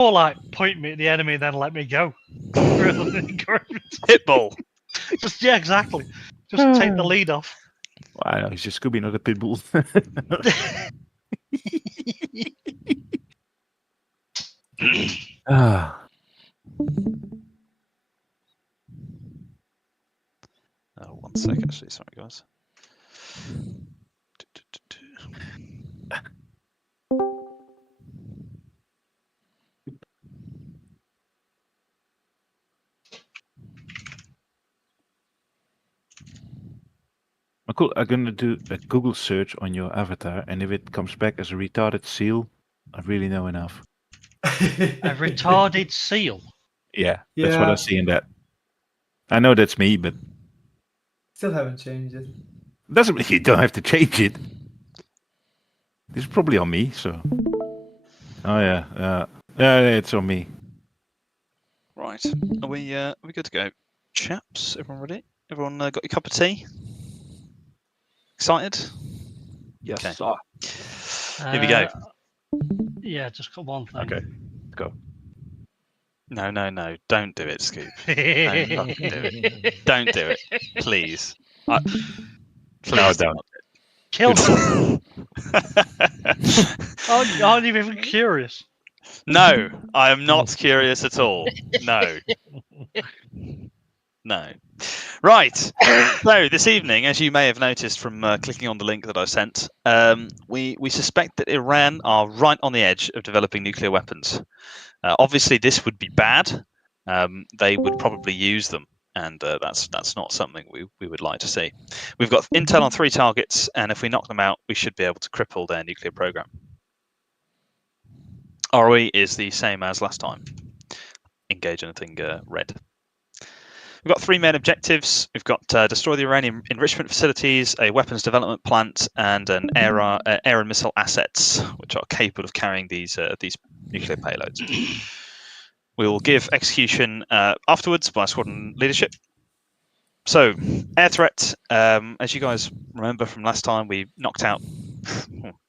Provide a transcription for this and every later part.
Or like point me at the enemy and then let me go. Rather than encouragement. Hitball. Just yeah, exactly. Just take the lead off. Wow, he's just Scooby, not a pit bull. Ah. 1 sec, actually. Sorry, guys. Cool. I'm gonna do a Google search on your avatar, and if it comes back as a retarded seal, I really know enough. A retarded seal. Yeah, that's what I see in that. I know that's me, but Still haven't changed it. doesn't mean you don't have to change it. This is probably on me, so. Oh yeah, it's on me. Right, are we good to go? Chaps, everyone ready? Everyone got your cup of tea? Excited? Yes. Okay. Here we go. Yeah, just got one thing. Okay, let's go. No, don't do it, Scoop. Don't fucking do it. Don't do it, please. Please don't. Kill me. Aren't you even curious? No, I am not curious at all. No. No. Right. So this evening, as you may have noticed from clicking on the link that I sent, we suspect that Iran are right on the edge of developing nuclear weapons. Obviously, this would be bad. They would probably use them, and that's not something we would like to see. We've got intel on 3 targets, and if we knock them out, we should be able to cripple their nuclear program. ROE is the same as last time. Engage anything red. We've got 3 main objectives. We've got destroy the uranium enrichment facilities, a weapons development plant, and an air and missile assets, which are capable of carrying these nuclear payloads. We will give execution afterwards by squadron leadership. So, air threat. As you guys remember from last time, we knocked out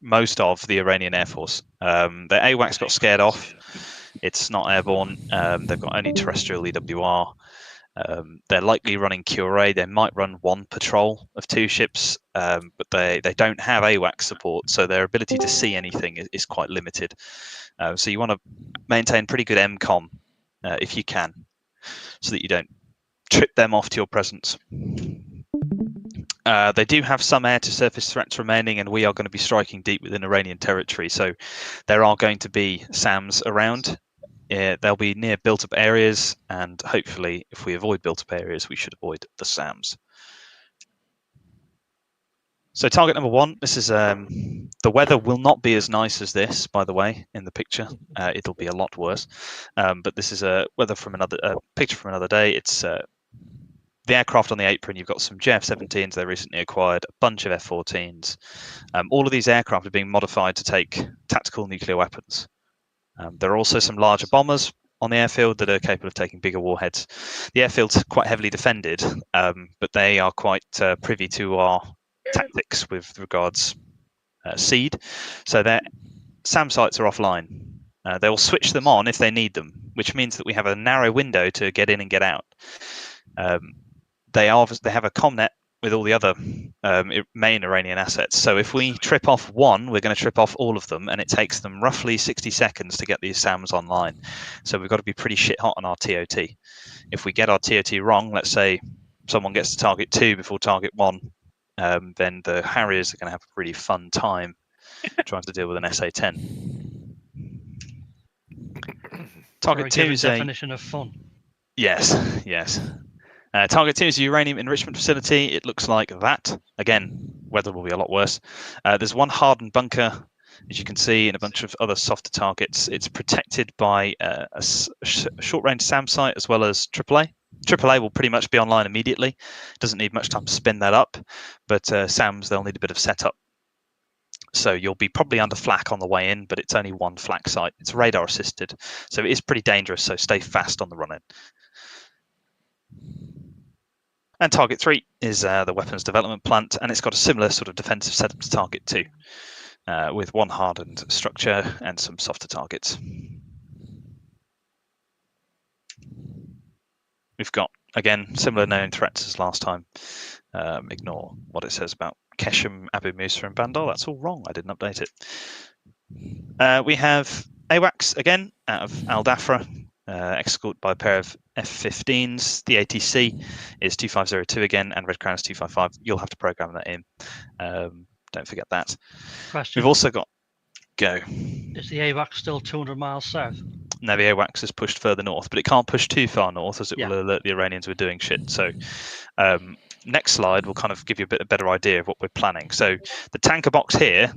most of the Iranian Air Force. Their AWACS got scared off. It's not airborne. They've got only terrestrial EWR. They're likely running QRA. They might run 1 patrol of 2 ships, but they don't have AWACS support, so their ability to see anything is quite limited. So you want to maintain pretty good MCOM if you can, so that you don't trip them off to your presence. They do have some air-to-surface threats remaining, and we are going to be striking deep within Iranian territory, so there are going to be SAMs around. They'll be near built-up areas, and hopefully, if we avoid built-up areas, we should avoid the SAMs. So target number 1, this is the weather will not be as nice as this, by the way, in the picture. It'll be a lot worse. But this is a weather from another picture from another day. It's the aircraft on the apron. You've got some JF-17s they recently acquired, a bunch of F-14s. All of these aircraft are being modified to take tactical nuclear weapons. There are also some larger bombers on the airfield that are capable of taking bigger warheads. The airfield's quite heavily defended, but they are quite privy to our tactics with regards SEED. So their SAM sites are offline. They will switch them on if they need them, which means that we have a narrow window to get in and get out. They have a comnet with all the other main Iranian assets. So if we trip off one, we're going to trip off all of them, and it takes them roughly 60 seconds to get these SAMs online. So we've got to be pretty shit hot on our TOT. If we get our TOT wrong, let's say someone gets to target 2 before target 1, then the Harriers are going to have a really fun time trying to deal with an SA-10. Target 2 is a definition of fun. Yes. Target 2 is a uranium enrichment facility. It looks like that. Again, weather will be a lot worse. There's 1 hardened bunker, as you can see, and a bunch of other softer targets. It's protected by a short-range SAM site as well as AAA. AAA will pretty much be online immediately. Doesn't need much time to spin that up, but SAMs, they'll need a bit of setup. So you'll be probably under flak on the way in, but it's only 1 flak site. It's radar assisted, so it is pretty dangerous, so stay fast on the run in. And target 3 is the weapons development plant, and it's got a similar sort of defensive setup to target 2, with 1 hardened structure and some softer targets. again, similar known threats as last time. Ignore what it says about Keshem, Abu Musa, and Bandar. That's all wrong. I didn't update it. We have AWACS again out of Al Dafra, escorted by a pair of F-15s. The ATC is 2502 again, and Red Crown is 255. You'll have to program that in. Don't forget that. Question. We've also got go. Is the AWAC still 200 miles south? Now the AWACS is pushed further north, but it can't push too far north as it Yeah. will alert the Iranians we're doing shit. So next slide will kind of give you a better idea of what we're planning. So the tanker box here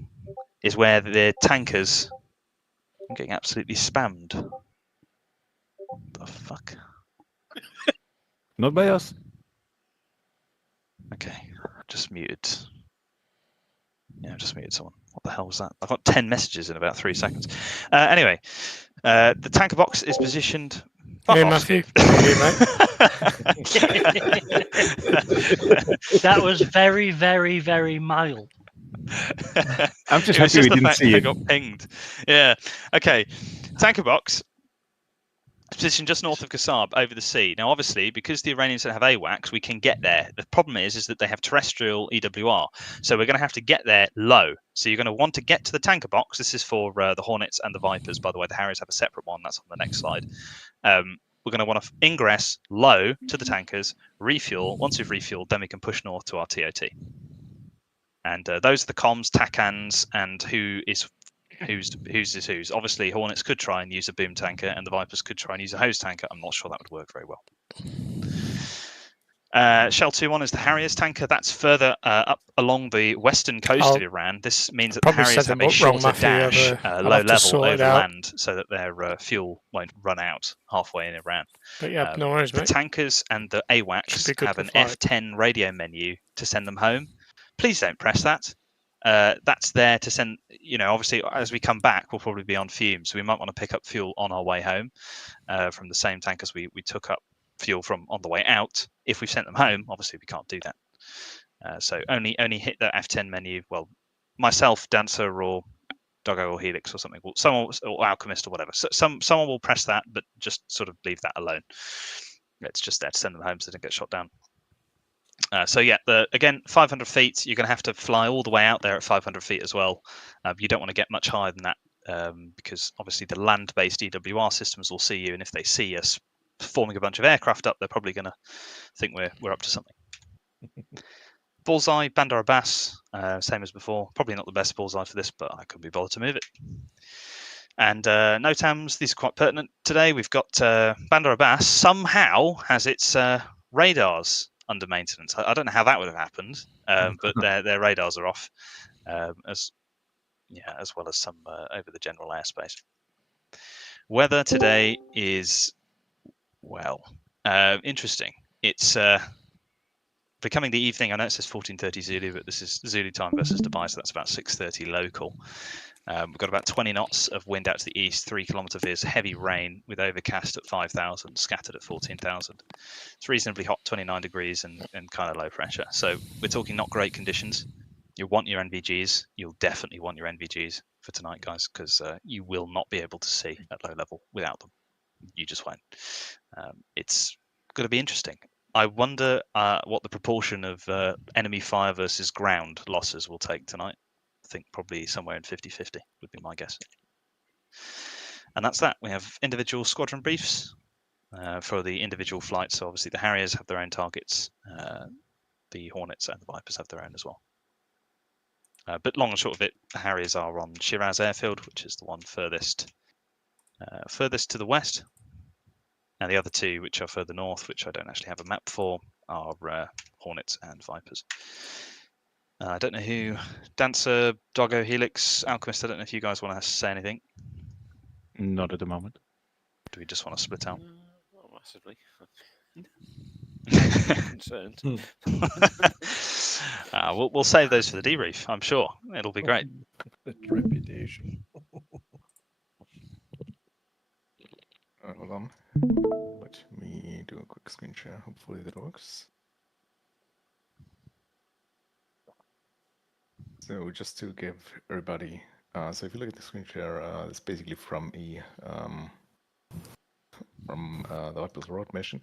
is where the tankers are getting absolutely spammed. What the fuck? Not by us. Okay, just muted. Yeah, I just muted someone. What the hell was that? I've got 10 messages in about 3 seconds. Anyway, the tanker box is positioned. Fuck Hey, off, Matthew. Steve. Hey, mate. That was very, very, very mild. I'm just It was happy we the didn't fact see that I it. got pinged. Yeah. Okay. Tanker box positioned just north of Kasab over the sea. Now, obviously, because the Iranians don't have AWACS, we can get there. The problem is that they have terrestrial EWR. So we're going to have to get there low. So you're going to want to get to the tanker box. This is for the Hornets and the Vipers. By the way, the Harriers have a separate one. That's on the next slide. We're going to want to ingress low to the tankers, refuel. Once we've refueled, then we can push north to our TOT. And those are the comms, TACANs, and who's. Obviously, Hornets could try and use a boom tanker, and the Vipers could try and use a hose tanker. I'm not sure that would work very well. Shell 2-1 is the Harriers tanker. That's further up along the western coast of Iran. This means that the Probably Harriers said have them a up wrong, shorter Matthew. dash, I'll low have to level sort it over out. land, so that their fuel won't run out halfway in Iran. But yeah, no worries, The mate. tankers and the Should AWACS be good have for an fight. F10 radio menu to send them home. Please don't press that. That's there to send, obviously as we come back, we'll probably be on fumes. So we might want to pick up fuel on our way home from the same tankers we took up fuel from on the way out. If we've sent them home, obviously we can't do that. So only hit the F10 menu. Well, myself, Dancer, or Doggo or Helix or something. Someone or Alchemist or whatever. So someone will press that, but just sort of leave that alone. It's just there to send them home so they don't get shot down. So yeah, again, 500 feet. You're going to have to fly all the way out there at 500 feet as well. You don't want to get much higher than that because obviously the land-based EWR systems will see you, and if they see us forming a bunch of aircraft up, they're probably going to think we're up to something. Bullseye, Bandar Abbas, same as before. Probably not the best bullseye for this, but I couldn't be bothered to move it. And NOTAMs, these are quite pertinent today. We've got Bandar Abbas somehow has its radars under maintenance. I don't know how that would have happened, but their radars are off, as well as some over the general airspace. Weather today is interesting. It's becoming the evening. I know it says 14:30 Zulu, but this is Zulu time versus Dubai, so that's about 6:30 local. We've got about 20 knots of wind out to the east, 3 kilometre veers, heavy rain with overcast at 5,000, scattered at 14,000. It's reasonably hot, 29 degrees, and kind of low pressure. So we're talking not great conditions. You want your NVGs. You'll definitely want your NVGs for tonight, guys, because you will not be able to see at low level without them. You just won't. It's going to be interesting. I wonder what the proportion of enemy fire versus ground losses will take tonight. I think probably somewhere in 50-50 would be my guess. And that's that. We have individual squadron briefs for the individual flights. So obviously the Harriers have their own targets. The Hornets and the Vipers have their own as well. But long and short of it, the Harriers are on Shiraz Airfield, which is the one furthest to the west. And the other two, which are further north, which I don't actually have a map for, are Hornets and Vipers. I don't know who, Dancer, Doggo, Helix, Alchemist, I don't know if you guys want to say anything. Not at the moment. Do we just want to split out? Not massively. Concerned. We'll save those for the debrief, I'm sure. It'll be great. Reputation. Hold on. Let me do a quick screen share. Hopefully that works. So just to give everybody, so if you look at the screen share, it's basically from the Vipers road mission.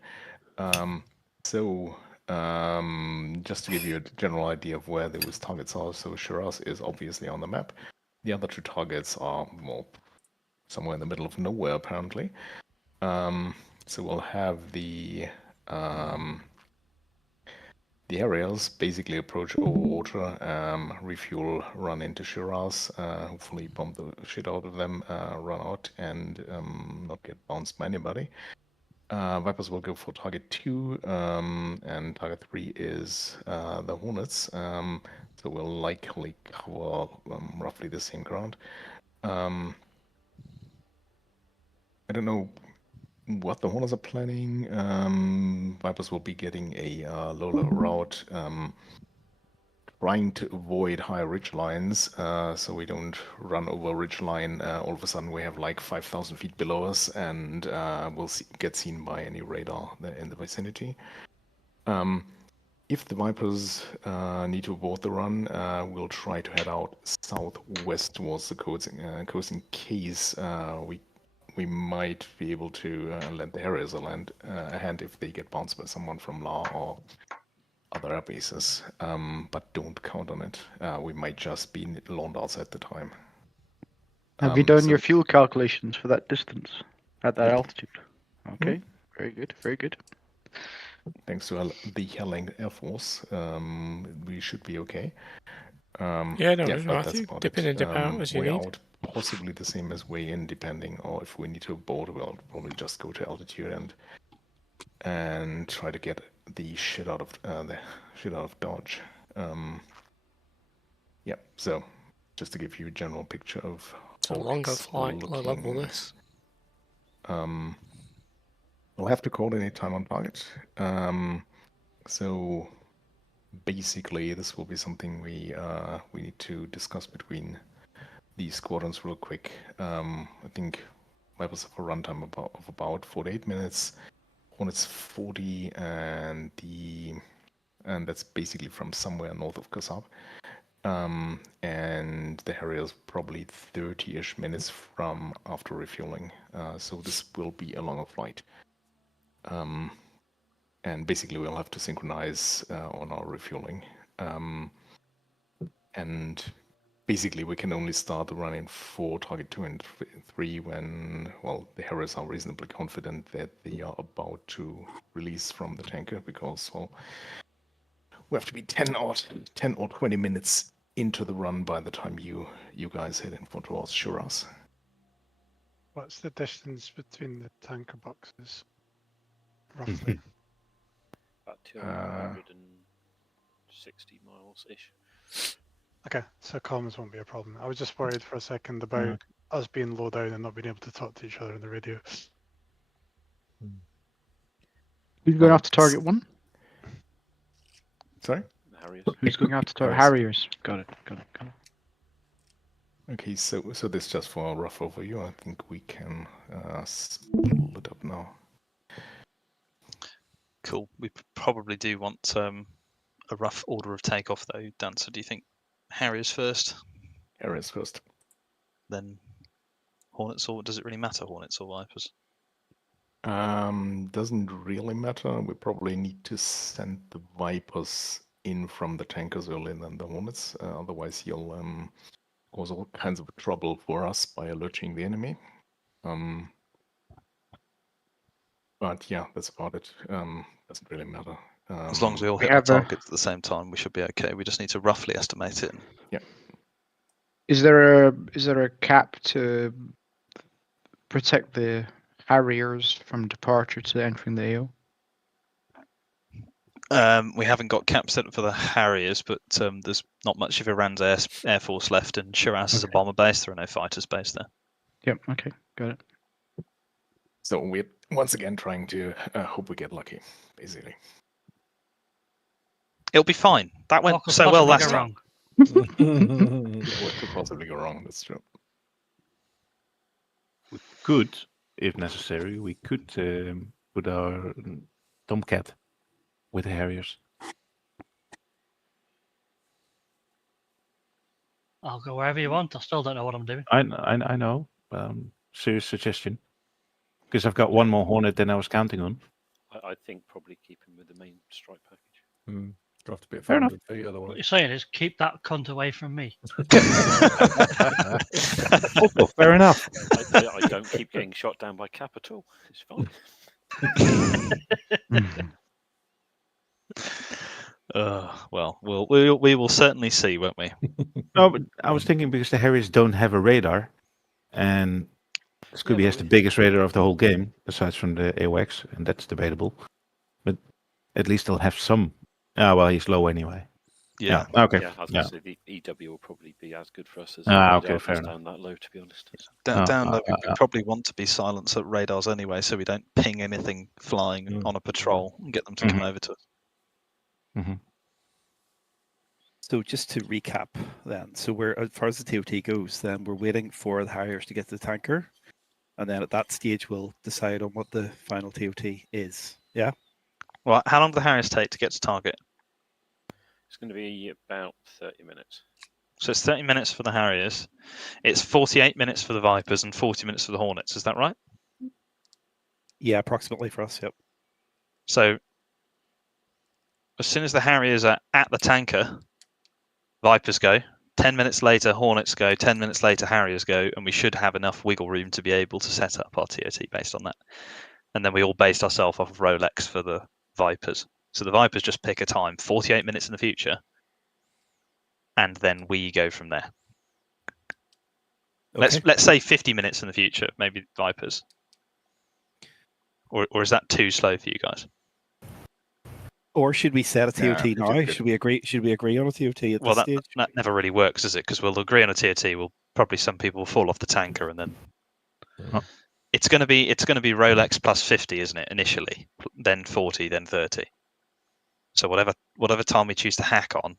So, just to give you a general idea of where those targets are, so Shiraz is obviously on the map. The other two targets are, well, somewhere in the middle of nowhere, apparently. So we'll have the aerials basically approach Overwater, refuel, run into Shiraz, hopefully bomb the shit out of them, run out, and not get bounced by anybody. Vipers will go for target 2, and target 3 is the Hornets. So we'll likely cover roughly the same ground. I don't know what the Hornets are planning. Vipers will be getting a low-level route, trying to avoid high ridge lines, so we don't run over ridge line. All of a sudden, we have like 5,000 feet below us, and we'll get seen by any radar in the vicinity. If the Vipers need to abort the run, we'll try to head out southwest towards the coast in case we might be able to lend the Harriers a hand if they get bounced by someone from La or other air bases, but don't count on it. We might just be loaned outside the time. Have you done so- your fuel calculations for that distance at that Yep. altitude? Okay, very good, very good. Thanks to the Helling Air Force, we should be okay. Yeah, no, but Matthew, that's about dip in it. and dip out as you way need. out, possibly the same as way in, depending, or if we need to board, we'll probably just go to altitude and try to get the shit out of Dodge. Yeah, so just to give you a general picture of It's a how longer it's flight, low level looking. this. We'll have to coordinate time on target. So basically, this will be something we need to discuss between these squadrons real quick. I think Vipers have a runtime of about 48 minutes. Hornets 40, and that's basically from somewhere north of Kasab. And the Harriers probably 30-ish minutes from after refueling. So this will be a longer flight. And basically we'll have to synchronize on our refueling. And basically we can only start the run in for target 2 and 3 when, well, the Harriers are reasonably confident that they are about to release from the tanker, because, well, we have to be 10 or 20 minutes into the run by the time you guys head in for towards Shiraz. What's the distance between the tanker boxes, roughly? About 260 miles-ish. Okay, so comms won't be a problem. I was just worried for a second about us being low down and not being able to talk to each other on the radio. Who's going after target 1? Sorry? Harriers. Who's going after target Harriers? Got it. Okay, so this just for a rough overview. I think we can split it up now. Cool. We probably do want a rough order of takeoff, though, Dan. So do you think Harriers first, Harriers first. then Hornets, or does it really matter, Hornets or Vipers? Doesn't really matter. We probably need to send the Vipers in from the tankers earlier than the Hornets. Otherwise, he'll cause all kinds of trouble for us by alerting the enemy. But yeah, that's about it. Doesn't really matter. As long as we all we hit our have a- targets at the same time, we should be okay. We just need to roughly estimate it. Is there a cap to protect the Harriers from departure to entering the AO? We haven't got cap set for the Harriers, but there's not much of Iran's air force left, and Shiraz is a bomber base. There are no fighters based there. Yep. Okay. Got it. So we're once again trying to hope we get lucky, basically. It'll be fine. That went What could so well possibly last go time. wrong? What could possibly go wrong? That's true. We could, if necessary, we could put our Tomcat with the Harriers. I'll go wherever you want. I still don't know what I'm doing. I know. Serious suggestion. Because I've got one more Hornet than I was counting on. I I think probably keep him with the main strike package. Got to be at Fair enough. 500 feet What otherwise. you're saying is keep that cunt away from me. Also, fair enough. I don't keep getting shot down by Capital. It's fine. Well, we will certainly see, won't we? No, but I was thinking because the Harriers don't have a radar, and Scooby has the biggest radar of the whole game, aside from the AOX, and that's debatable. But at least they'll have some. Ah, well, he's low anyway. Yeah. Okay. Yeah, I was Yeah. going to say the EW will probably be as good for us as Okay, radar fair just enough. down that low, to be honest. Down low, we probably want to be silent at radars anyway, so we don't ping anything flying on a patrol and get them to come over to us. Mm-hmm. So just to recap then, so we're, as far as the TOT goes, then we're waiting for the Harriers to get to the tanker, and then at that stage we'll decide on what the final TOT is. Yeah? Well, how long do the Harriers take to get to target? It's going to be about 30 minutes. So it's 30 minutes for the Harriers. It's 48 minutes for the Vipers and 40 minutes for the Hornets. Is that right? Yeah, approximately for us, yep. So as soon as the Harriers are at the tanker, Vipers go. 10 minutes later, Hornets go. 10 minutes later, Harriers go. And we should have enough wiggle room to be able to set up our TOT based on that. And then we all based ourselves off of Rolex for the Vipers. So the Vipers just pick a time, 48 minutes in the future, and then we go from there. Okay. Let's say 50 minutes in the future, maybe Vipers. Or is that too slow for you guys? Or should we set a TOT Yeah, now? Should we agree on a TOT at Well, this stage? that never really works, does it? Because we'll agree on a TOT. We'll probably some people will fall off the tanker, and then it's going to be Rolex plus 50, isn't it? Initially, then 40, then 30. So whatever time we choose to hack on,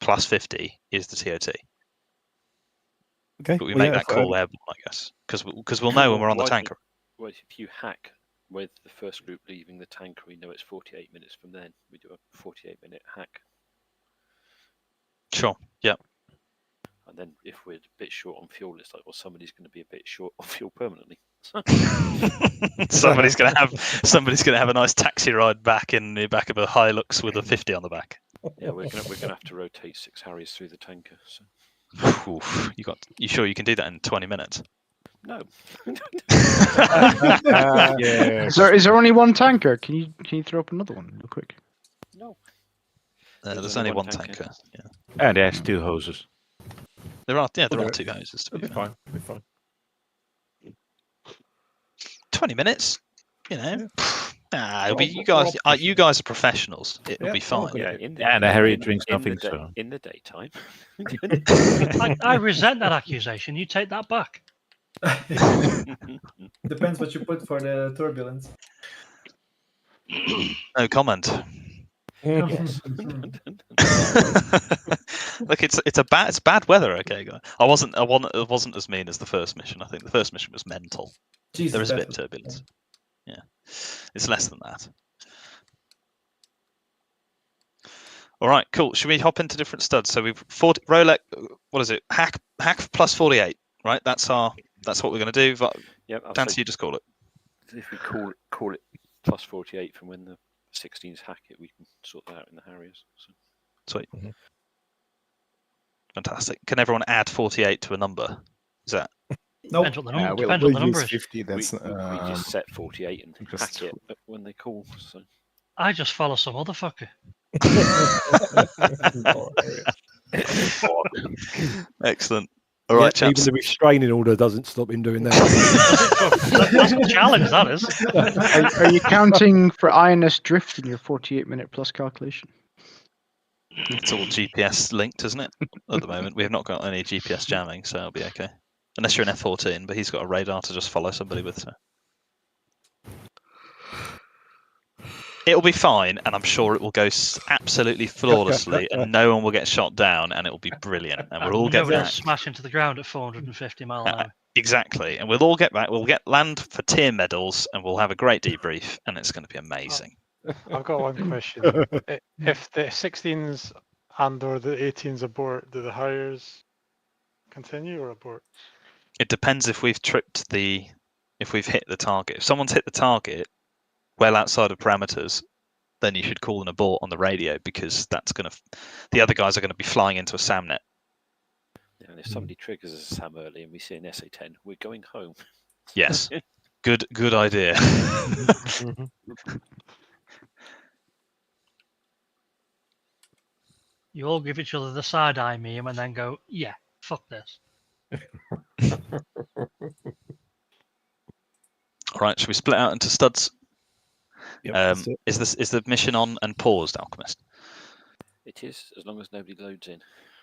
plus 50 is the TOT. Okay. But we well, make yeah, that call airborne, I guess, because we'll know when we're on the tanker. Well, if you hack with the first group leaving the tanker, we know it's 48 minutes from then. We do a 48-minute hack. Sure. Yeah. And then if we're a bit short on fuel, it's like, well, somebody's going to be a bit short on fuel permanently. somebody's gonna have a nice taxi ride back in the back of a Hilux with a 50 on the back. Yeah, we're gonna have to rotate 6 Harriers through the tanker. So. Oof, you sure you can do that in 20 minutes? No. Yeah. Is there only one tanker? Can you throw up another one real quick? No. There's only one tanker. Yeah. And there's 2 hoses. There are 2 Okay. hoses. To It'll be be fair. fine. It'll be fine. 20 minutes. You know. You guys are professionals. It'll be fine. Yeah, And the Harrier drinks nothing, so. In the daytime. I resent that accusation. You take that back. Depends what you put for the turbulence. No comment. Yes. Look, it's bad weather. Okay, guys. I wasn't as mean as the first mission. I think the first mission was mental. Jesus, There is a bit of that's- turbulence. Yeah, it's less than that. All right, cool. Should we hop into different studs? So we've Rolex. What is it? Hack plus 48. Right. That's what we're going to do. Yep. Dancy, you just call it. If we call it plus 48 from when the 16s hack it, we can sort that out in the Harriers. So. Sweet. Fantastic. Can everyone add 48 to a number? Is that? Nope. Depends what the number, we'll depends what the number use is. 50. That's we just set 48 and just- hack it when they call. So. I just follow some other fucker. Excellent. All right, Even chaps. the restraining order doesn't stop him doing that. That's a challenge, that is. Are you counting for INS drift in your 48-minute plus calculation? It's all GPS linked, isn't it? At the moment, we have not got any GPS jamming, so it'll be okay. Unless you're an F-14, but he's got a radar to just follow somebody with. So. It'll be fine, and I'm sure it will go absolutely flawlessly, and no one will get shot down, and it will be brilliant, and we'll all get Nobody will back. smash into the ground at 450 mile an hour. Exactly, and we'll all get back. We'll get land for tier medals, and we'll have a great debrief, and it's going to be amazing. I've got one question. If the 16s and/or the 18s abort, do the Harriers continue or abort? It depends if we've hit the target. If someone's hit the target, well outside of parameters, then you should call an abort on the radio, because that's going to, the other guys are going to be flying into a SAMnet. Yeah, and if somebody triggers a SAM early and we see an SA10, we're going home. Yes, good idea. You all give each other the side eye meme and then go, yeah, fuck this. All right, should we split out into studs? Yep, let's do it. Is the mission on and paused, Alchemist? It is, as long as nobody loads in.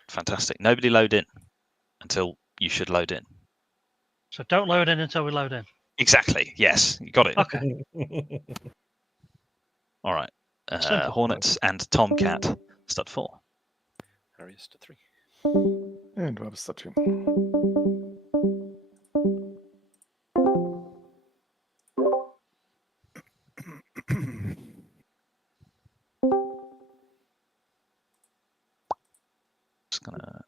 Fantastic. Nobody load in until you should load in. So don't load in until we load in. Exactly. Yes, you got it. Okay. All right. Simple. Hornets and Tomcat, stud 4. Harriers to 3. And Webster 2. Just gonna.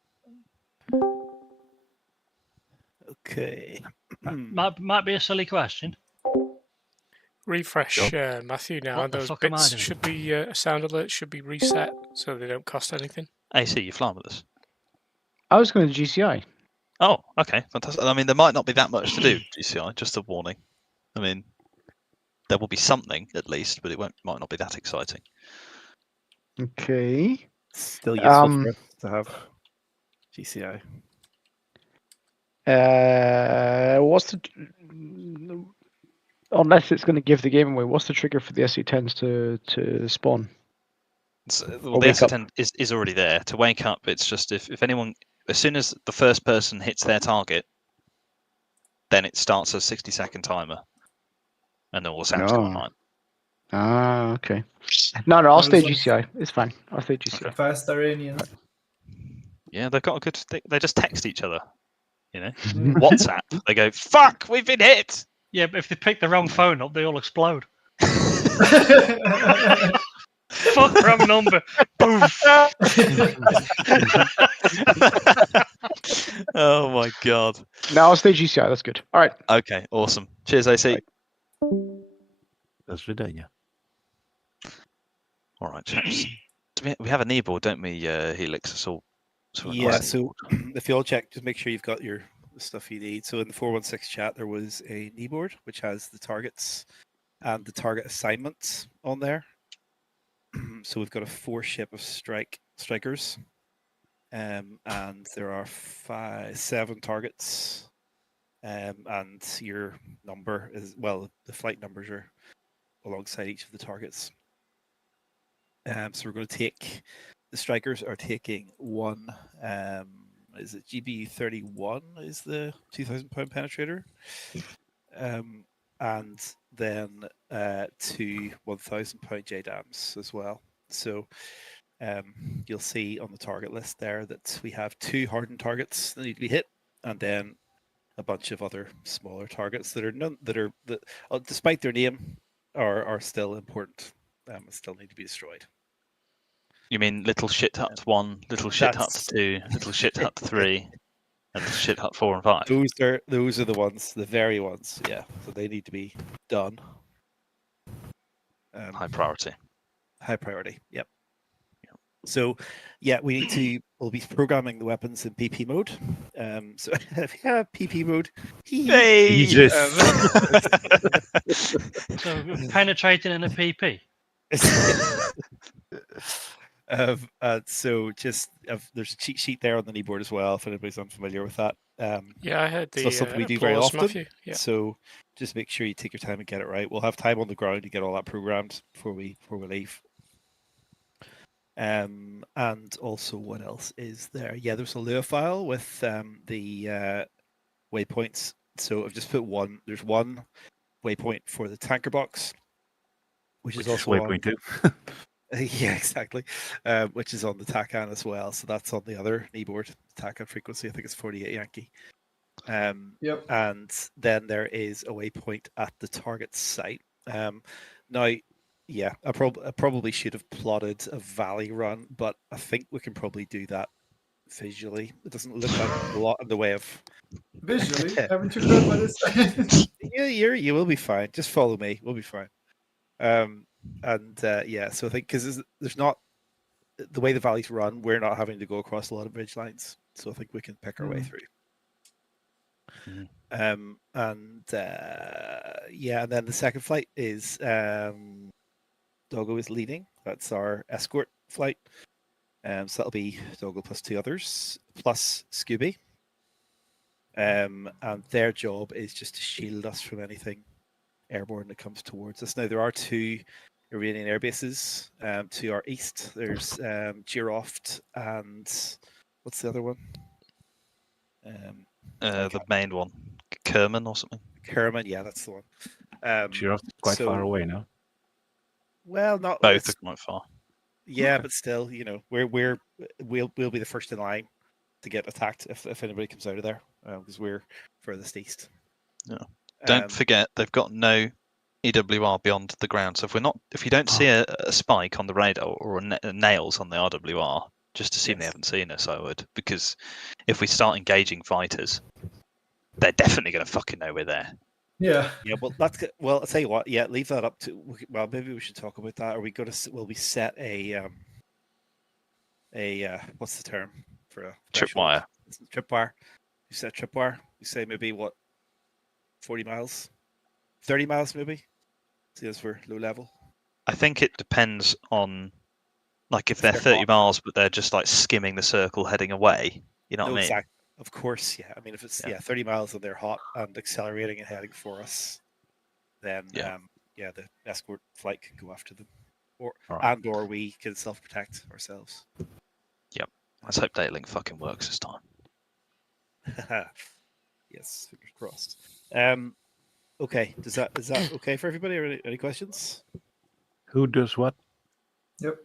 Okay. Might be a silly question. Refresh Matthew now. What And the those fuck am I bits doing? should be sound alerts should be reset so they don't cost anything. AC, you flying with us? I was going to GCI. Oh, okay, fantastic. I mean, there might not be that much to do, GCI. Just a warning. I mean, there will be something at least, but might not be that exciting. Okay. Still useful for us to have GCI. What's the unless it's going to give the game away? What's the trigger for the SE10s to spawn? Well, the S10 is already there. To wake up, it's just if anyone, as soon as the first person hits their target, then it starts a 60-second timer, and then all the sounds come online. Ah, okay. No, I'll stay GCI. It's fine. I'll stay GCI. Fast Iranians. Yeah, they've got a good. They just text each other, you know. WhatsApp. They go, "Fuck, we've been hit." Yeah, but if they pick the wrong phone up, they all explode. Fuck, wrong number. Poof. Oh my god. No, I'll stay GCI. That's good. All right. Okay, awesome. Cheers, AC. That's good, yeah. All right, chaps. We have a kneeboard, don't we, Helix? It's all sort of Yeah, nice. so if you all check, just make sure you've got the stuff you need. So in the 416 chat, there was a kneeboard which has the targets and the target assignments on there. So we've got a 4-ship of strikers, and there are 7 targets, and your number is, well, the flight numbers are alongside each of the targets. So we're going to take, the strikers are taking one, is it GB31 is the 2,000-pound penetrator, and then 2 1,000-pound JDAMs as well. So you'll see on the target list there that we have 2 hardened targets that need to be hit, and then a bunch of other smaller targets that despite their name are still important and still need to be destroyed. You mean Little Shit Hut 1, Little Shit Hut 2, Little Shit Hut 3, and Little Shit Hut 4 and 5? Those are the ones, the very ones, yeah. So they need to be done. High priority. High priority, yep. So, yeah, we'll be programming the weapons in PP mode. So, yeah, PP mode. Hey! So penetrating in a PP. So just there's a cheat sheet there on the kneeboard as well if anybody's unfamiliar with that. Yeah, I heard it's the not something we do very applause, often. Matthew. Yeah. So just make sure you take your time and get it right. We'll have time on the ground to get all that programmed before we leave. And also, what else is there? Yeah, there's a Lua file with the waypoints. So I've just put one. There's one waypoint for the tanker box, which is also waypoint 2. Yeah, exactly. Which is on the TACAN as well. So that's on the other kneeboard. TACAN frequency, I think it's 48 Yankee. Yep. And then there is a waypoint at the target site. Now, yeah, I probably should have plotted a valley run, but I think we can probably do that visually. It doesn't look like a lot in the way of Visually, haven't you heard what it's? Yeah, you will be fine. Just follow me. We'll be fine. Yeah, so I think because there's not the way the valleys run, we're not having to go across a lot of bridge lines, so I think we can pick our way through. Mhm. Yeah, and then the second flight is Doggo is leading. That's our escort flight. So that'll be Doggo plus 2 others plus Scooby. And their job is just to shield us from anything airborne that comes towards us. Now there are 2 Iranian air bases to our east. There's Giroft and what's the other one? The main one, Kerman or something. Kerman, yeah, that's the one. Giroft is quite far away now. Well, not both are quite far. Yeah, but still, we'll be the first in line to get attacked if anybody comes out of there because we're furthest east. Yeah. Don't forget they've got no EWR beyond the ground. So if you don't see a spike on the radar or nails on the RWR, just assume they haven't seen us. I would, because if we start engaging fighters, they're definitely going to fucking know we're there. Yeah. Yeah. Well, I'll tell you what. Yeah, leave that up to. Well, maybe we should talk about that. Are we going to? Will we set a what's the term for a tripwire? Tripwire. You set tripwire. You say maybe what? 40 miles, 30 miles maybe. See, as we're low level. I think it depends on, like, if they're 30 miles, but they're just like skimming the circle heading away. You know what I mean? Exactly. Of course, yeah. I mean, if it's 30 miles and they're hot and accelerating and heading for us, then the escort flight can go after them, or we can self-protect ourselves. Yep. Let's hope Datalink fucking works this time. Yes, fingers crossed. Okay, is that okay for everybody? Or any questions? Who does what? Yep.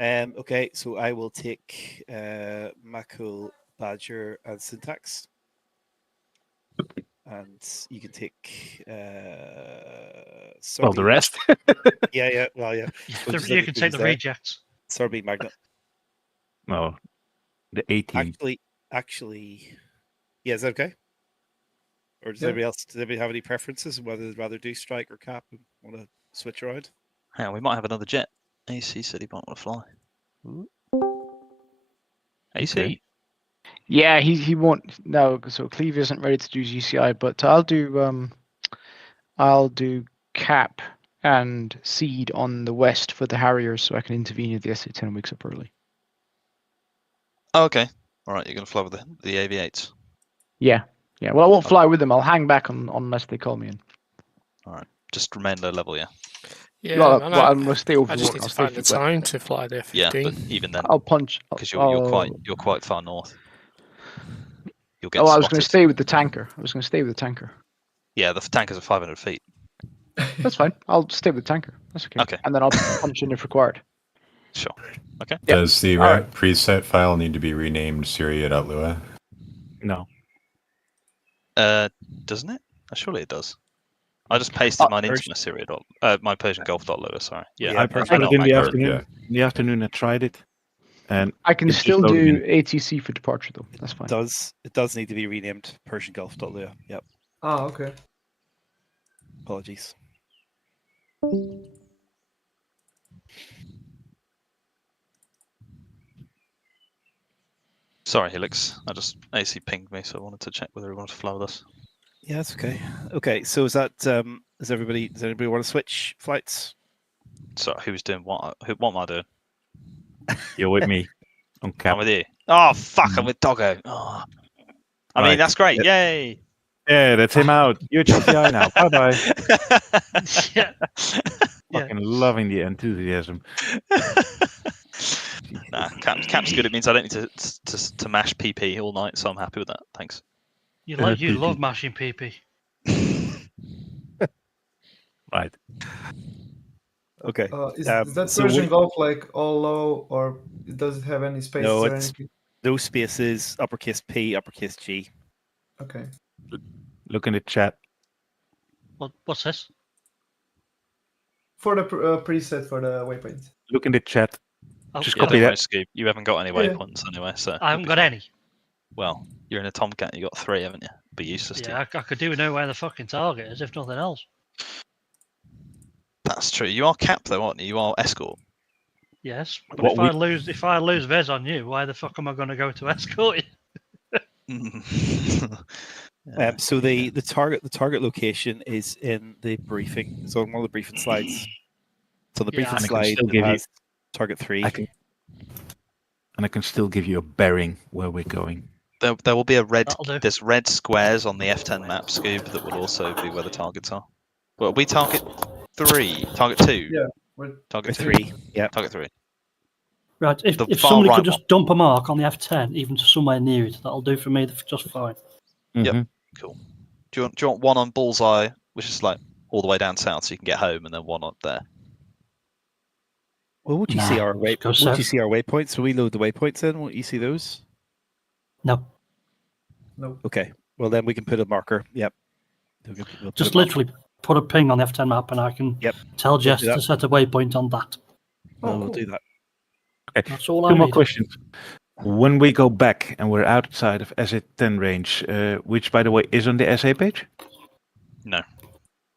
Okay, so I will take Macul, Badger, and Syntax, and you can take. Well, the rest. Yeah. Well, yeah. You can take the rejects. Sorbet Magnet. No, the 18. Actually, yeah. Is that okay? Or does anybody have any preferences whether they'd rather do strike or cap and want to switch around? Yeah, we might have another jet. AC said he might want to fly. AC? Okay. Yeah, he won't. No, so Cleve isn't ready to do GCI, but I'll do cap and seed on the west for the Harriers, so I can intervene if the SA 10 weeks up early. Oh, okay. All right, you're going to fly with the AV8s. Yeah. Well, I won't fly with them. I'll hang back unless they call me in. All right. Just remain low level, yeah. Yeah, Well, I'm gonna stay over. I just need to find the time to fly the F-15. Yeah, but even then, I'll punch because you're quite far north. You'll get. I was going to stay with the tanker. Yeah, the tankers are 500 feet. That's fine. I'll stay with the tanker. That's okay. Okay. And then I'll punch in if required. Sure. Okay. Does the preset file need to be renamed Syria.lua? No. Doesn't it? Surely it does. I just pasted mine into my Syria my Persian Gulf.lua, sorry. Yeah, I prefer it in the afternoon. Yeah. In the afternoon, I tried it, and I can still do ATC for departure though. That's fine. It does need to be renamed Persian Gulf.lua. Yep. Oh, okay. Apologies. Sorry, Helix. AC pinged me, so I wanted to check whether he wanted to fly with us. Yeah, that's okay. Okay, so is that does anybody want to switch flights? So who's doing what? What am I doing? You're with me. On cap. I'm with you. Oh fuck! I'm with Doggo. Oh. I mean, that's great. Yay! Yeah, that's him out. You're GCI now. Bye bye. Yeah. Fucking loving the enthusiasm. Nah, cap's good. It means I don't need to mash PP all night, so I'm happy with that. Thanks. You love mashing PP. Right. Okay. Is that Persian Gulf like all low, or does it have any spaces? No, or it's anything? no spaces. Uppercase P, uppercase G. Okay. Look in the chat. What's this? For the preset for the waypoint. Look in the chat. Oh, just Yeah, copy don't that. worry, Scoop. You haven't got any waypoints anyway, so. I haven't got any. Well, you're in a Tomcat. You got 3, haven't you? Be useless to you. Yeah, I could do with knowing where the fucking target is, if nothing else. That's true. You are cap though, aren't you? You are escort. Yes, but What if I lose Vez on you, why the fuck am I going to go to escort you? So the target location is in the briefing. It's on one of the briefing slides. So the briefing And I can slide still give you- has target 3. I can still give you a bearing where we're going. There will be a red. That'll do. There's red squares on the F10 map, Scoob, that will also be where the targets are. Well, we target 3, target 2. Yeah, we're Target 2. 3. Yeah. Target 3. Right, if The far somebody right could just dump a mark on the F10, even to somewhere near it, that'll do for me just fine. Yep. Cool. Do you want one on bullseye, which is like all the way down south, so you can get home, and then one up there? Well, would you see our waypoints? When we load the waypoints in, won't you see those? No. No. Okay. Well, then we can put a marker. Yep. We'll put Just a marker. literally put a ping on the F10 map, and I can tell Jess do that. to set a waypoint on that. We'll do that. Okay. That's all I Two more need. questions. When we go back and we're outside of SA10 range, which, by the way, is on the SA page? No.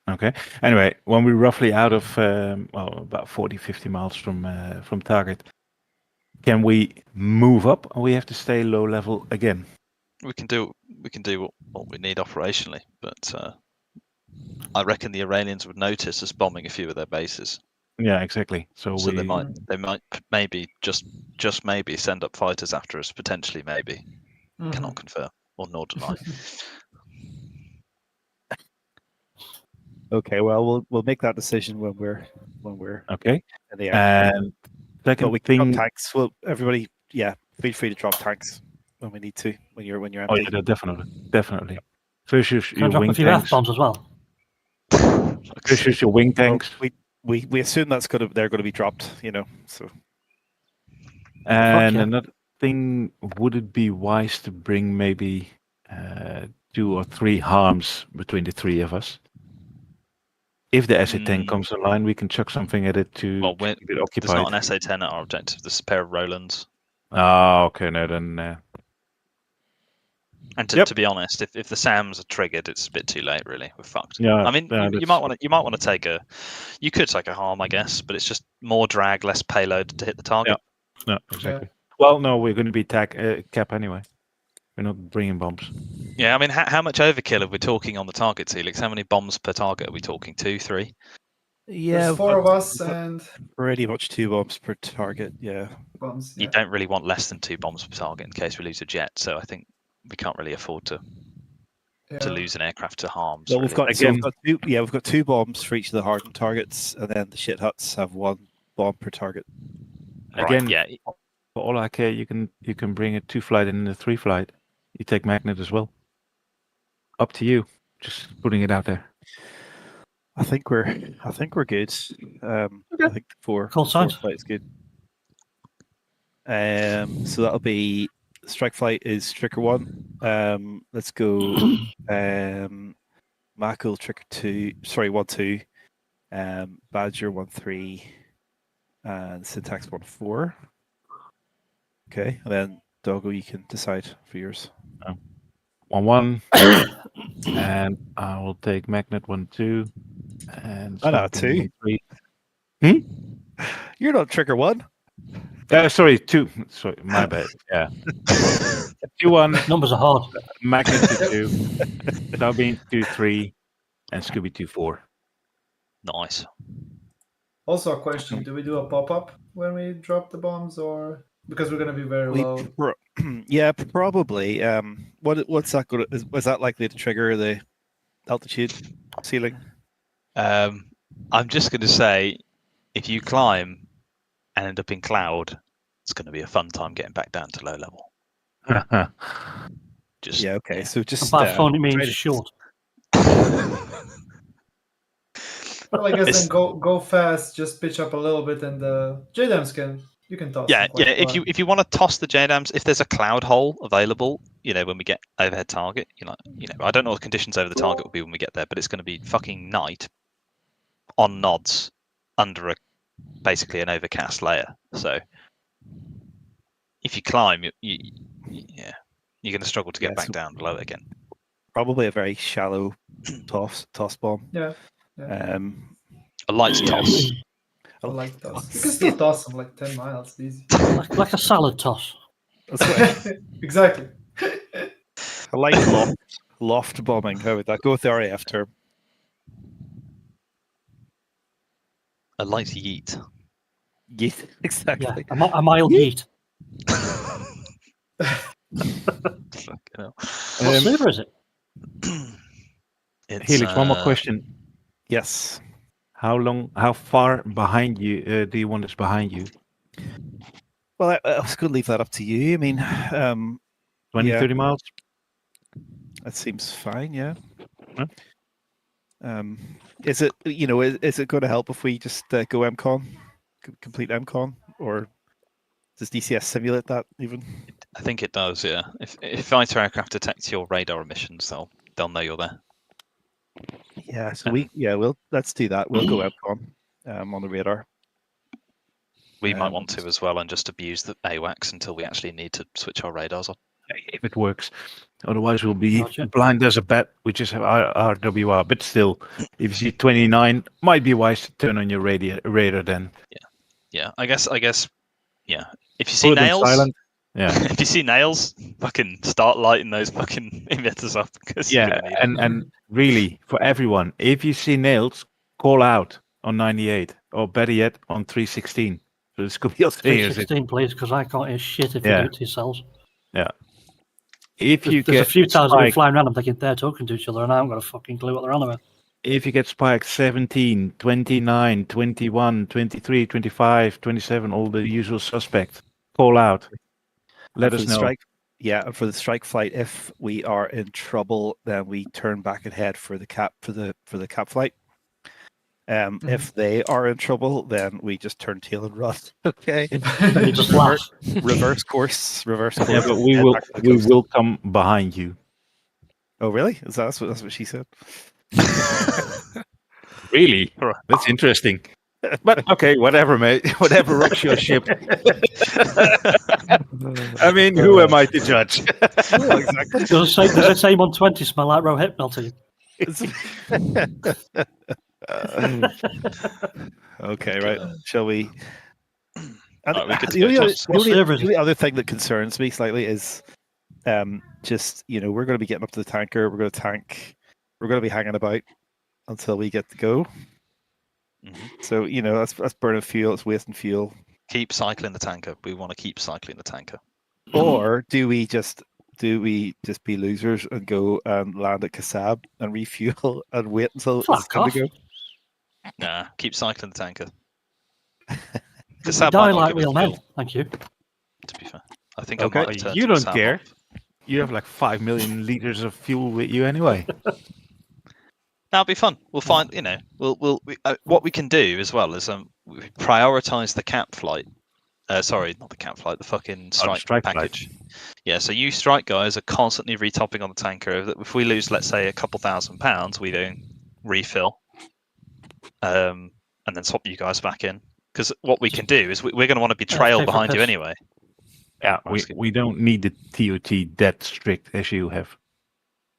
Okay. Anyway, when we're roughly out of about 40, 50 miles from target, can we move up, or we have to stay low level again? We can do what we need operationally, but I reckon the Iranians would notice us bombing a few of their bases. Yeah, exactly. So they might maybe just maybe send up fighters after us, potentially maybe. Cannot confirm or nor deny. Okay, well, we'll make that decision when we're okay. in the air. And second we can thing, drop tanks. Well, everybody, feel free to drop tanks when we need to. When you're empty. Oh yeah, definitely. First use Can I your drop wing a few tanks. F-bombs as well? First use your wing tanks. We assume they're going to be dropped. So. And another thing, would it be wise to bring maybe 2 or 3 harms between the 3 of us? If the SA-10 comes online, we can chuck something at it to keep it occupied. There's not an SA-10 at our objective. There's a pair of Rolands. Oh, okay. No, then. And to be honest, if the SAMs are triggered, it's a bit too late. Really, we're fucked. Yeah. I mean, you might want to take a. You could take a harm, I guess, but it's just more drag, less payload to hit the target. Yeah. No, exactly. Yeah. Well, no, we're going to be cap anyway. We're not bringing bombs. Yeah, I mean, how much overkill are we talking on the target, Helix? How many bombs per target are we talking? 2, 3? Yeah, there's 4 of us and pretty much 2 bombs per target. Yeah. Bombs. You don't really want less than 2 bombs per target in case we lose a jet. So I think we can't really afford to lose an aircraft to harms. Well, really. we've got 2 bombs for each of the hardened targets, and then the shit huts have 1 bomb per target. Again, yeah. For all I care, you can bring a 2-flight and a 3-flight. You take magnet as well. Up to you. Just putting it out there. I think we're good. I think the 4 flight is good. So that'll be strike flight is Stricker 1. Let's go. Mackle Tricker 2. Sorry, 1-2. Badger 1-3. And Syntax 1-4. Okay, and then Doggo, you can decide for yours. 1-1. And I will take magnet 1-2. And 2. You're not Trigger 1. Sorry, 2. Sorry, my bad. Yeah. 2-1. Numbers are hard. Magnet 2-2. Dubbing 2-3. And Scooby 2-4. Nice. Also a question, do we do a pop-up when we drop the bombs, or because we're going to be very low? Yeah, probably. What's that going to... Was that likely to trigger the altitude ceiling? I'm just going to say, if you climb and end up in cloud, it's going to be a fun time getting back down to low level. Okay. So just by fun, it means short. Well, I guess then go fast, just pitch up a little bit, and the JDAMs you can toss. Yeah. If you want to toss the JDAMs, if there's a cloud hole available, when we get overhead target, I don't know what the conditions over the target will be when we get there, but it's going to be fucking night on nods under basically an overcast layer. So if you climb, you're going to struggle to get back down below it again. Probably a very shallow toss bomb. Yeah. A light toss. I like toss. You can still toss them like 10 miles, easy. Like a salad toss. That's right. Exactly. I like loft bombing. How would that go with the RAF term? A light yeet. Yeet, exactly. Yeah, a mild yeet. Fucking hell. What server is it? It's, Helix, one more question. Yes. How far behind you do you want us behind you? Well, I was going to leave that up to you. I mean, 20, yeah, 30 miles? that seems fine. Yeah. Huh? Is it is it going to help if we just go MCON, complete MCON, or does DCS simulate that even? I think it does. Yeah. If fighter aircraft detect your radar emissions, they'll know you're there. Yeah. So let's do that. We'll go MCON on the radar. We might want to as well, and just abuse the AWACS until we actually need to switch our radars on. If it works. Otherwise, we'll be blind as a bat. We just have RWR. But still, if you see 29, might be wise to turn on your radar then. Yeah. I guess. Yeah. If you see Put them nails, silent. Yeah. if you see nails, fucking start lighting those fucking emitters up. Yeah, and really, for everyone, if you see nails, call out on 98, or better yet, on 316. So this could be also 316, please, because I can't hear shit if you do it to yourselves. Yeah. If you There's get a few times I've been spiked, flying around, I'm thinking they're talking to each other, and I haven't got a fucking clue what they're on about. if you get spiked 17, 29, 21, 23, 25, 27, all the usual suspects, call out. Let us know. And for the strike flight, if we are in trouble, then we turn back and head for the cap flight. If they are in trouble, then we just turn tail and run. Okay. You just laugh. Reverse course. Yeah, but we will come behind you. Oh, really? That's what she said? Really? That's interesting. But okay, whatever, mate. Whatever rocks your ship. I mean, who am I to judge? Exactly. Does it say 120 smell like Rohypnol to you? Okay, right. Shall we? The only other thing that concerns me slightly is just, we're going to be getting up to the tanker. We're going to tank. We're going to be hanging about until we get to go. Mm-hmm. So, that's burning fuel. It's wasting fuel. Keep cycling the tanker. We want to keep cycling the tanker. Or do we just be losers and go and land at Kasab and refuel and wait until it's time to go? Nah, keep cycling the tanker. We die like real men. Thank you. To be fair, I think Okay, I might have turned you don't Kasab care. off. You have like 5 million liters of fuel with you anyway. That'll be fun. We'll find, what we can do as well is we prioritize the cap flight. Sorry, not the cap flight, the fucking strike package. Flight. Yeah, so you strike guys are constantly retopping on the tanker. If we lose, let's say, a couple £1,000, we don't refill, and then swap you guys back in. Because what we can do is we're going to want to be trailed behind you anyway. Yeah, we don't need the TOT that strict as you have.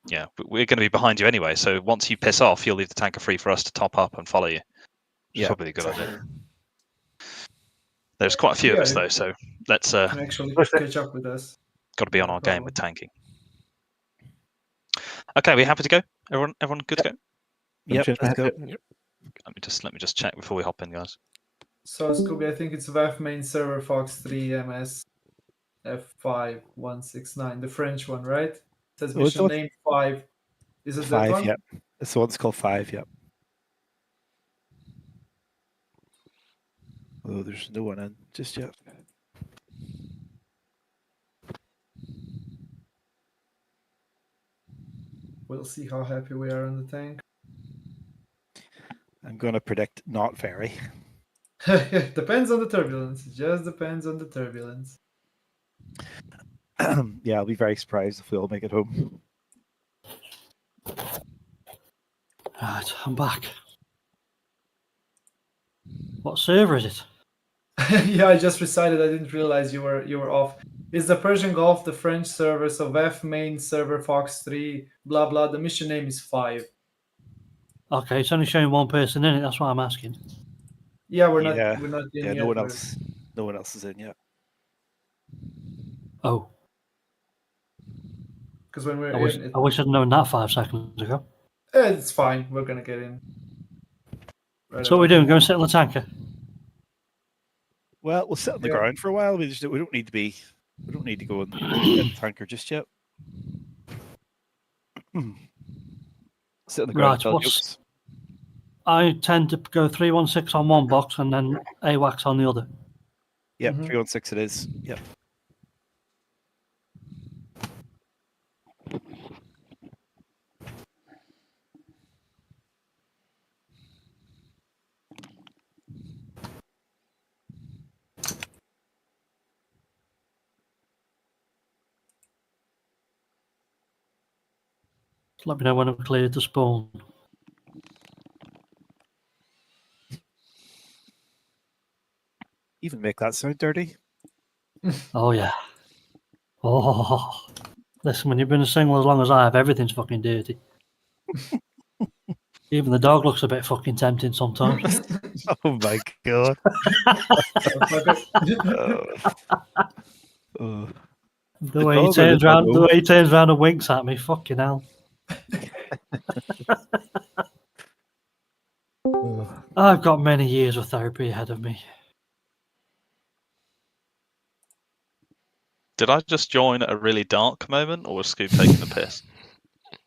Yeah, we're going to be behind you anyway. So once you piss off, you'll leave the tanker free for us to top up and follow you. Which is probably a good idea. There's quite a few of us though, so let's actually catch up with us. Got to be on our game with tanking. Okay, we happy to go? Everyone good to go? Yep, let's go. Let me just check before we hop in, guys. So Scooby, I think it's VAF main server Fox 3 MS F5169, the French one, right? It says mission name 5. Is it 5? that one? Yep. It's the one that's called 5. Yep. Oh, there's no one in just yet. We'll see how happy we are on the tank. I'm going to predict not very. Depends on the turbulence. It just depends on the turbulence. Yeah, I'll be very surprised if we all make it home. Right, I'm back. What server is it? Yeah, I just recited. I didn't realize you were off. It's the Persian Gulf, the French server, so VAF main server Fox 3, blah blah. The mission name is 5. Okay, it's only showing one person in it. That's what I'm asking. Yeah, we're not Yeah. in Yeah, yet. no one we're- else. No one else is in yet. Oh, Because when we're I wish in, I wish I'd known that 5 seconds ago. it's fine. We're gonna get in. Right So what are we away. doing? Go and sit on the tanker? Well, we'll sit on the Yeah. ground for a while. We don't need to be. We don't need to go and get the tanker just yet. Sit on the ground. Right, and tell what's- jokes. I tend to go 316 on one box and then AWACS on the other. Yep, Mhm. 316 it is. Yep. Let me know when I've cleared the spawn. Even make that sound dirty. Oh yeah. Oh, listen, when you've been a single as long as I have, everything's fucking dirty. Even the dog looks a bit fucking tempting sometimes. Oh my god. Oh. The way he turns around, and winks at me, fucking hell. I've got many years of therapy ahead of me. Did I just join at a really dark moment, or was Scoop taking the piss?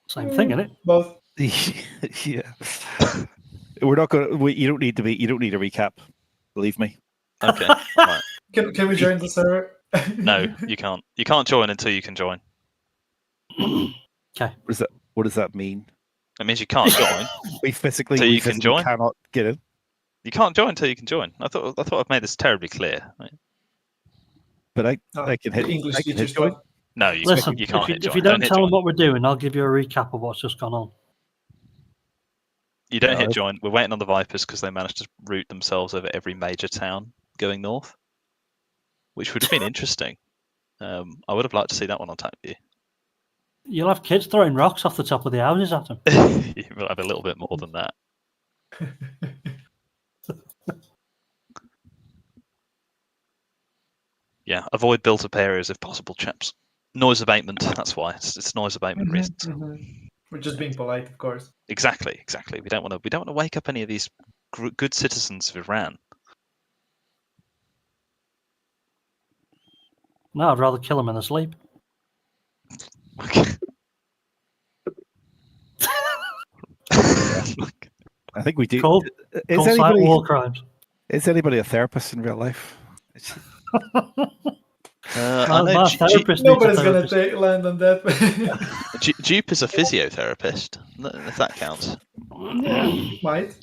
Same thing, innit? Both. Yeah. We're not going to. You don't need to be. You don't need a recap. Believe me. Okay. Right. Can we join the server? No, you can't. You can't join until you can join. Okay. What does that mean? It means you can't join. We physically, Till we you can physically join. cannot get in. You can't join until you can join. I thought I've made this terribly clear. Right? But I can hit. English I can teacher hit join. stuff. No, you Listen, you can't if you, hit if join. you don't hit tell join. them what we're doing, I'll give you a recap of what's just gone on. You don't No, hit it's- join. We're waiting on the Vipers because they managed to route themselves over every major town going north, which would have been interesting. I would have liked to see that one on Tap View. You'll have kids throwing rocks off the top of the houses at them. You will have a little bit more than that. Yeah, avoid built-up areas if possible, chaps. Noise abatement. That's why it's noise abatement reasons. We're just being polite, of course. Exactly. We don't want to wake up any of these good citizens of Iran. No, I'd rather kill them in their sleep. I think we do. Cold Is site anybody war crimes. Is anybody a therapist in real life? My therapist needs a Nobody's gonna therapist. land on that. Dupe is a physiotherapist, if that counts. Yeah, might.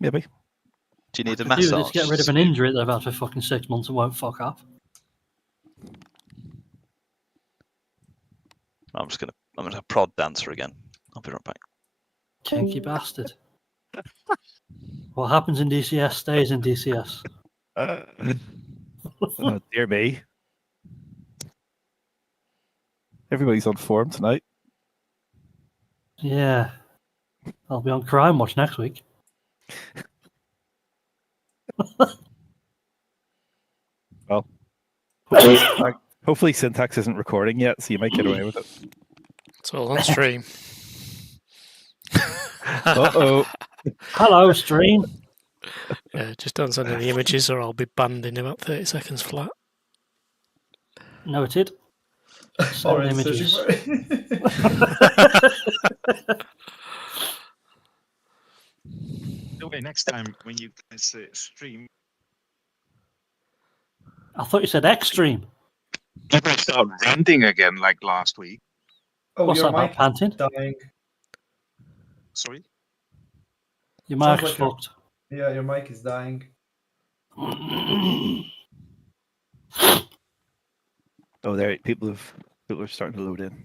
Maybe. Do you need a Could do massage? this, get rid of an injury that I've had for fucking 6 months and won't fuck off. I'm gonna prod dancer again. I'll be right back. Kinky bastard. What happens in DCS stays in DCS. Oh, dear me. Everybody's on form tonight. Yeah. I'll be on Crime Watch next week. Well, hopefully Syntax isn't recording yet, so you might get away with it. It's all on stream. Uh-oh. Hello, stream. Yeah, just don't send any images or I'll be banned in about 30 seconds flat. Noted. Send Alright, images. searching for it. Wait, next time when you guys stream, I thought you said extreme. people start ranting again like last week. Oh, What's your that about, mic panting? is dying. Sorry? Your Sounds mic's like fucked. Yeah, your mic is dying. Oh, there. People are starting to load in.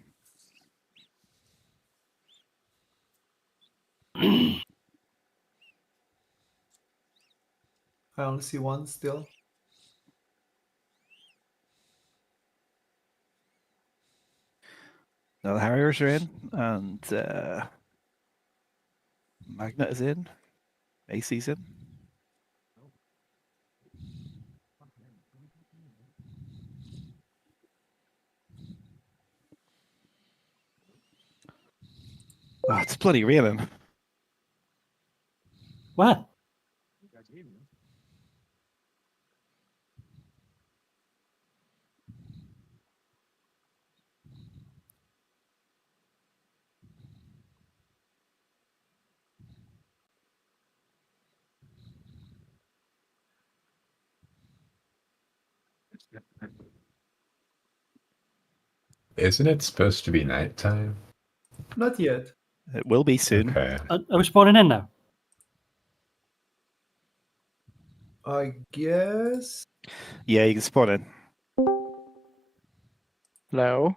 I only see one still. Now the Harriers are in, and Magnet is in. AC's in. Oh, it's bloody raining. Where? Isn't it supposed to be nighttime? Not yet. It will be soon. Okay. Are we spawning in now? I guess. Yeah, you can spawn in. Hello.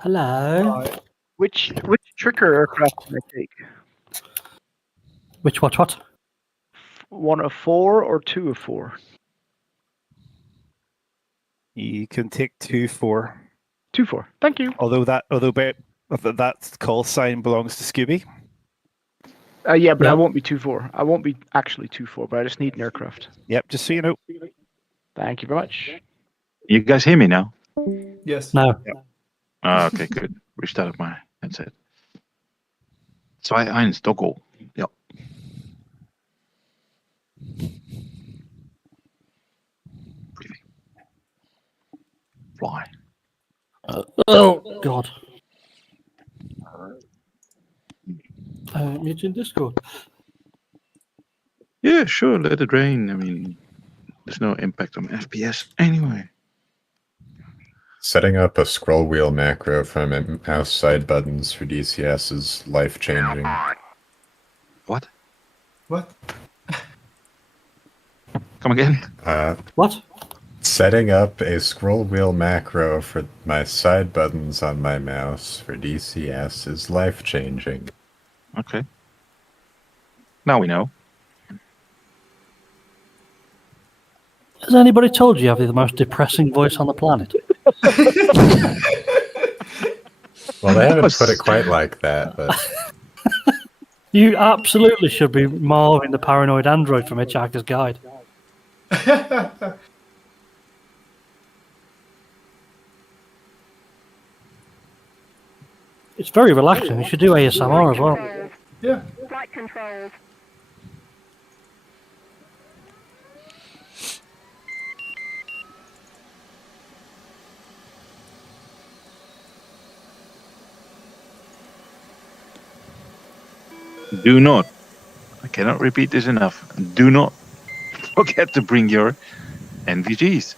Hello. Hi. Which trigger aircraft can I take? Which what? 1 of 4 or 2 of 4? You can take 2-4. 2-4. Thank you. Although that call sign belongs to Scooby. Yeah, but I Yep. won't be 2-4. I won't be actually 2-4, but I just need an aircraft. Yep, just so you know. Thank you very much. You guys hear me now? Yes. No. Ah, okay, good. Restarted my headset. 2-1 Toggle. Ja. Briefing. Fly. Oh God. Meet you in Discord. Yeah, sure, let it rain. I mean, there's no impact on FPS anyway. Setting up a scroll wheel macro from mouse side buttons for DCS is life-changing. What? What? Come again? What? Setting up a scroll wheel macro for my side buttons on my mouse for DCS is life-changing. Okay. Now we know. Has anybody told you you have the most depressing voice on the planet? Well, they haven't put it quite like that, but... You absolutely should be Marvin the paranoid android from Hitchhiker's Guide. It's very relaxing. You should do ASMR as well. Yeah. Flight controls. Do not, I cannot repeat this enough, do not forget to bring your NVGs.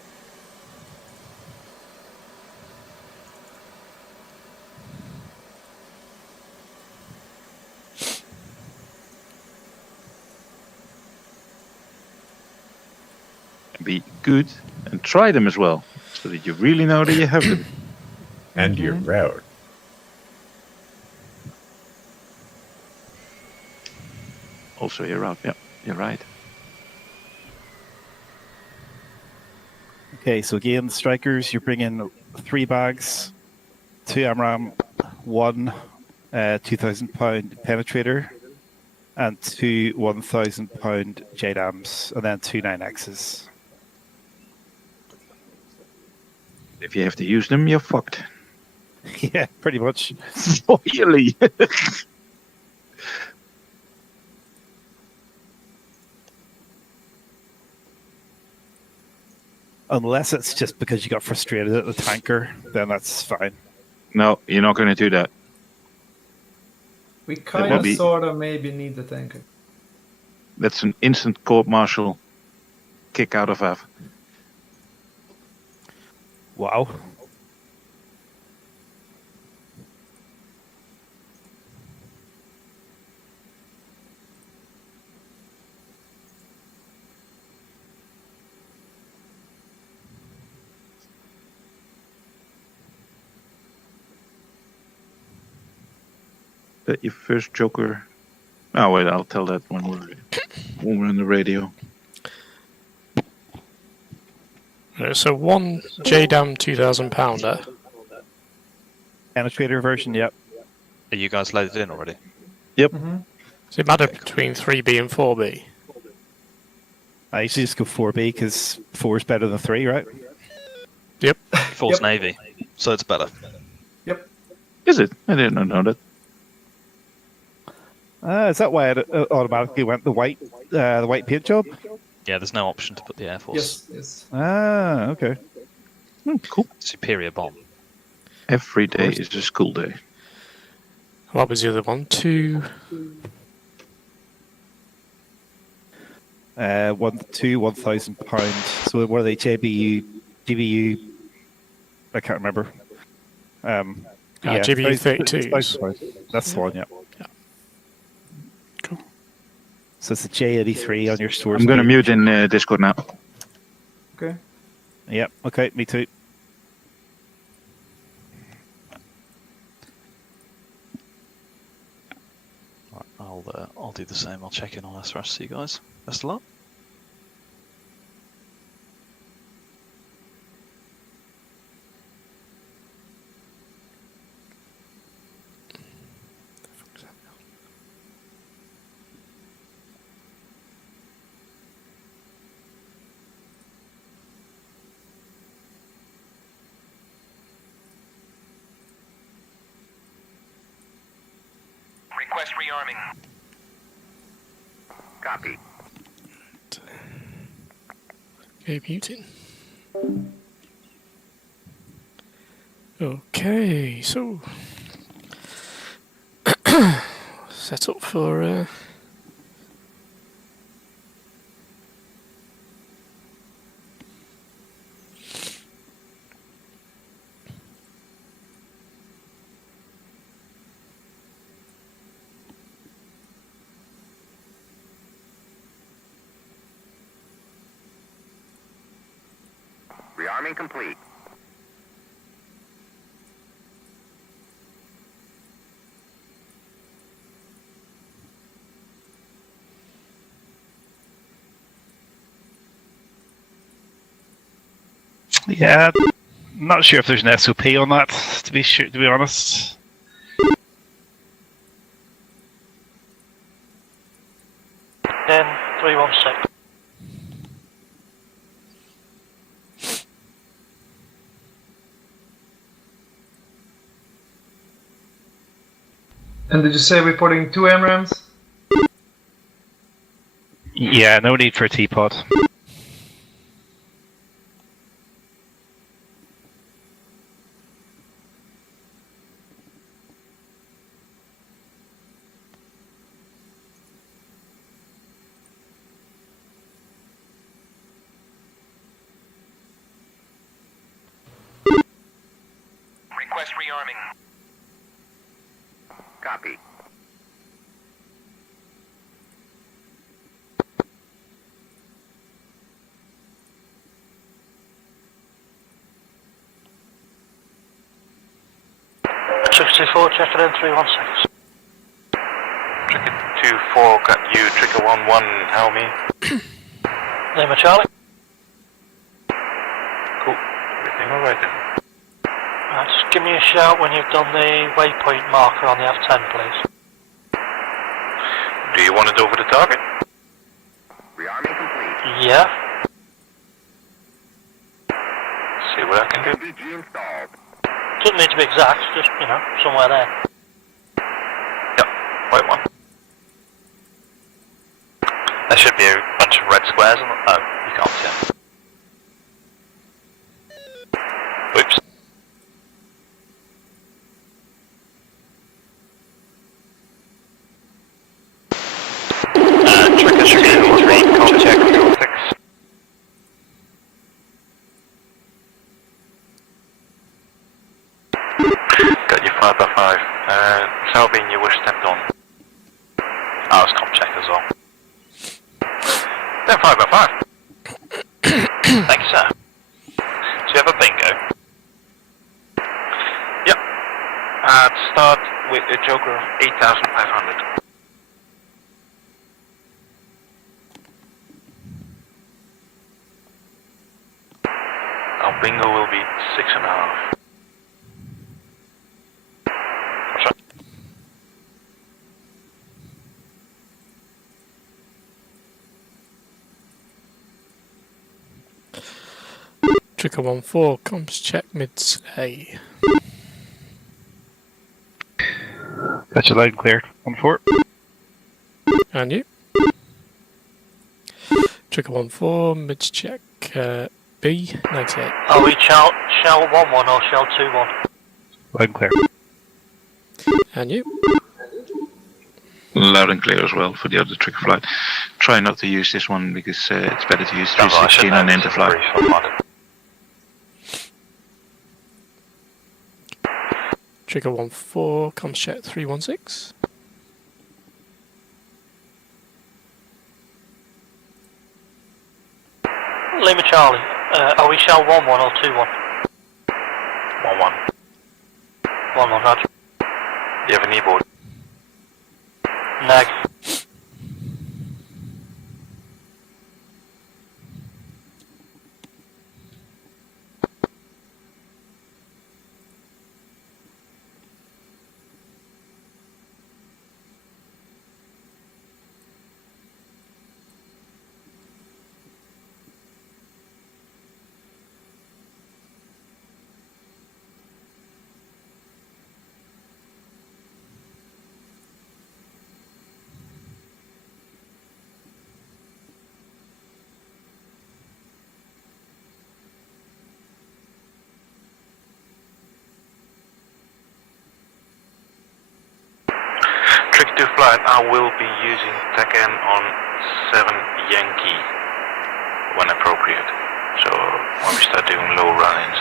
Be good and try them as well, so that you really know that you have them. And your route. Also your route, yeah, you're right. Okay, so again, strikers, you're bringing 3 bags, 2 AMRAAM, 1 £2,000 penetrator, and 2 £1,000 JDAMs, and then 2 9Xs. If you have to use them, you're fucked. Yeah, pretty much. Really? Unless it's just because you got frustrated at the tanker, then that's fine. No, you're not going to do that. We kind of, sort of, maybe need the tanker. That's an instant court-martial kick out of VAF. Wow. That your first Joker? Oh wait, I'll tell that when we're on the radio. So 1 JDAM £2,000. Penetrator version, yep. Are you guys loaded in already? Yep. Does it matter between 3B and 4B? I usually just go 4B because 4 is better than 3, right? Yep. 4's Navy, so it's better. Yep. Is it? I didn't know that. Is that why it automatically went the white paint job? Yeah, there's no option to put the Air Force. Yes. Ah, okay. Cool. Superior bomb. Every day is a school day. What was the other one? 2. 1,000 £1,000. So what are they? GBU? I can't remember. GBU 32s. That's the one. Yeah. Cool. So it's a J83 on your source. I'm going to mute in Discord now. Okay. Yep. Okay. Me too. I'll do the same. I'll check in on SRS. See you guys. Best of luck. Request rearming. Copy. Okay, muting. Okay, so set up for Rearming complete. Yeah, not sure if there's an SOP on that. To be honest. Then 316. And did you say reporting 2 AMRAAMs? Yeah, no need for a teapot. Request rearming. Copy. Four checking in 316. Trigger 2-4, got you. Trigger 1-1, Helmy. Name of Charlie. Cool. Everything alright then. Just give me a shout when you've done the waypoint marker on the F10, please. Do you want it over the target? Rearming complete. Yeah. See what I can do. Doesn't need to be exact, just, somewhere there. Yep, white one. There should be a bunch of red squares on the... Oh, you can't see them. Oops. Trigger 3, contact 6. Got you 5x5. Salvin, you were stepped on. Oh, it's comp check as well. Then 5x5. Thank you, sir. So you have a bingo? Yep. Start with a joker of 8,500. Our bingo will be 6.5. Trigger 1-4, comms check mids A. That's your loud and clear. 1-4. And you? Trigger 1-4, mids check B, 98. Are we shell 1-1 or shell 2-1? Loud and clear. And you? Loud and clear as well for the other trigger flight. Try not to use this one because it's better to use 316 and enter flight. Trigger 1-4, comms check 316. Lima Charlie, are we shell 1-1 or 2-1? 1-1. 1-1, roger. Do you have an e-board? Neg. Trick to flight, I will be using TACAN on 7 Yankee when appropriate. So when we start doing low run-ins.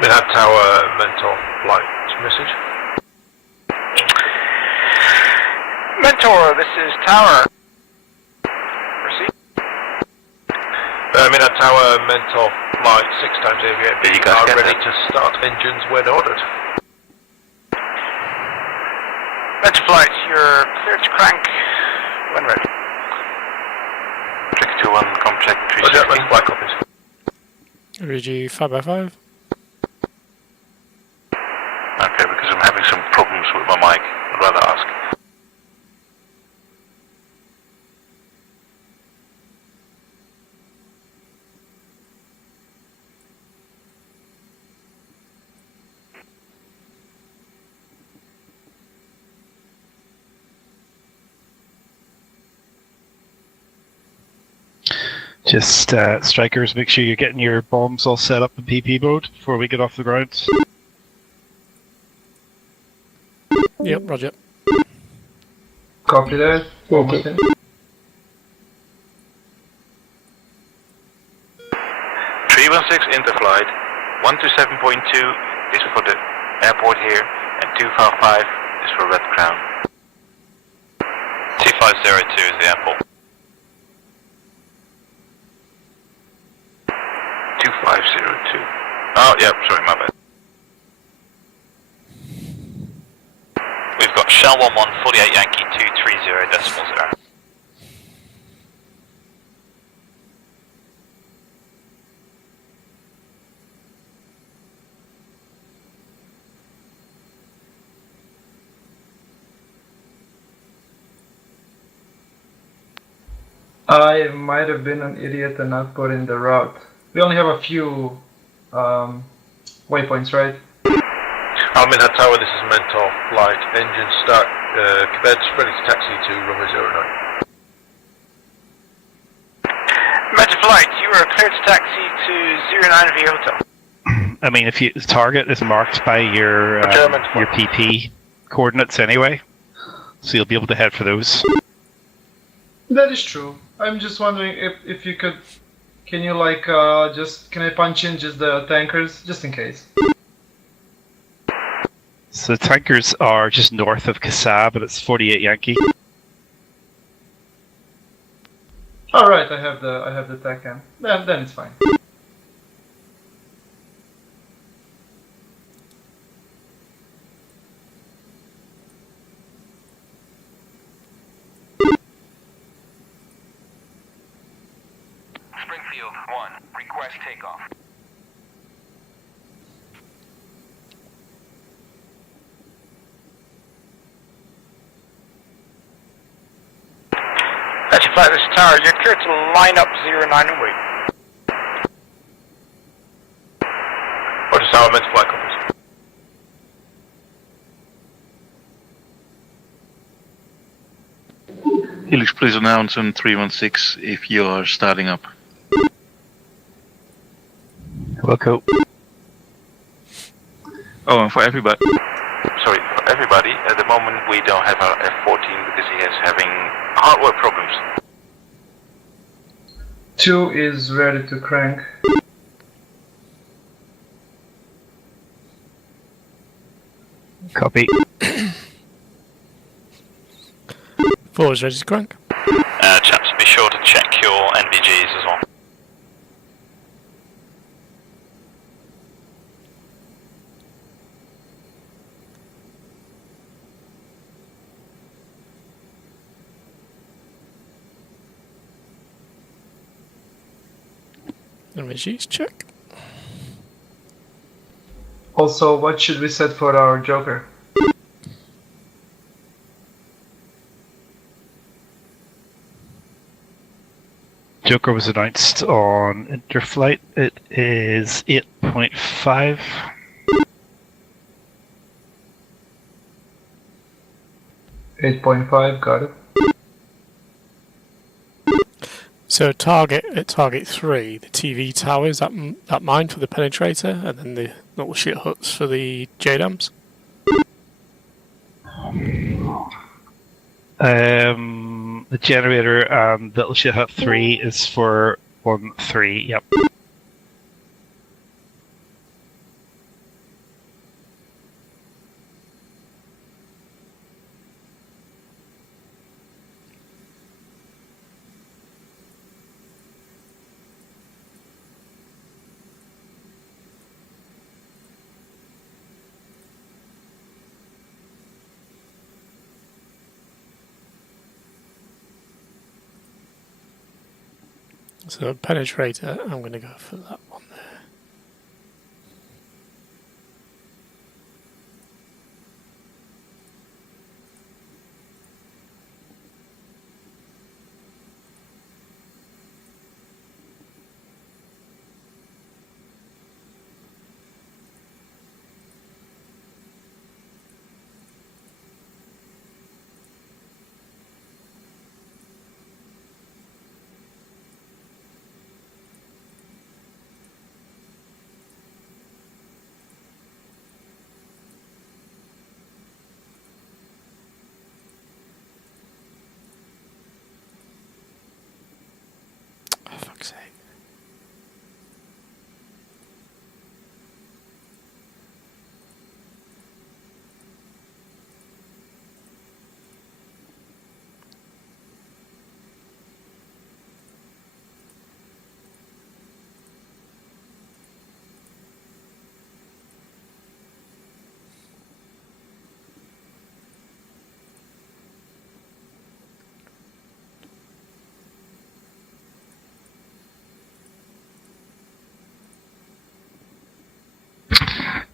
Midhat Tower, Mentor flight message. Mentor, this is Tower. Proceed. Midhat Tower, Mentor flight 6 times aviator. Did you guys get ready that? to start engines when ordered. Mentor flight, you're cleared to crank when ready. Trick to 1, com check 316. Flight copies. RG 5x5. Okay, because I'm having some problems with my mic, I'd rather ask. Just strikers, make sure you're getting your bombs all set up in PP mode before we get off the ground. Yep, roger. Copy that. Almost in. 316 interflight, 127.2 is for the airport here, and 255 is for Red Crown. 2502 is the airport. 2502. Oh, yeah, sorry, my bad. We've got Shell 11, 48 Yankee 230.0. I might have been an idiot and not put in the route. We only have a few waypoints, right? I'm in Tower, this is Mentor flight. Engine start, cadets ready to taxi to runway 09. Mentor flight, you are cleared to taxi to 09 via hotel. I mean, if the target is marked by your PP coordinates anyway, so you'll be able to head for those. That is true. I'm just wondering if you could, can you like can I punch in just the tankers just in case? So the tankers are just north of Kasab, but it's 48 Yankee. All right, I have the TACAN. Then it's fine. Springfield 1, request takeoff. That's your flight, this is Tower. You're clear to line up 09 and wait. Roger, Tower, meant to fly copies. Helix, please announce on 316 if you are starting up. Wilco. Oh, and for everybody. Sorry, for everybody, at the moment we don't have our F-14 because he is having hardware problems. 2 is ready to crank. Copy. 4 is ready to crank. Chaps, be sure to check your NVGs as well. NVGs check. Also, what should we set for our Joker? Joker was announced on Interflight. It is 8.5. .5, got it. So target at target 3, the TV tower, is that mine for the penetrator, and then the little shit huts for the JDAMs? The generator and Little Shit Hut 3 is for 1-3, yep. So penetrator, I'm going to go for that one there. Oh, fuck's sake.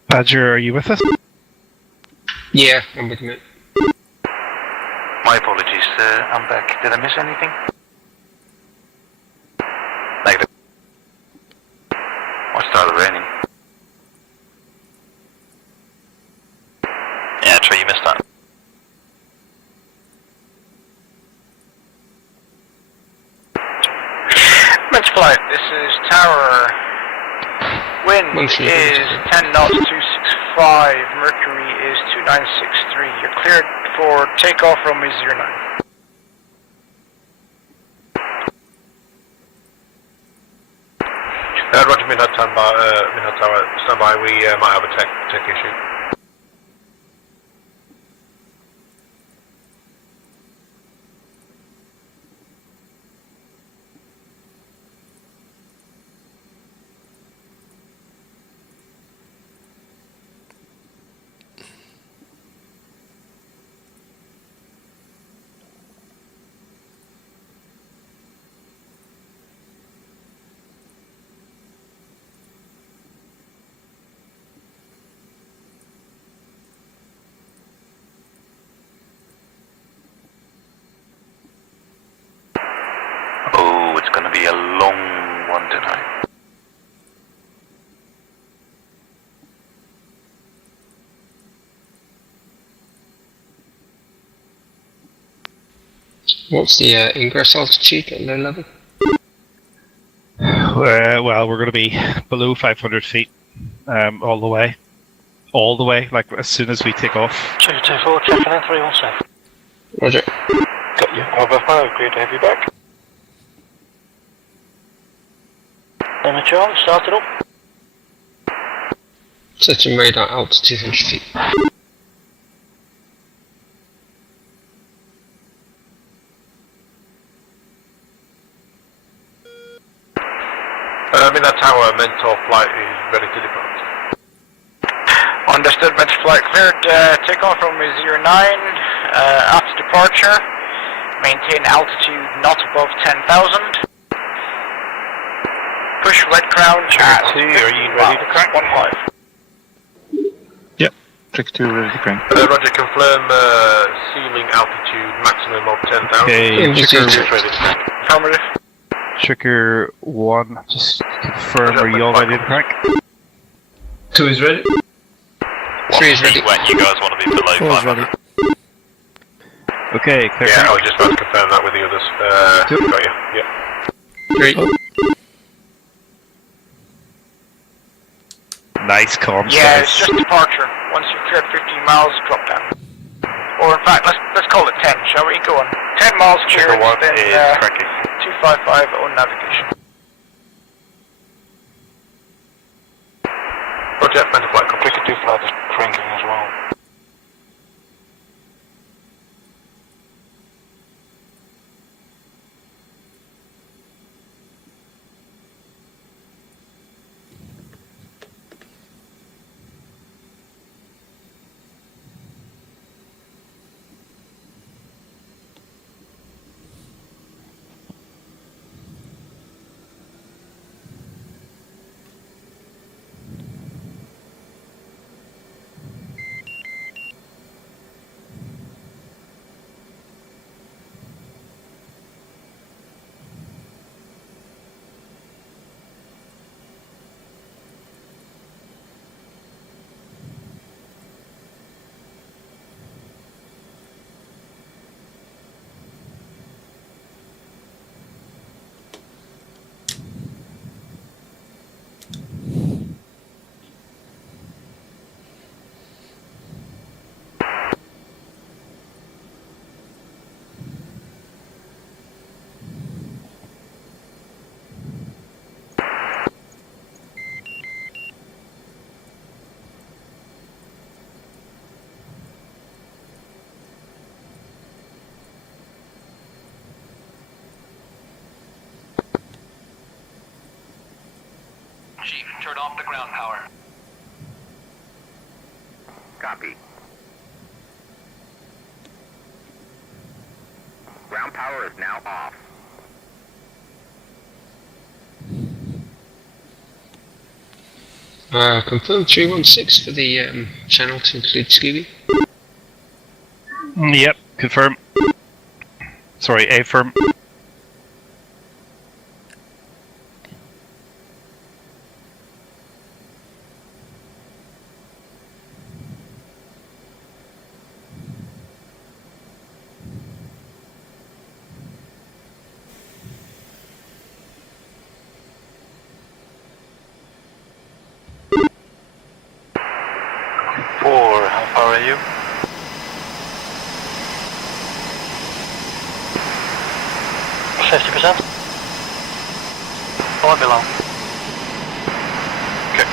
Badger, are you with us? Yeah, I'm with you. My apologies, I'm back. Did I miss anything? Negative. Or started raining. Yeah, Trey, you missed that. Men's flight, this is Tower. Wind is 10 knots 265, Mercury is 2963. You're cleared for takeoff runway 09. Roger, Midnight Tower, stand by. We might have a tech issue. be a long one tonight. What's the ingress altitude at low level? Well, we're going to be below 500 feet all the way. All the way, like as soon as we take off. 224, checking in 317. Roger. Got you. Over. Great to have you back. Demeter, started up. Setting radar out to 200 feet. I'm in that tower, mentor flight is ready to depart. Understood, mentor flight cleared. Takeoff from 09. After departure, maintain altitude not above 10,000. Push red crown at 2. Are you ready to crank? 15. Yep, Trick 2 ready to crank. Roger, confirm ceiling altitude maximum of 10,000. Okay, Trigger ready to crank. Affirmative. Trigger 1, just confirm, are you all ready to crank? 2 is ready. 3 is ready. When you guys want to be below 4 is 500. ready. Okay, clear. Yeah, I was just about to confirm that with the others. Got you. Yep. 3. Nice comms, Yeah, guys. it's just departure. Once you've cleared 15 miles, drop down. Or in fact, let's call it 10, shall we? Go on. 10 miles cleared, then 255 on navigation. Roger, mentor flight. Cricket 2 flight is cranking as well. Chief, turn off the ground power. Copy. Ground power is now off. Confirm 316 for the channel to include Scooby. Yep, confirm. Sorry, affirm. How far are you? %. Or below. Okay.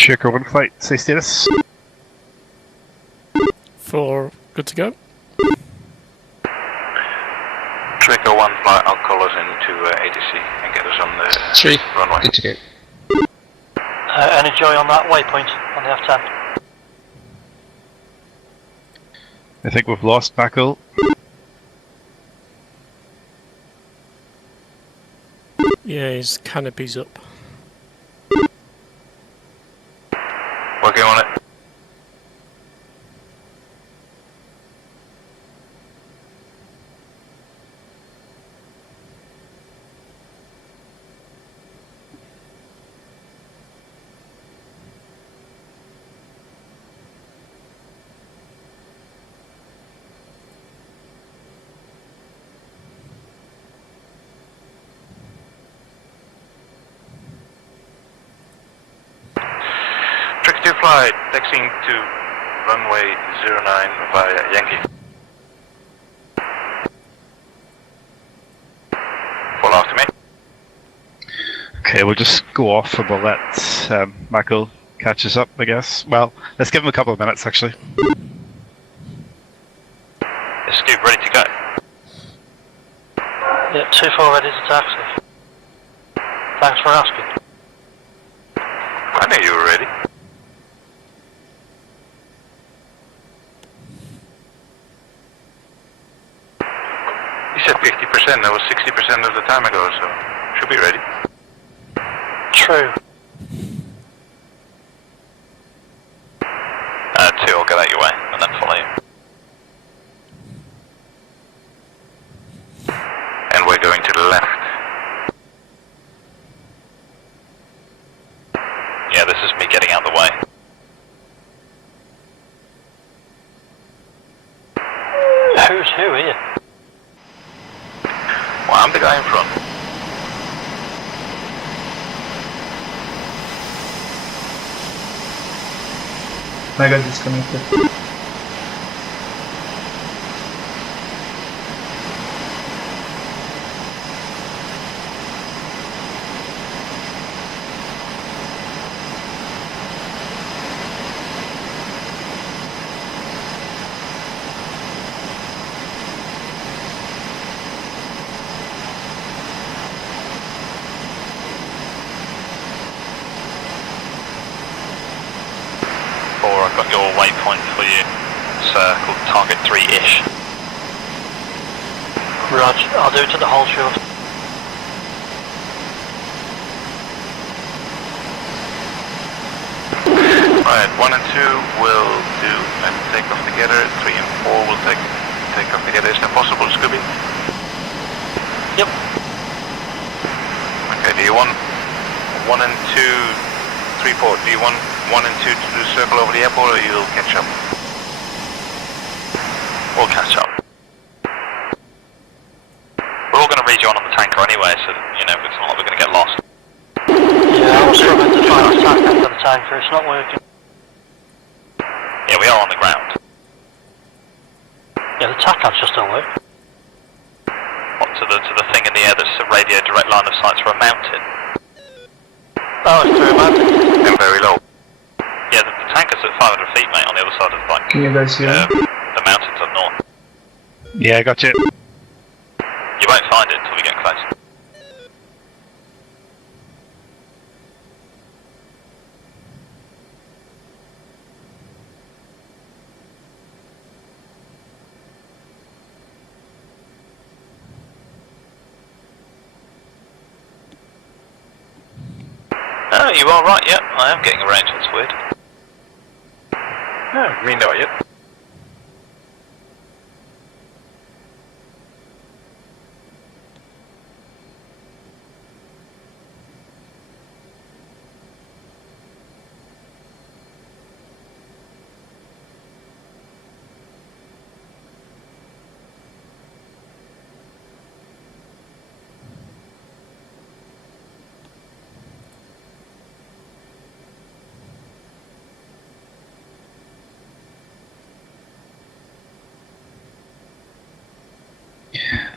Shaker 1 flight, say status. For good to go. Trigger 1 flight, I'll call us into ATC and get us on the 3, runway. good to go. Any joy on that waypoint on the F10? I think we've lost Mako. Yeah, his canopy's up. Working on it. Flight, taxiing to runway 09 via Yankee. Follow after me. Okay, we'll just go off and we'll let Mako catch us up, I guess. Well, let's give him a couple of minutes, actually. Escape ready to go. Yep, 2-4 ready to taxi. Thanks for asking. I knew you were ready. You said 50%, that was 60% of the time ago, so should be ready. True. 2, I'll get out your way and then follow you. And we're going to the left. Yeah, this is me getting out the way. Who's who here? Well, I'm the guy in front. I got disconnected. I've got your waypoint for you. It's called target 3-ish. Roger, I'll do it to the whole shield. Right, 1 and 2 will do and take off together. 3 and 4 will take off together. Is that possible, Scooby? Yep. Okay, do you want 1 and 2, 3, 4? Do you want 1 and 2 to do circle over the airport, or you'll catch up? We'll catch up. We're all going to rejoin on the tanker anyway, so you know it's not like we're going to get lost. Yeah, I was struggling to try and attack after the tanker, it's not working. Yeah, we are on the ground. Yeah, the TACADs just don't work. What, to the thing in the air that's a radio direct line of sight for a mountain? Oh, it's through a mountain. And very low. Yeah, the tanker's at 500 feet, mate, on the other side of the bike. Can you guys hear me? The mountain's up north. Yeah, I got you. You won't find it until we get close. Oh, you are right, yep. I am getting a range, that's weird. No, me not yet.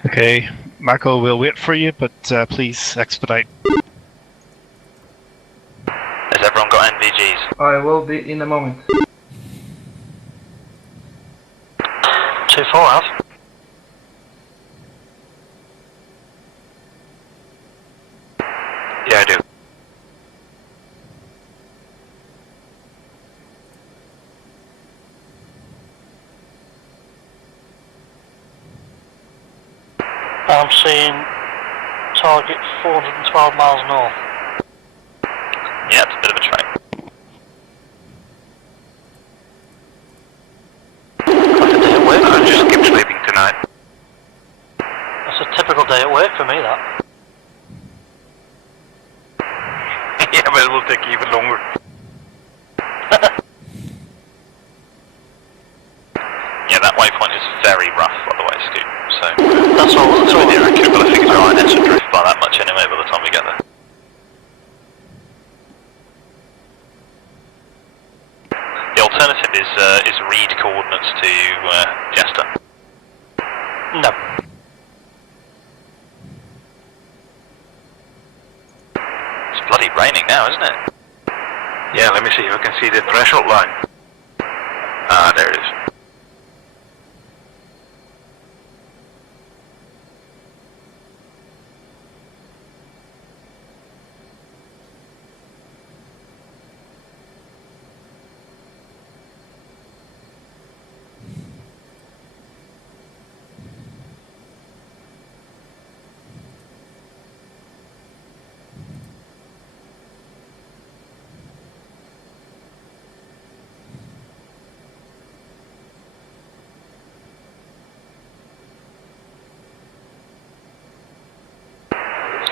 Okay, Marco will wait for you, but please expedite. Has everyone got VGs. I will be in a moment. 2-4 out. Yeah, I do. I'm seeing target 412 miles north. Yeah, it's a bit of a trek. I just keep sleeping tonight. That's a typical day at work for me, that. Yeah, but it will take even longer. Yeah, that waypoint is very rough, by the way, Stu. So that's all. That's all. Yeah, I could have figured out it should drift by that much anyway by the time we get there. The alternative is read coordinates to Jester. No. It's bloody raining now, isn't it? Yeah, let me see if I can see the threshold line. Ah, there it is.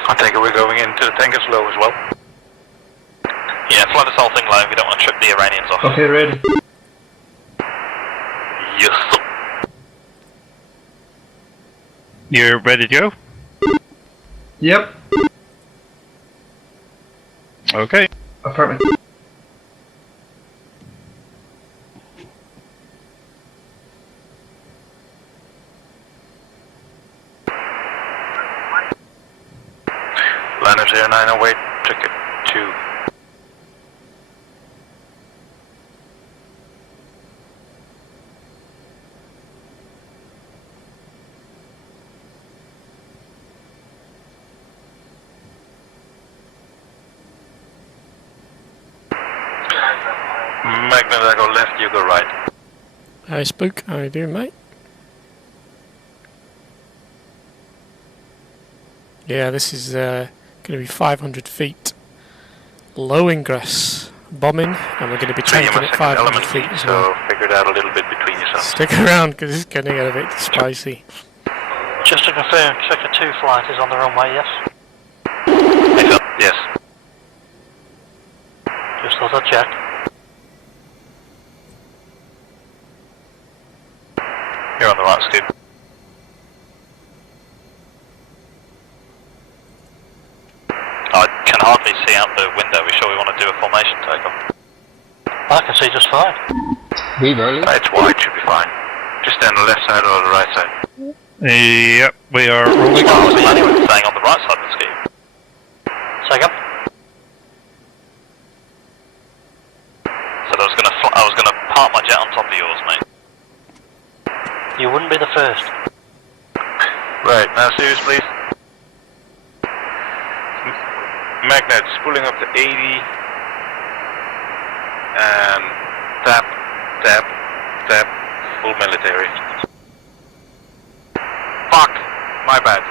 I take it we're going into the tankers low as well. Yeah, fly this whole thing low. We don't want to trip the Iranians off. Okay, ready. Yes. You're ready to go? Yep. Okay. Affirmative. Liner 0908, ticket 2. Magnet, I go left, you go right. Hi, Spook. How you doing, mate? Yeah, this is going to be 500 feet low ingress bombing, and we're going to be tanking at 500 feet as well. So figure it out a little bit between yourselves. Stick around because it's going to get a bit spicy. Just to confirm, Checker 2 flight is on the runway, yes? Yes. Just thought I'd check. You're on the right, Stu. I can hardly see out the window. We sure we want to do a formation takeoff? I can see just fine. We've early. It's wide, should be fine. Just down the left side or the right side? Yep, we are rolling. I was planning on staying on the right side of the ski. Second. So I was gonna park my jet on top of yours, mate. You wouldn't be the first. Right, now serious, please. Magnet, spooling up to 80. And tap, tap, tap, full military. Fuck, my bad.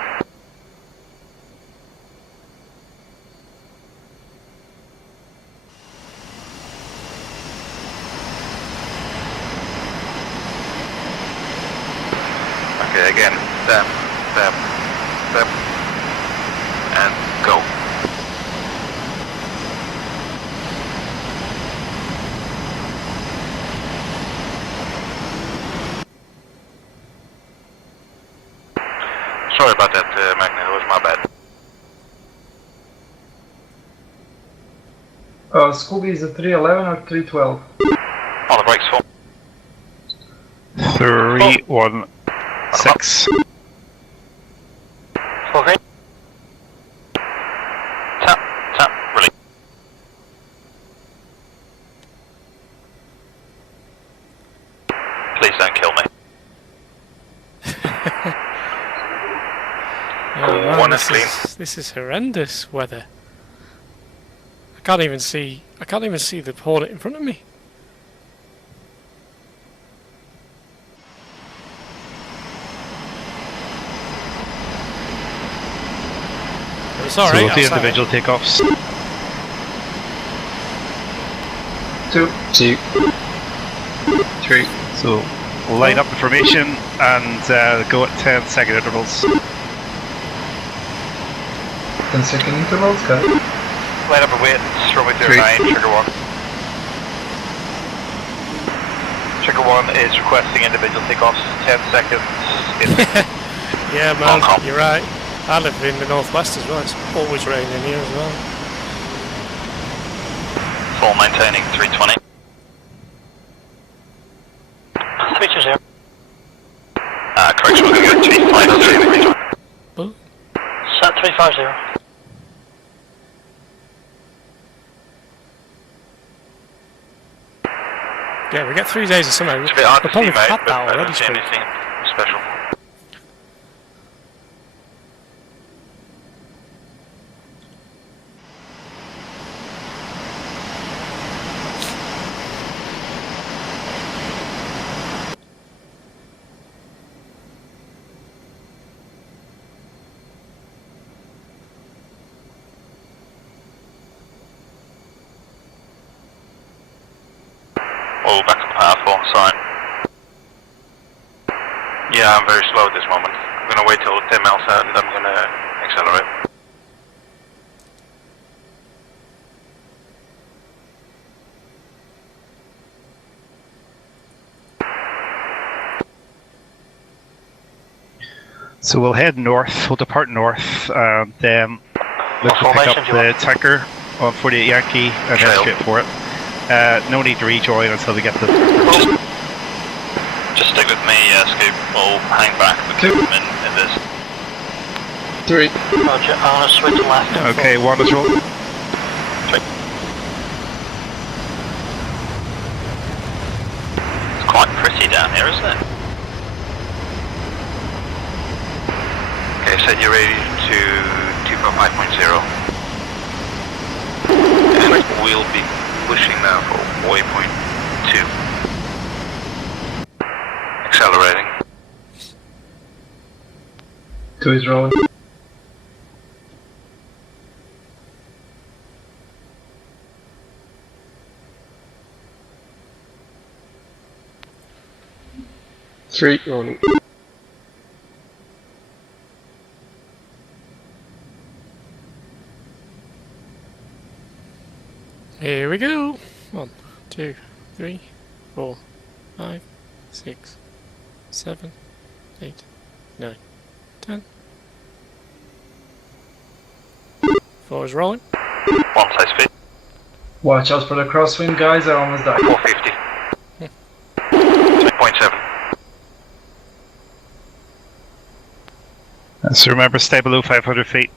Okay, again, tap, tap, tap, and go. Sorry about that, Magnet, it was my bad. Scooby is a 311 or 312? On the brakes, 316. Okay. Tap, tap, release. This is horrendous weather. I can't even see the Hornet in front of me. It's So alright. we'll do individual takeoffs. 2, 2, 3. So we'll line up the formation and go at 10-second intervals. 10-second intervals, guys. Line up and wait. Runway 09, trigger 1. Trigger 1 is requesting individual takeoffs. 10 seconds. Yeah, man, you're right. I live in the northwest as well. It's always raining here as well. Full maintaining 320. 320. Correction, we're going to go 350. Set 350. Yeah, we get 3 days of summer. It's a bit hard We'll to see, probably mate, had but that I already. don't see anything special. Oh, back to power 4, sorry. Yeah, I'm very slow at this moment. I'm going to wait till 10 miles out and I'm going to accelerate. So we'll head north, we'll depart north, then look to pick up the tanker on 48 Yankee and head straight for it. No need to rejoin until we get the... Just stick with me, Scoop, or hang back because I'm in this. 3. Roger, I'm going to switch left. Okay, 1 is roll. It's quite pretty down here, isn't it? Okay, set you ready to 2.5.0. And we'll be pushing now for waypoint 2. Accelerating. 2 is rolling. Three rolling. Here we go. 1, 2, 3, 4, 5, 6, 7, 8, 9, 10. 4 is rolling. 1 size speed. Watch out for the crosswind, guys. I almost died. 450. 3.7. So remember, stay below 500 feet.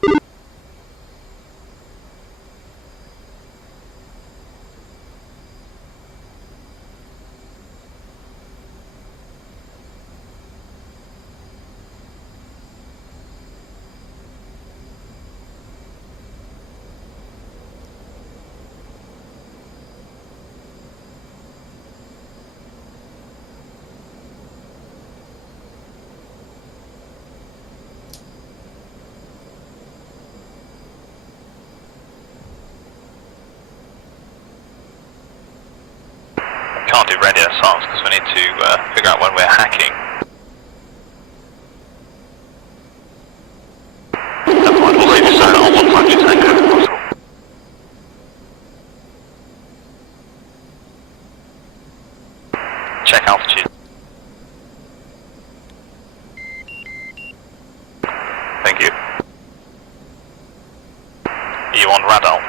Can't do radio songs because we need to figure out when we're hacking. Never mind, we'll leave it so on 100 tanker if possible. Check altitude. Thank you. Are you on radar?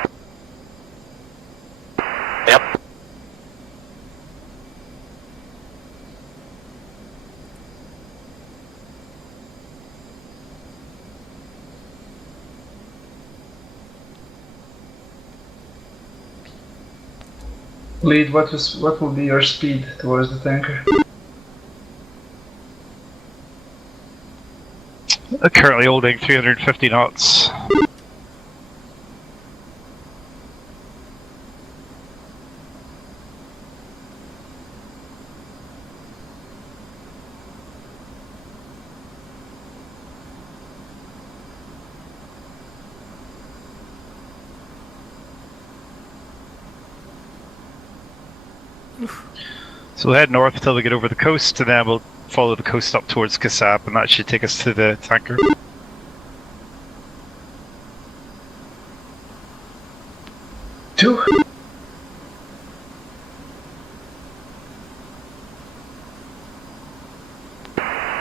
Yep. Lead, what will be your speed towards the tanker? Currently holding 350 knots. So we'll head north until we get over the coast, and then we'll follow the coast up towards Kasab, and that should take us to the tanker. Two.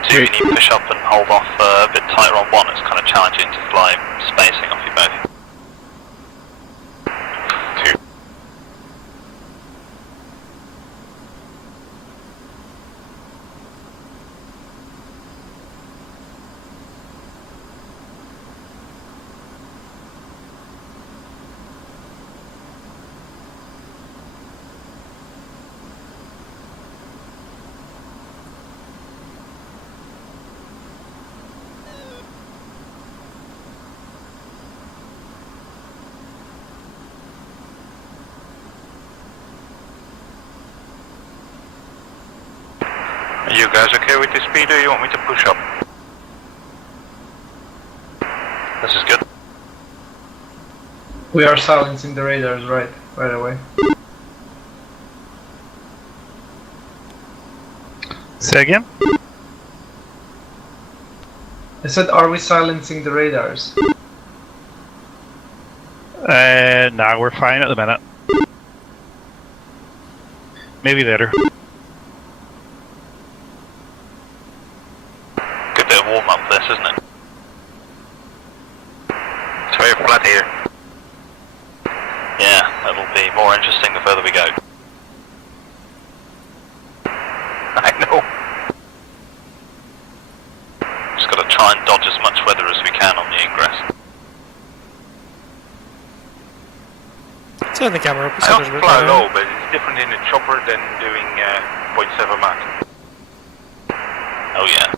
Two, you need to push up and hold off a bit tighter on one. It's kind of challenging to fly spacing off you both. Two. Are you guys okay with the speed, or you want me to push up? This is good. We are silencing the radars right away. Say again? I said, are we silencing the radars? Nah, we're fine at the minute. Maybe later. Good bit of warm up this, isn't it? It's very flat here. Yeah, it'll be more interesting the further we go. I know. Just gotta try and dodge as much weather as we can on the ingress. Turn the camera up. I don't fly low, but it's different in a chopper than doing 0.7 Mach. Oh yeah.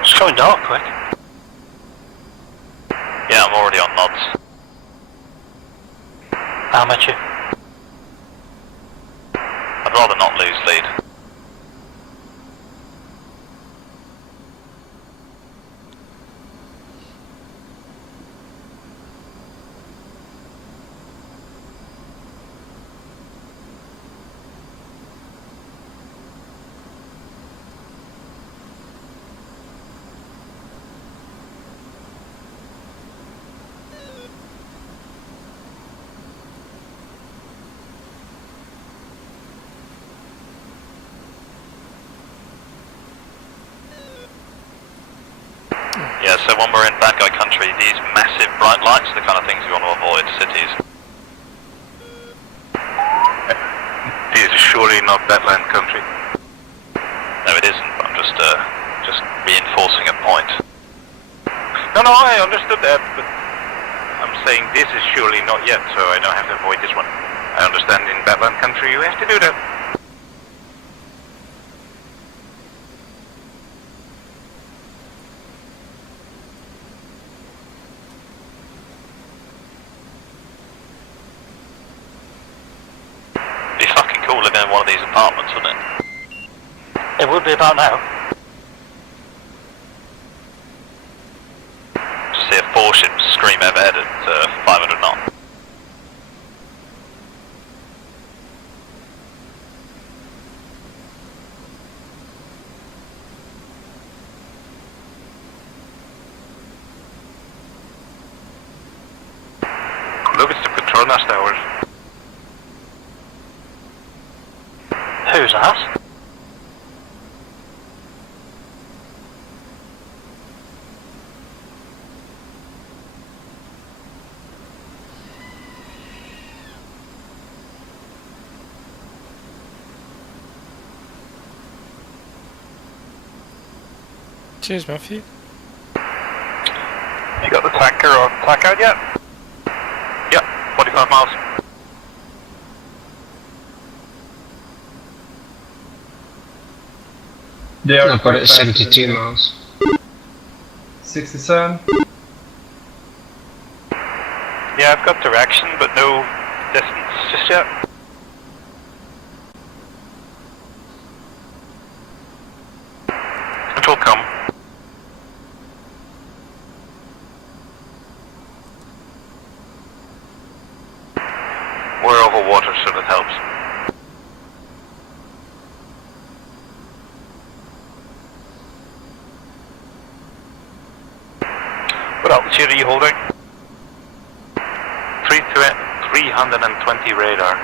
It's going dark quick. Yeah, I'm already on nods. I'm at you. I'd rather not lose lead. Yeah, so when we're in bad guy country, these massive bright lights are the kind of things we want to avoid, cities. This is surely not Badland country. No, it isn't, but I'm just reinforcing a point. No, I understood that, but I'm saying this is surely not yet, so I don't have to avoid this one. I understand in Badland country you have to do that. It'd be fucking cool living in one of these apartments, wouldn't it? It would be about now. Just see a 4-ship scream overhead at 500 knots. Look, it's the Petronas towers. Who's that? Cheers, Matthew. You got the tanker on tack out yet? Yep, 45 miles. They are I've got quite it at fast, 72 yeah. miles. 67. Yeah, I've got direction, but no distance just yet. It will come. We're over water, so that helps. What altitude are you holding? 320 radar.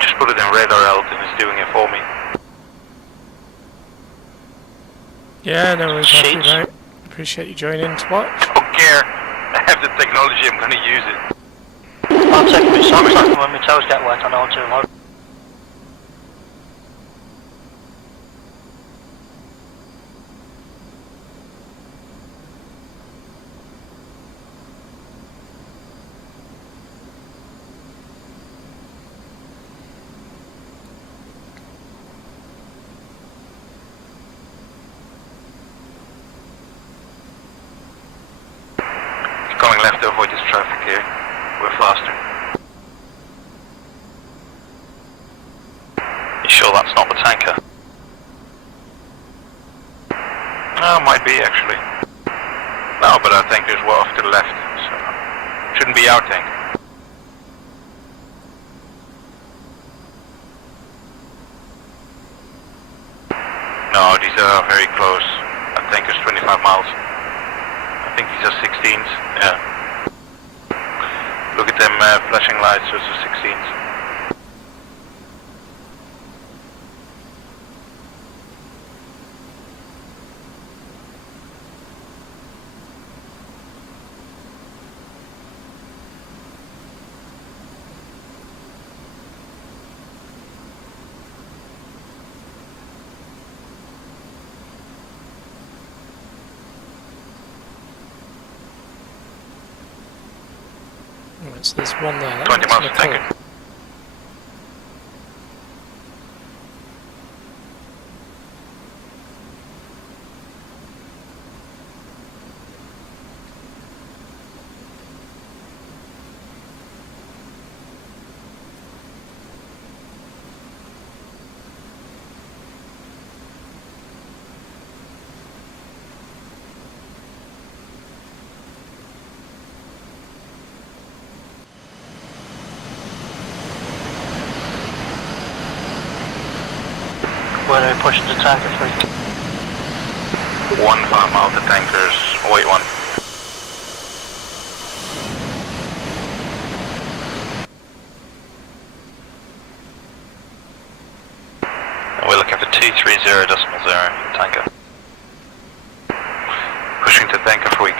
Just put it in radar out and it's doing it for me. Yeah, no worries, Matthew, Sheets. mate. Appreciate you joining to watch. Don't care. I have the technology, I'm gonna use it. I'll take my socks off when my toes get wet, I know I'm too low. Going left to avoid this traffic here. We're faster. You sure that's not the tanker? No, might be actually. No, but our tankers were off to the left, so shouldn't be our tank. No, these are very close. Our tanker's 25 miles. I think these are 16s, yeah. Look at them flashing lights, those are 16s. Right, so there's one there. That 20 looks miles kinda to tanker. cool. Where do we push the tanker through? 1 5 mile to tankers, wait 1. And we're looking for 230.0 tanker. Pushing to tanker for week.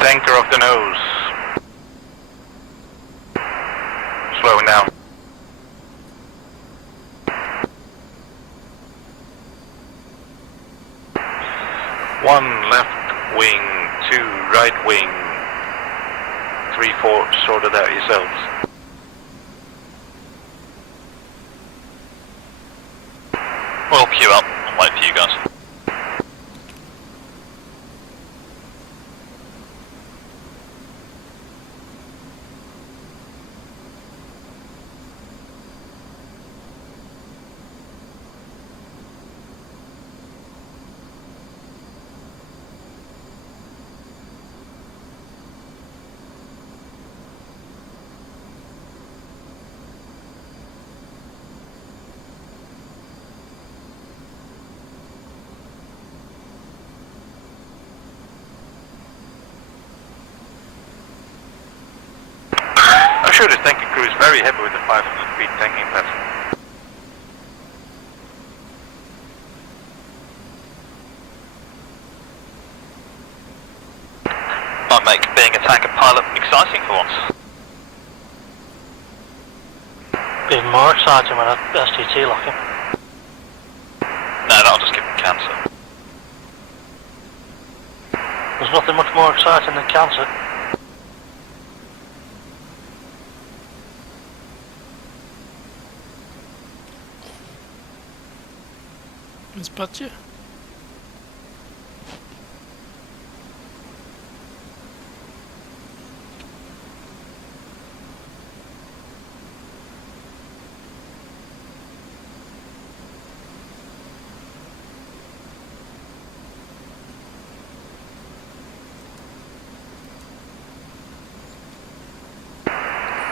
Tanker off the nose. Slowing down. One left wing, 2 right wing, 3 4 sort it out yourselves. We'll queue up and wait for you guys. I'm sure the tanking crew is very happy with the 500 feet tanking pattern. Might make being a tanker pilot exciting for once. Even more exciting when I STT lock him. No, that'll just give him cancer. There's nothing much more exciting than cancer. Where's Badger?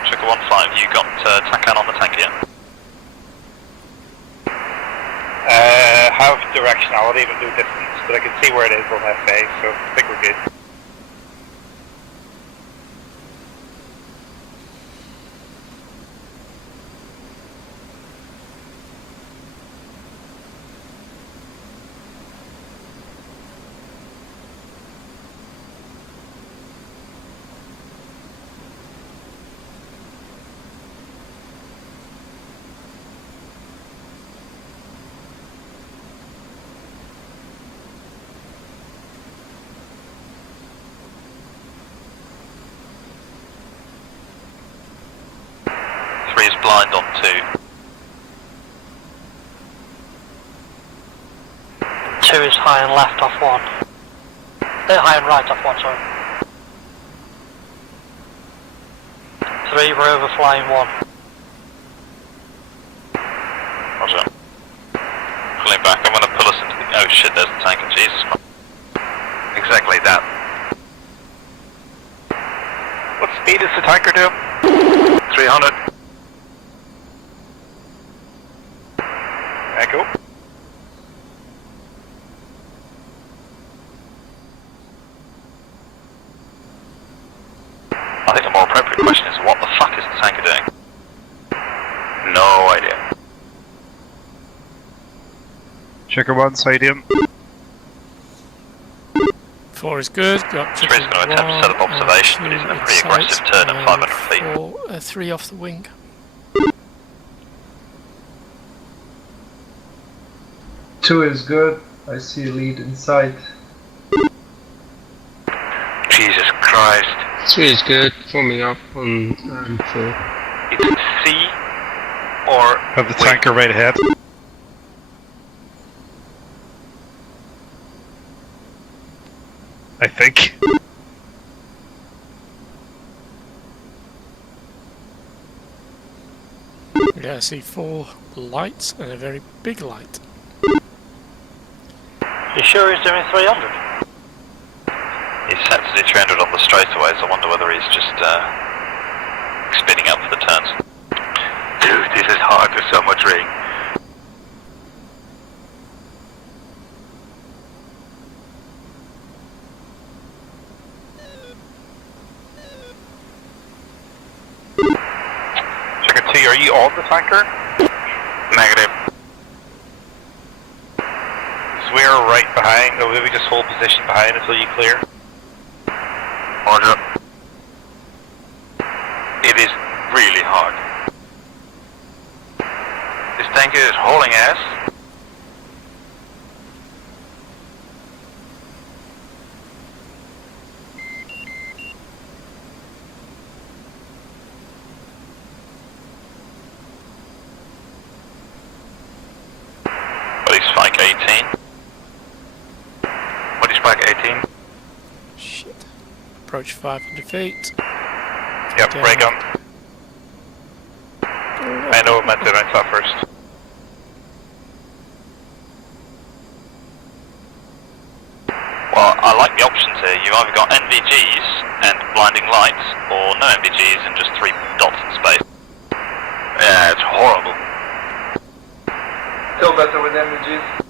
Checker 1-5, you got Takan on the tank yet? Have directionality to do distance, but I can see where it is on FA, so I think we're good. Is blind on 2. 2 is high and left off 1. High and right off 1, sorry. 3, we're overflying 1. Roger. Pulling back, I'm going to pull us into the... Oh shit, there's the tanker, Jesus Christ. Exactly that. What speed does the tanker do? 300. Echo. I think the more appropriate question is, what the fuck is the tanker doing? No idea. Checker 1, sodium. 4 is good. Got 3 is going to attempt to set up observation, but he's in a pretty aggressive turn at 500 feet. 3 off the wing. Two is good. I see a lead inside. Jesus Christ. 3 is good, forming up on 4. It's C or... Have the tanker right ahead. I think. Yeah, I see 4 lights and a very big light. You sure he's doing 300? He's set to do 300 on the straightaways. I wonder whether he's just speeding up for the turns. Dude, this is hard. There's so much ring. Checker 2, are you on the tanker? Negative. So we're right behind, or maybe just hold position behind until you clear? Roger. It is really hard. This tanker is hauling ass. Body spike 18. Body spike 18. Shit. Approach 500 feet. Yep, Down. ray gun. I know what meant to, I saw first. Well, I like the options here. You've either got NVGs and blinding lights, or no NVGs and just 3 dots in space. Yeah, it's horrible. Still better with MGs.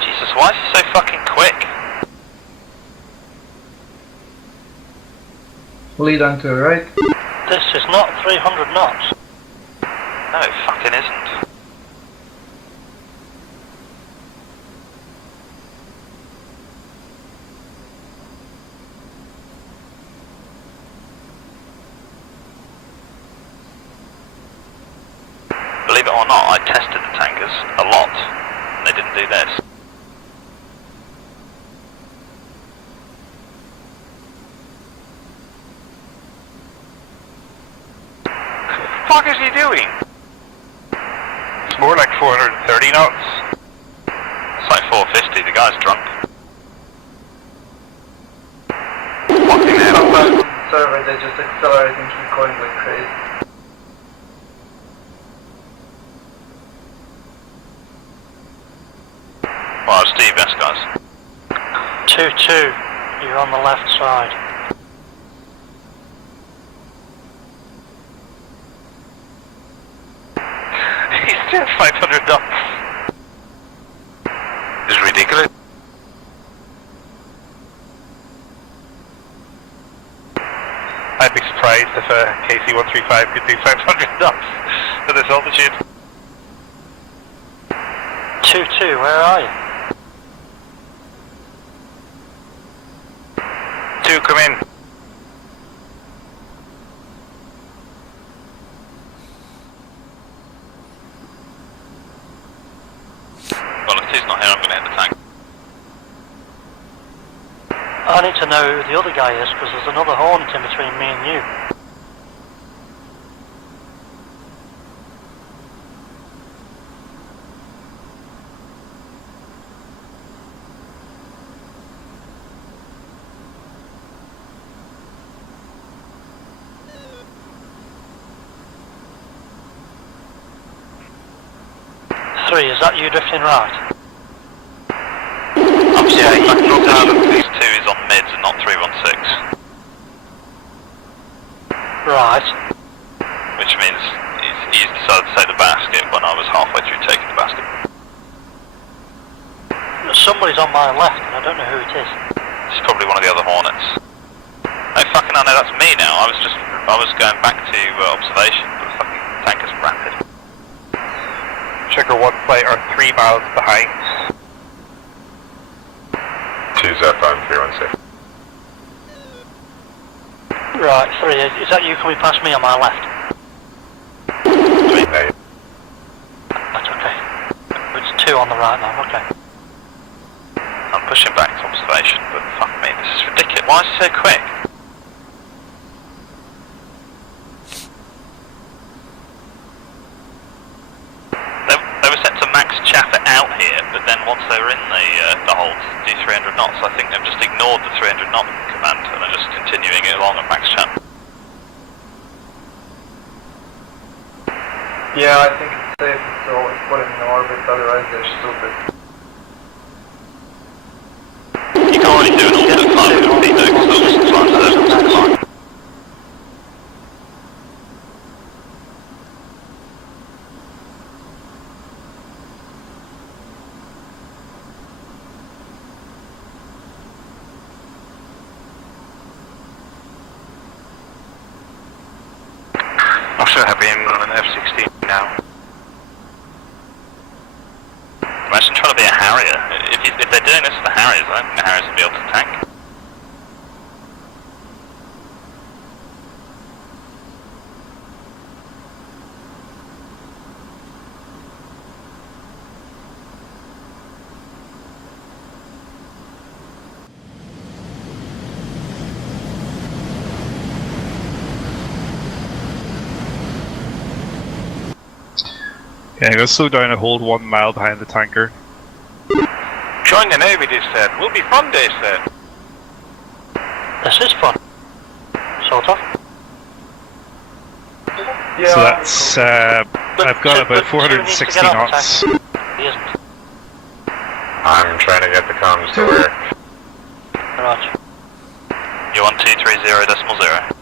Jesus, why is he so fucking quick? Lead on to the right. This is not 300 knots. No, it fucking isn't. or not, I tested the tankers a lot, and they didn't do this. What the fuck is he doing? It's more like 430 knots. It's like 450, the guy's drunk. Fucking hell. Server, they just accelerate and keep going like crazy. Well, Steve, best guys. 2-2, you're on the left side. He's still 500 knots. This is ridiculous. I'd be surprised if a KC-135 could do 500 knots at this altitude. 2-2, where are you? 2, come in. Well, if he's not here, I'm going to hit the tank. I need to know who the other guy is, because there's another Hornet in between me and you. Three, is that you drifting right? I'm sorry, these 2 is on mids and not 316. Right. Which means he's decided to take the basket when I was halfway through taking the basket. Somebody's on my left, and I don't know who it is. It's probably one of the other Hornets. No fucking hell, no, that's me now. I was going back to observation, but the fucking tanker's rapid. Checker 1 flight are 3 miles behind. 2 Zephyr 316. Right, 3, is that you coming past me on my left? 3, no. That's okay. It's 2 on the right now, okay. I'm pushing back to observation, but fuck me, this is ridiculous. Why is it so quick? They were set to max chaff it out here, but then once they were in the hold to do 300 knots, I think they've just ignored the 300 knot command and they're just continuing it along at max chaff. Yeah, I think it's safe to always put them in orbit, otherwise they're stupid. You can't really do an orbit at 550 though, because they'll just climb to the climb. I'm so happy I'm on an F-16 now. Imagine trying to be a Harrier. If they're doing this for the Harriers, I don't think the Harriers will be able to tank. Yeah, go slow down and hold 1 mile behind the tanker. Join the Navy, they said. Will be fun, they said. This is fun. Sort of. Yeah, So that's, I've got about 460 knots. He isn't. I'm trying to get the comms to work. Right. You want 230.0?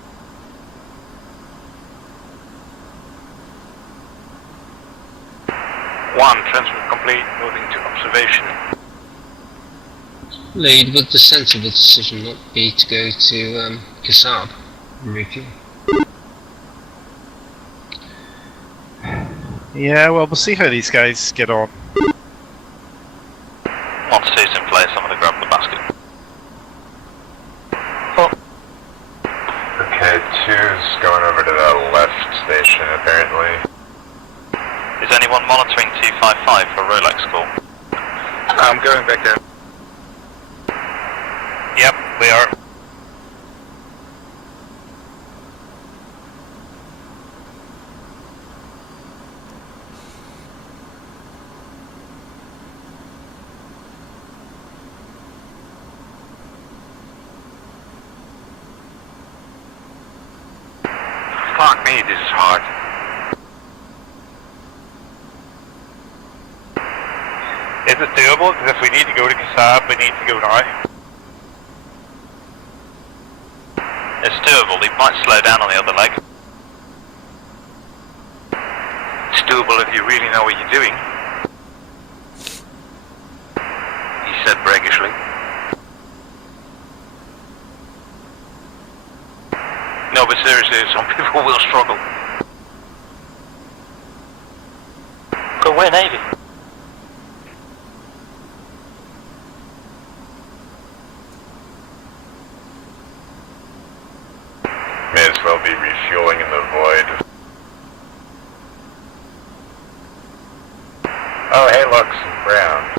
1, transfer complete, moving to observation. Lead, would the sensible decision not be to go to Kasab and refuel? Yeah, well, we'll see how these guys get on. Once 2's in place, I'm going to grab the basket. Okay, 2's going over to the left station, apparently. Is anyone 255 for Rolex call. I'm going back there. Yep, we are. Fuck me, this is hard. Is it doable? Because if we need to go to Kasab, we need to go now. It's doable, he might slow down on the other leg. It's doable if you really know what you're doing. He said braggishly. No, but seriously, some people will struggle. Go win, Navy. May as well be refueling in the void. Oh, hey, look, some brown.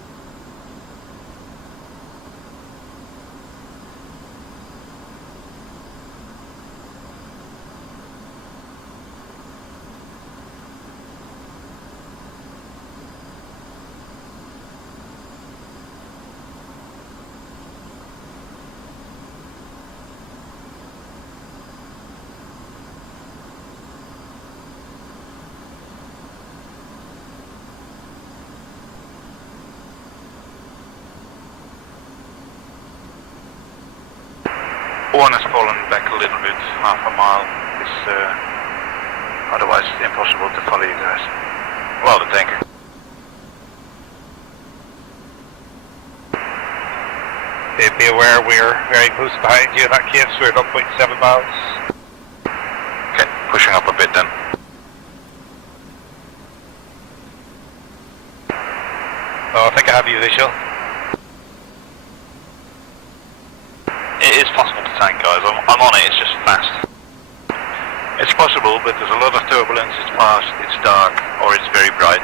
One has fallen back a little bit, half a mile. It's otherwise impossible to follow you guys. Well, the tanker. Be aware we're very close behind you in that case. We're at 1.7 miles. Okay, pushing up a bit then. Oh, I think I have you visual. It is possible to tank, guys. I'm on it, it's just fast. It's possible, but there's a lot of turbulence, it's fast, it's dark, or it's very bright.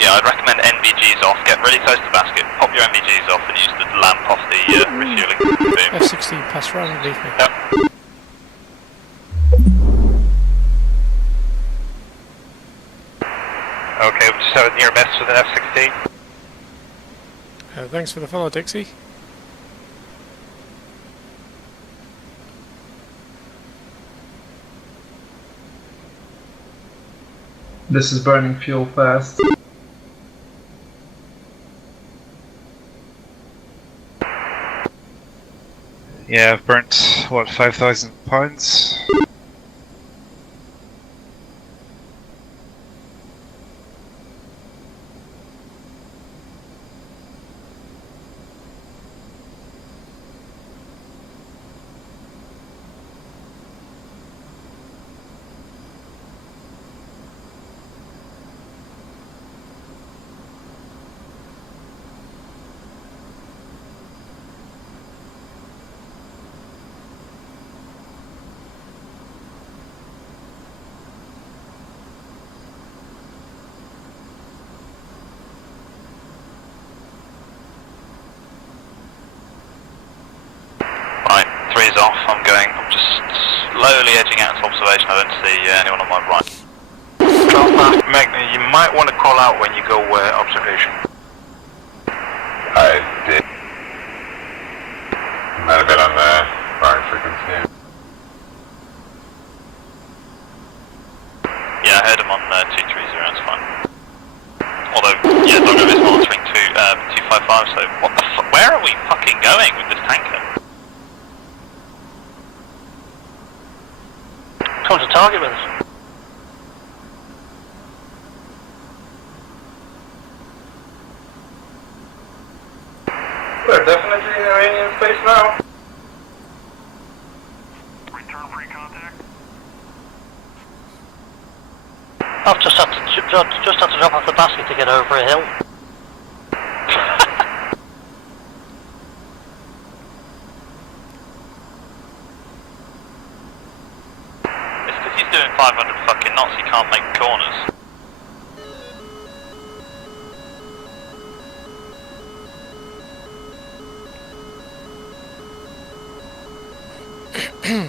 Yeah, I'd recommend NVGs off. Get really close to basket, pop your NVGs off and use the lamp off the refueling boom. F-16 pass right underneath me. Yep. Okay, we just have a near miss with an F-16. Thanks for the follow, Dixie. This is burning fuel fast. Yeah, I've burnt, what, 5,000 pounds? Three's off, I'm just slowly edging out to observation. I don't see anyone on my right. Magna, you might want to call out when you go observation. I did. Might have been on the wrong frequency. Yeah, I heard him on 230, that's fine. Although, yeah, Doggo is monitoring 255, so what the fuck? Where are we fucking going with this tanker? Come to target with us. We're definitely in Iranian space now. I've just had to drop off the basket to get over a hill. It's because he's doing 500 fucking knots, he can't make corners. I'm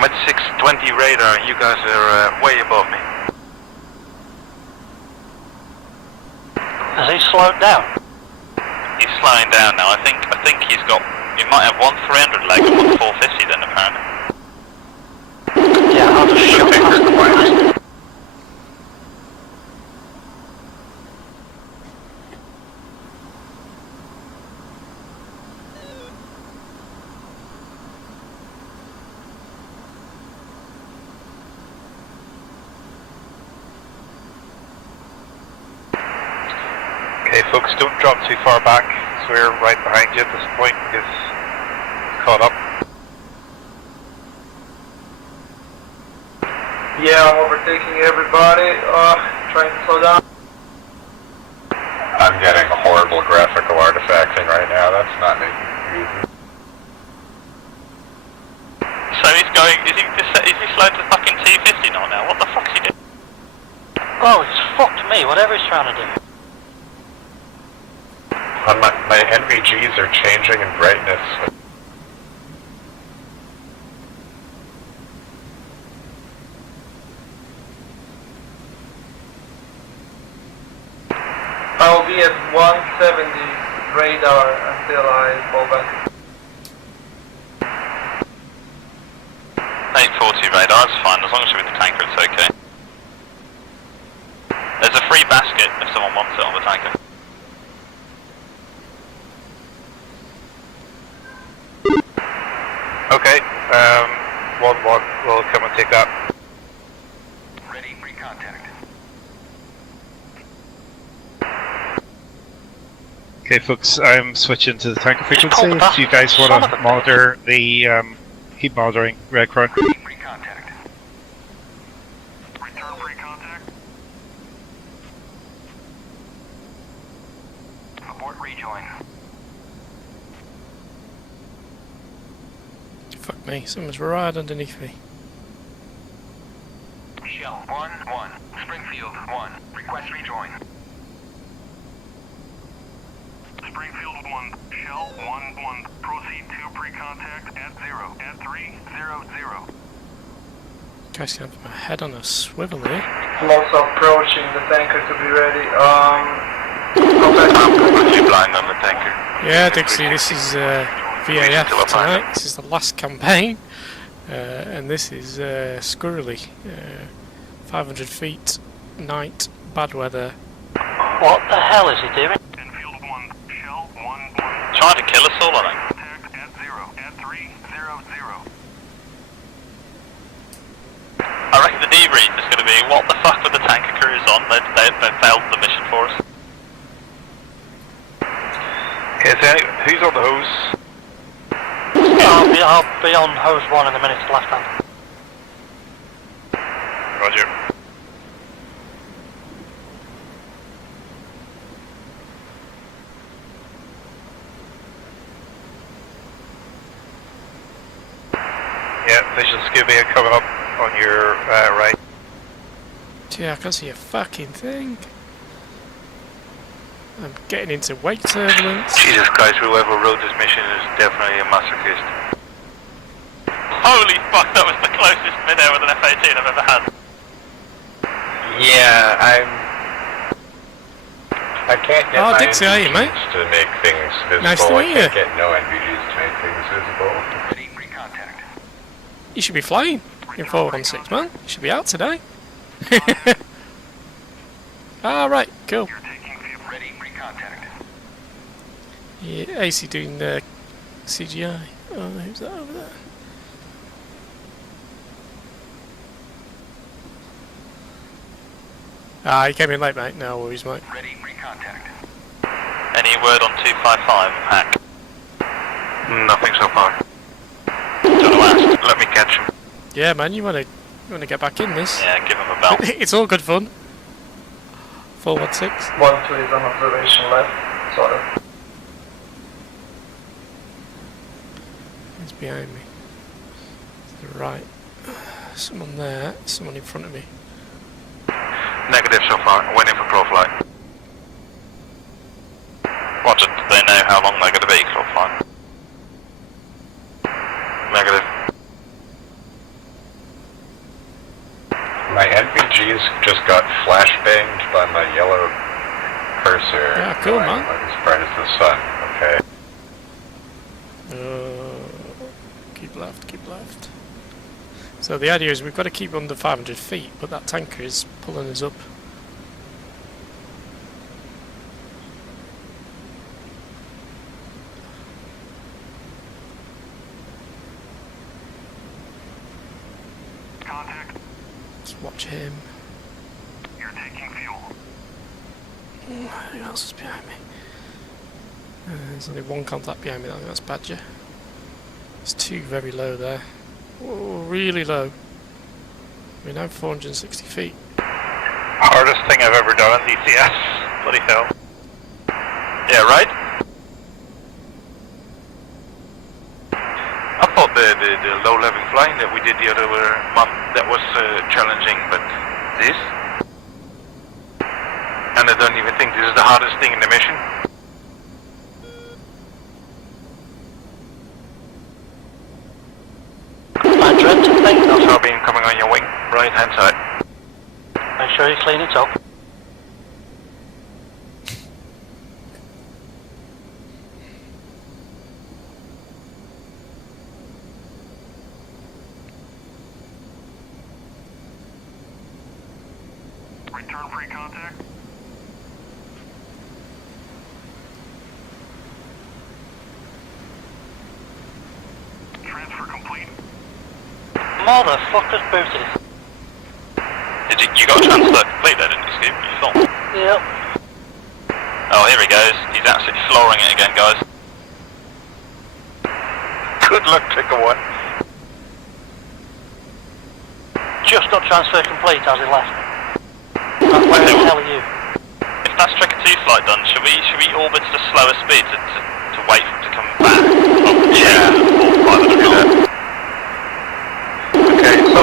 at 620 radar, you guys are way above me. Has he slowed down? He's slowing down now. I think he's got. He might have one 300 leg and one 450 then apparently. Yeah, I'll just shut past the wires. Okay, folks, don't drop too far back, so we're right behind you at this point because it's caught up. Yeah, I'm overtaking everybody. Trying to slow down. I'm getting a horrible graphical artifacting right now. That's not making it easy. So he's going. Is he slowed to fucking 250 now? What the fuck's he doing? Oh, it's fucked me, whatever he's trying to do. My NVGs are changing in brightness. I'll be at 170 radar until I fall back. 840 radar, that's fine. As long as you're with the tanker, it's okay. There's a free basket if someone wants it on the tanker. Okay, 1-1, we'll come and take that. Ready, pre-contact. Okay, folks, I'm switching to the tanker frequency. Do you guys want to monitor the heat monitoring red crown? Ready, pre-contact. Return pre-contact. Abort rejoin. Fuck me, someone's right underneath me. Shell 1-1. Springfield 1. Request rejoin. Springfield 1. Shell 1-1. Proceed to pre-contact at 0. At 3-0-0. Guys, can I put my head on a swivel here? I'm also approaching the tanker to be ready. I'm completely blind on the tanker. Yeah, Dixie, this is VAF tonight. This is the last campaign, and this is squirrely. 500 feet, night, bad weather. What the hell is he doing? Enfield 1. Shell 1-1. Trying to kill us all, I think. Contact at 0. At 3-0-0. I reckon the debrief is going to be, what the fuck were the tanker crews on? They failed the mission for us. Okay, so who's on the hose? I'll be on hose 1 in a minute, left hand. Roger. Yeah, Vision Scooby are coming up on your right. Yeah, I can't see a fucking thing. I'm getting into wake turbulence. Jesus Christ, whoever wrote this mission is definitely a masochist. Holy fuck, that was the closest mid-air with an F-18 I've ever had. Yeah, I can't get my Dixie, how are you, mate? NVGs to make things visible. Nice to I meet can't you. get no NVGs to make things visible. Ready, pre-contact. You should be flying in 416, man. You should be out today. Alright, cool. You're taking view. Ready, pre-contact. Yeah, AC doing the CGI. Oh, who's that over there? Ah, you came in late, mate. No worries, mate. Ready, pre-contact. Any word on 255, hack? Nothing so far. Let me catch him. Yeah, man, you wanna get back in this? Yeah, give him a bell. It's all good fun. 416. 1-2 is on observation left, sort of. He's behind me. To the right. Someone there. Someone in front of me. Negative so far, waiting for pro flight. Roger, do they know how long they're going to be? Club flight. Negative. My NVG's just got flashbanged by my yellow cursor. Yeah, cool, going man. like as bright as the sun. Okay. Keep left, keep left. So the idea is we've got to keep under 500 feet, but that tanker is pulling us up. Contact. Let's watch him. You're taking fuel. Who else is behind me? There's only one contact behind me, I think that's Badger. There's two very low there. Oh, really low. We're now 460 feet. Hardest thing I've ever done in DCS. Bloody hell. Yeah, right? I thought the low-level flying that we did the other month, that was challenging, but this? And I don't even think this is the hardest thing in the mission. Beam coming on your wing, right hand side. Make sure you clean it up. Return free contact. Transfer complete. Motherfuckers booted it. You got a transfer complete there, didn't you, Steve? You thought? Yep. Oh, here he goes. He's absolutely flooring it again, guys. Good luck, Ticker One. Just got transfer complete as he left. Where the hell are you? If that's Tracker 2 flight done, should we orbit at a slower speed to wait for him to come back? Oh, yeah. Okay, so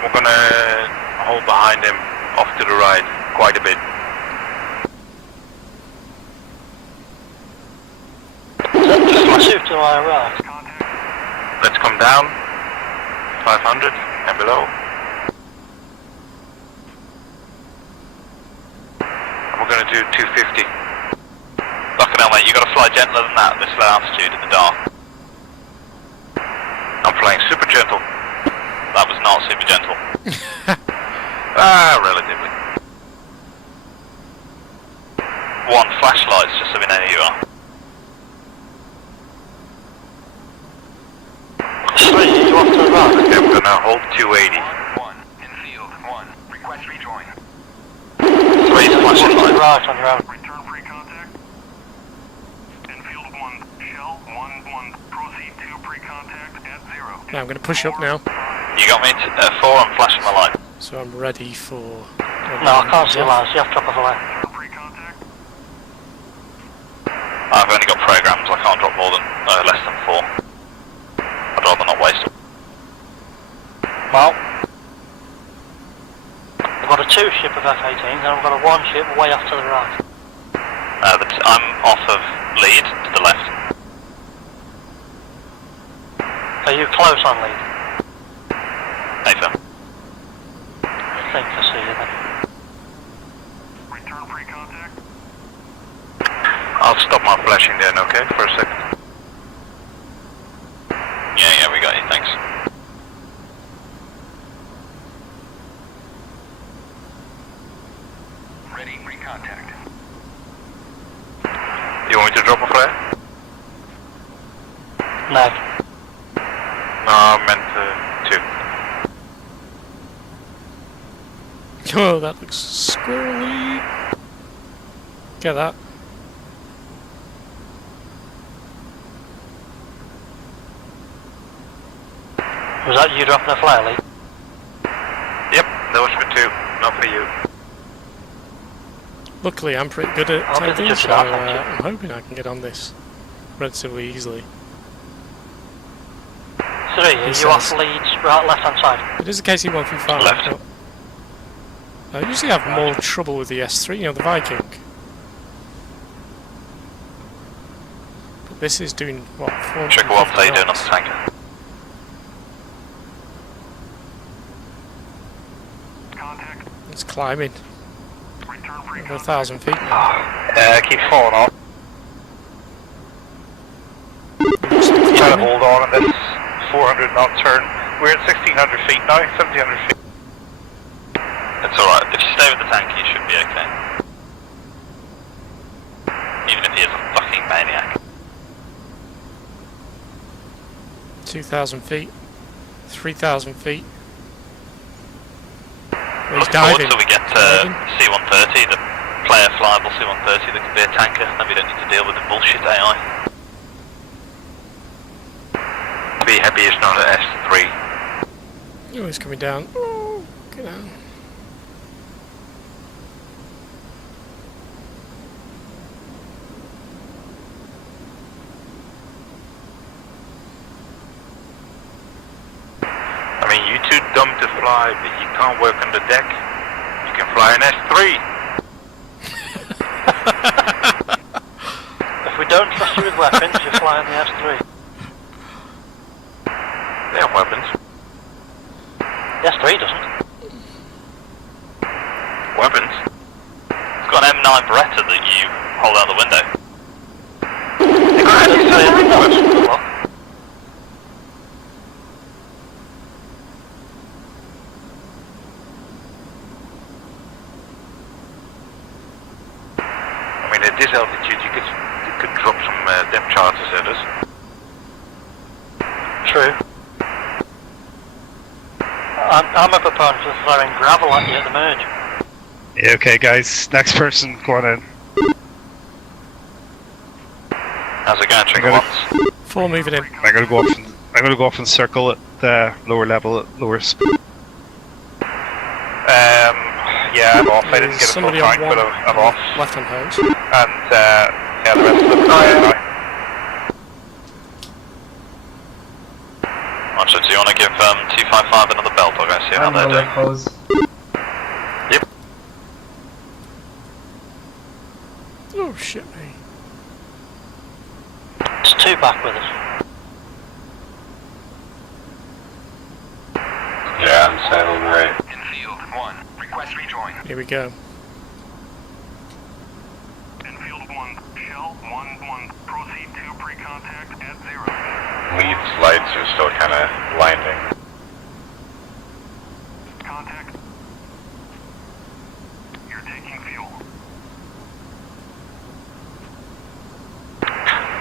we're gonna hold behind him off to the right quite a bit. Two to my right. Let's come down. 500 and below. And we're gonna do 250. Fucking hell, mate, you gotta fly gentler than that at this low altitude in the dark. I'm flying super gentle. That was not super gentle. Relatively. One flashlights, just so we know who you are. 3, you off to the right. Okay, we're gonna hold 280. 1, in field, 1, request rejoin. 3 flashing lights. Right on your own. Return free contact. In field 1, shell 1-1, proceed to pre-contact at 0. Now I'm going to push up now. You got me at 4, I'm flashing my light. So I'm ready for... No, I can't see lights, you have to drop off the way. I've only got programs, I can't drop more than, less than 4. I'd rather not waste them. Well, I've got a 2 ship of F-18s and I've got a 1 ship way off to the right. I'm off of lead to the left. Are you close on lead? Nathan. I think I see you then. Return free contact. I'll stop my flashing then, okay, for a second. Yeah, we got you, thanks. Ready, pre-contact. You want me to drop a flare? No. No, I meant 2. Oh, that looks squirrely. Get that. Was that you dropping a flare, Lee? Yep, that was for 2, not for you. Luckily, I'm pretty good at I'll be the typing, judge so of that, thank you. I'm hoping I can get on this relatively easily. 3, are you off leads, right, left hand side? It is a KC-135. Left. but I usually have more trouble with the S3, you know, the Viking. But this is doing, what, 450 Check what they doing on the knots. tanker. It's climbing. Over 1,000 feet now. Keep falling off. Try to hold on at this 400 knot turn. We're at 1,600 feet now, 1,700 feet. It's alright, if you stay with the tanker you should be okay. Even if he is a fucking maniac. 2,000 feet. 3,000 feet. He's Look forward diving. till we get C-130, the player flyable C-130 that can be a tanker, then we don't need to deal with the bullshit AI. Be happy it's not an S3. Oh, he's coming down. Oh, get down. I mean, you too dumb to fly, but you can't work on the deck. You can fly an S3. If we don't trust you with weapons, you fly in the S3. They have weapons. The S3 doesn't. Weapons? It's got an M9 Beretta that you hold out the window. I mean, at this altitude, you could drop some depth charges at us. True. I'm a proponent of throwing gravel at you at the merge. Yeah, okay, guys. Next person, go on in. How's it going, Trigger Once? 4 moving in. I'm gonna go off. I'm gonna go off and circle at the lower level, at lower speed. Yeah, I'm off. I didn't get a full Somebody tank, on but one I'm off. left hand hose. And yeah, the rest of them are now. Roger, do you want to give 255 another belt? I'll go see how they're doing. Close. Yep. Oh shit me. It's 2 back with us. Yeah, I'm settled right. Infield 1, request rejoin. Here we go. Infield 1, shell 1-1, proceed to pre-contact at 0. Lead's lights are still kind of blinding. Contact. You're taking fuel.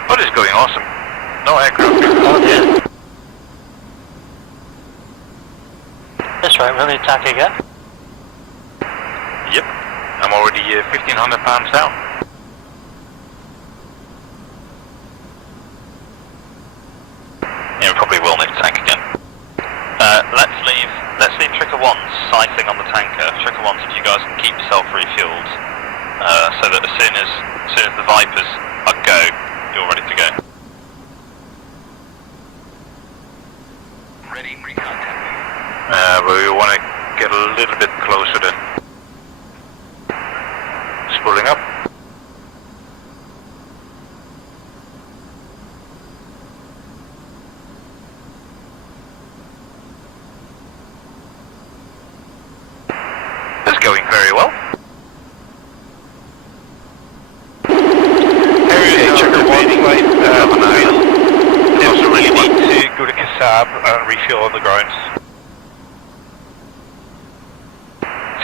What is going awesome? No aircraft. Oh dear. That's right, we'll need attack again. Yep. I'm already 1,500 pounds down. Yeah, we probably will need to tank again. Let's leave Trigger One's sighting on the tanker. Trigger One's, if you guys can keep yourself refueled, so that as soon as the Vipers are go, you're ready to go. Ready, pre-contact. But we want to get a little bit closer then. Spooling up. That's going very well. They also really need to go to Kasab and refuel on the ground.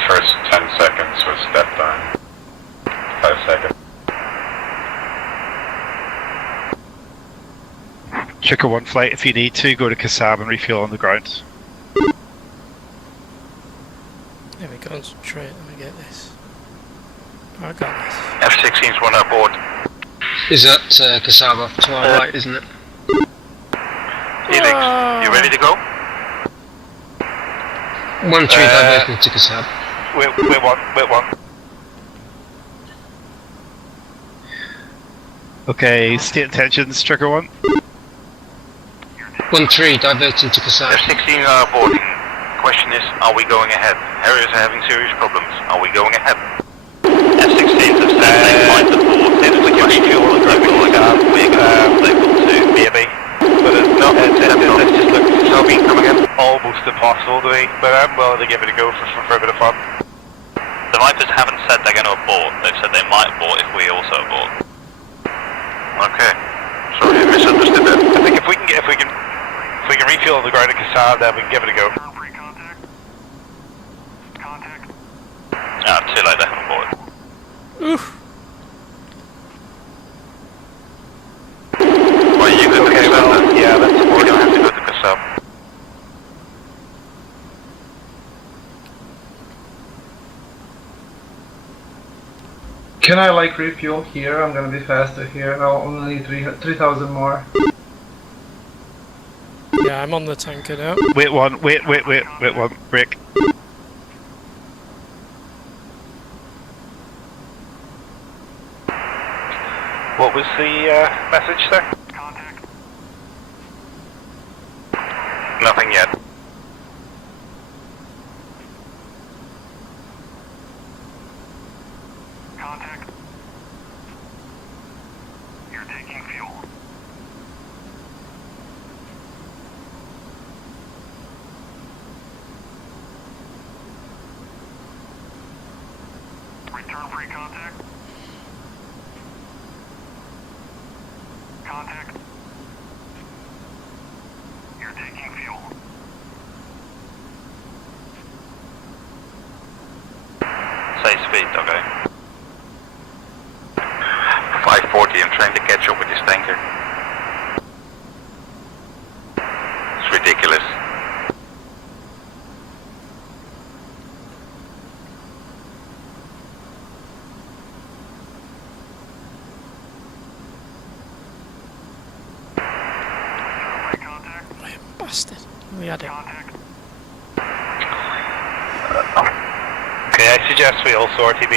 First 10 seconds was step down. 5 seconds. Chicker 1 flight, if you need to, go to Kasab and refuel on the ground. There we concentrate, let me get this. I got this. F-16's one aboard. Is that Kasaba to our right, isn't it? Helix, you ready to go? 1-3 diverting to Kasab. Wait one. Okay, state intentions, Trigger 1. 1-3 diverting to Kasab. F-16 boarding. question is, are we going ahead? Harriers are having serious problems. Are we going ahead? F-16s have said they might abort. If we can refuel the group we're able to maybe. But let's just look. Shall we come again? Almost impossible to me, but I'm willing to give it a go for a bit of fun. The Vipers haven't said they're going to abort. They've said they might abort if we also abort. Okay. Sorry, I misunderstood that. I think if we can refuel on the ground at Kasab, then we can give it a go. Ah, too late. They haven't aborted. Oof. Well, you go to Kasab then. Yeah, that's We're going to have to go to Kasab. Can I like refuel here? I'm gonna be faster here. I'll only need 3,000 more. Yeah, I'm on the tanker now. Wait one, break. What was the message there? Nothing yet. Contact. You're taking fuel. Return free contact. Contact. You're taking fuel. Say speed, okay. 540, I'm trying to catch up with this tanker. It's ridiculous. Bastard. We had it. Okay, I suggest we also RTB.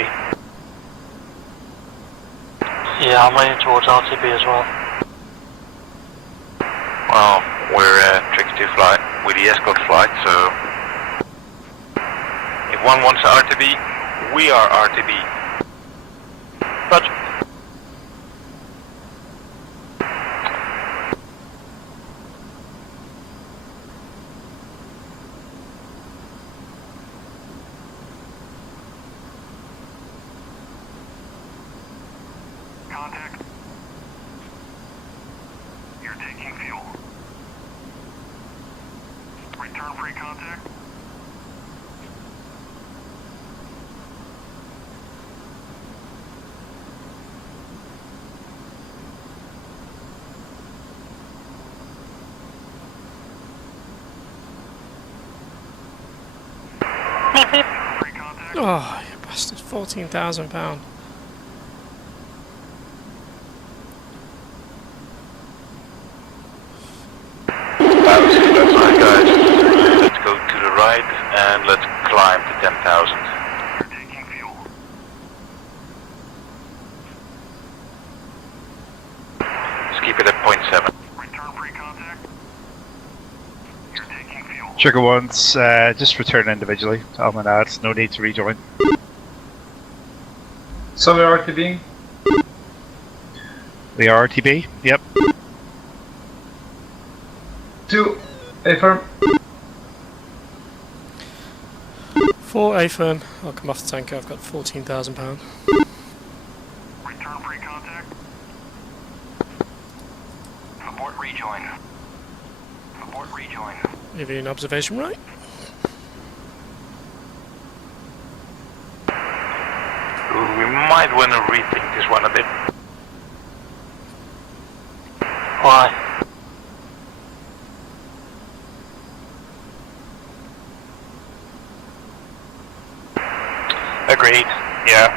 Yeah, I'm leaning towards RTB as well. Well, we're tricky to fly with the escort flight, so if one wants RTB, we are RTB. Roger. Contact. You're taking fuel. Return free contact. Oh, you bastard. £14,000. Alright guys, let's go to the right and let's climb to 10,000. Let's keep it at 0.7. Trigger ones, just return individually. Almanad, no need to rejoin. So we're RTBing? We are RTB, yep. 2, affirm. 4 A firm. I'll come off the tanker. I've got £14,000. Return free contact. Abort rejoin. Abort rejoin. Give you an observation right. We might want to rethink this one a bit. Why? Agreed, yeah.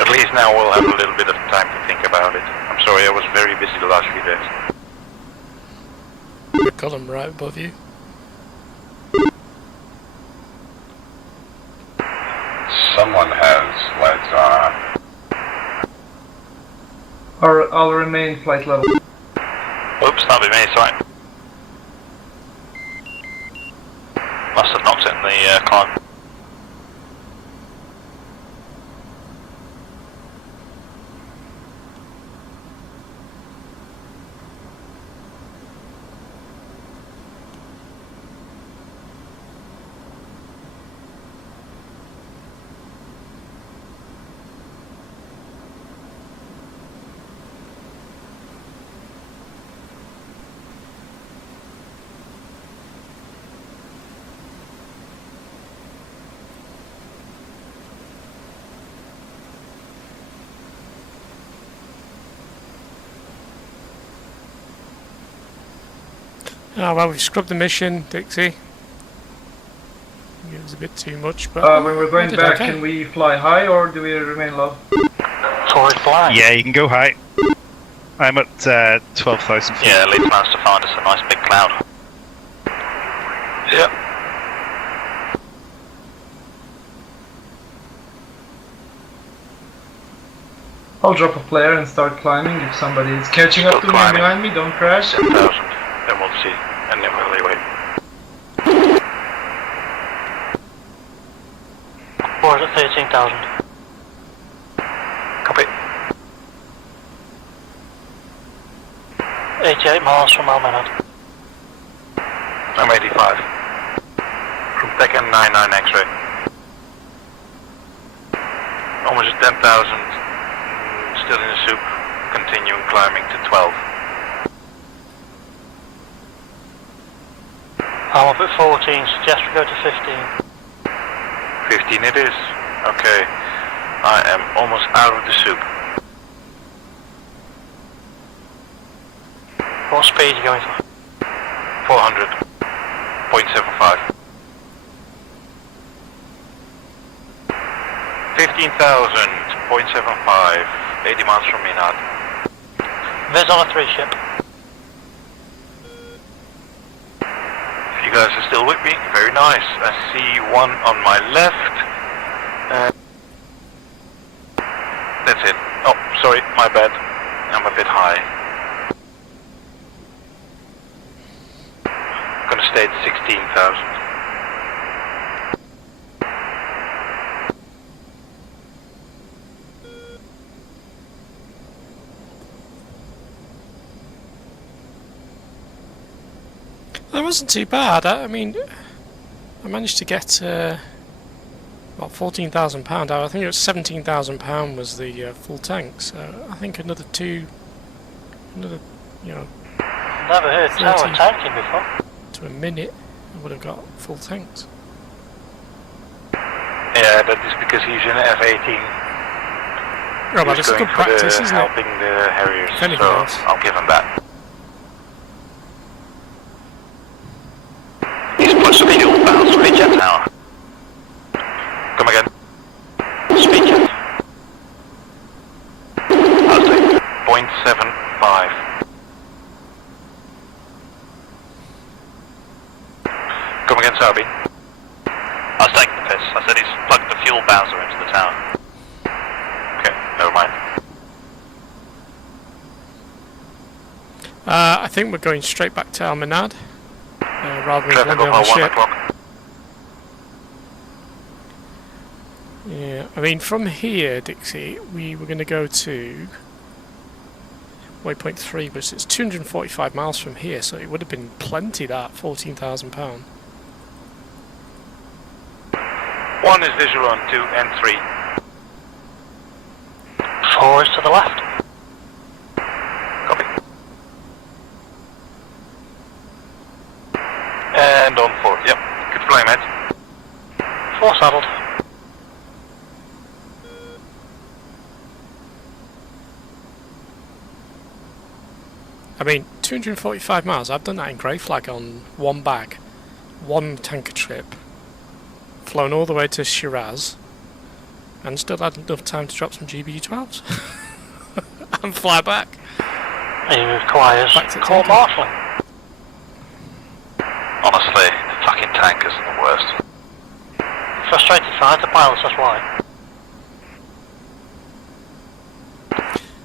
At least now we'll have a little bit of time to think about it. I'm sorry, I was very busy the last few days. We've got them right above you. Someone has lights on. I'll remain flight level. Oops, that'll be me, sorry. Must have knocked it in the climb. Oh well, we've scrubbed the mission, Dixie. It was a bit too much, but When we're going back, okay. can we fly high or do we remain low? Forward fly. Yeah, you can go high. I'm at 12,000 feet. Yeah, Leeds managed to find us a nice big cloud. Yep. I'll drop a flare and start climbing. If somebody is catching up to me behind me, don't crash. 10,000, then we'll see, and then we'll leeway. Board at 13,000. Copy. 88 miles from Almenad. I'm 85. From Tekken 99 X-ray. Almost 10,000. Still in the soup. Continuing climbing to 12. I'm up at 14. Suggest we go to 15. 15 it is. Okay. I am almost out of the soup. What speed are you going for? 400. 0.75. 15,000. 0.75. 80 miles from Minad. Viz on a 3 ship. If you guys are still with me, very nice. I see one on my left. That's it. Oh, sorry, my bad. I'm a bit high. I'm gonna stay at 16,000. That wasn't too bad. I mean, I managed to get about £14,000 out. I think it was £17,000 was the full tank. So I think another you know, Never heard tower tanking before. to a minute, I would have got full tanks. Yeah, that is because he's in F-18. Well, He's that's good going for practice, the isn't it? helping the Harriers, If anything so else. I'll give him that. He's pushed the fuel bound speed jet tower. Come again. Speed jet. I'll take 0.75. Come again, Sarby. I was taking the piss. I said he's plugged the fuel bowser into the tower. Okay, never mind. I think we're going straight back to Almenad, rather than Traffic landing on over the 1 ship. o'clock. Yeah, I mean, from here, Dixie, we were going to go to waypoint 3, but it's 245 miles from here, so it would have been plenty that, £14,000. 1 is visual on 2 and 3. 4 is to the left. Copy. And on 4. Yep. Good flying, mate. 4 saddled. I mean, 245 miles, I've done that in Grey Flag on one bag, one tanker trip, flown all the way to Shiraz, and still had enough time to drop some GBU-12s and fly back. It requires court martialing. Honestly, the fucking tankers are the worst. Frustrated fighter pilots, that's why.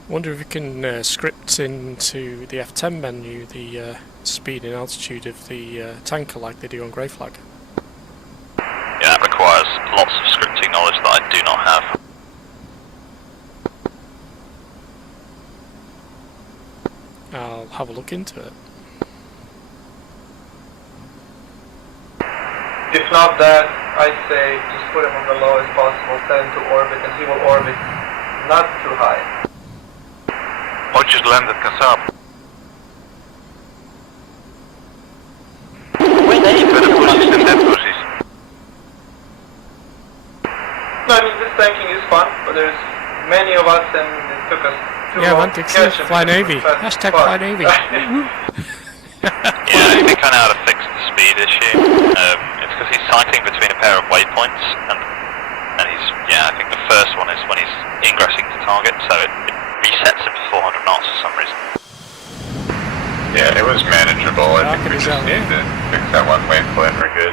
Wonder if you can script into the F10 menu the speed and altitude of the tanker like they do on Grey Flag. Yeah, it requires lots of scripting knowledge that I do not have. I'll have a look into it. If not that, I'd say just put him on the lowest possible, set him to orbit, and he will orbit not too high. Or just land at Kassab. Better pussies than dead pussies. No, I mean, this tanking is fun, but there's many of us, and it took us too Yeah, long man, to Dixie, catch him. Fly Navy. Hashtag Fly Navy. Yeah, I think they kind of had to fix the speed issue. It's because he's cycling between a pair of waypoints, and he's, I think the first one is when he's ingressing to target, so it resets him to 400 knots for some reason. Yeah, it was manageable. I think we just need to fix that one waypoint. We're good.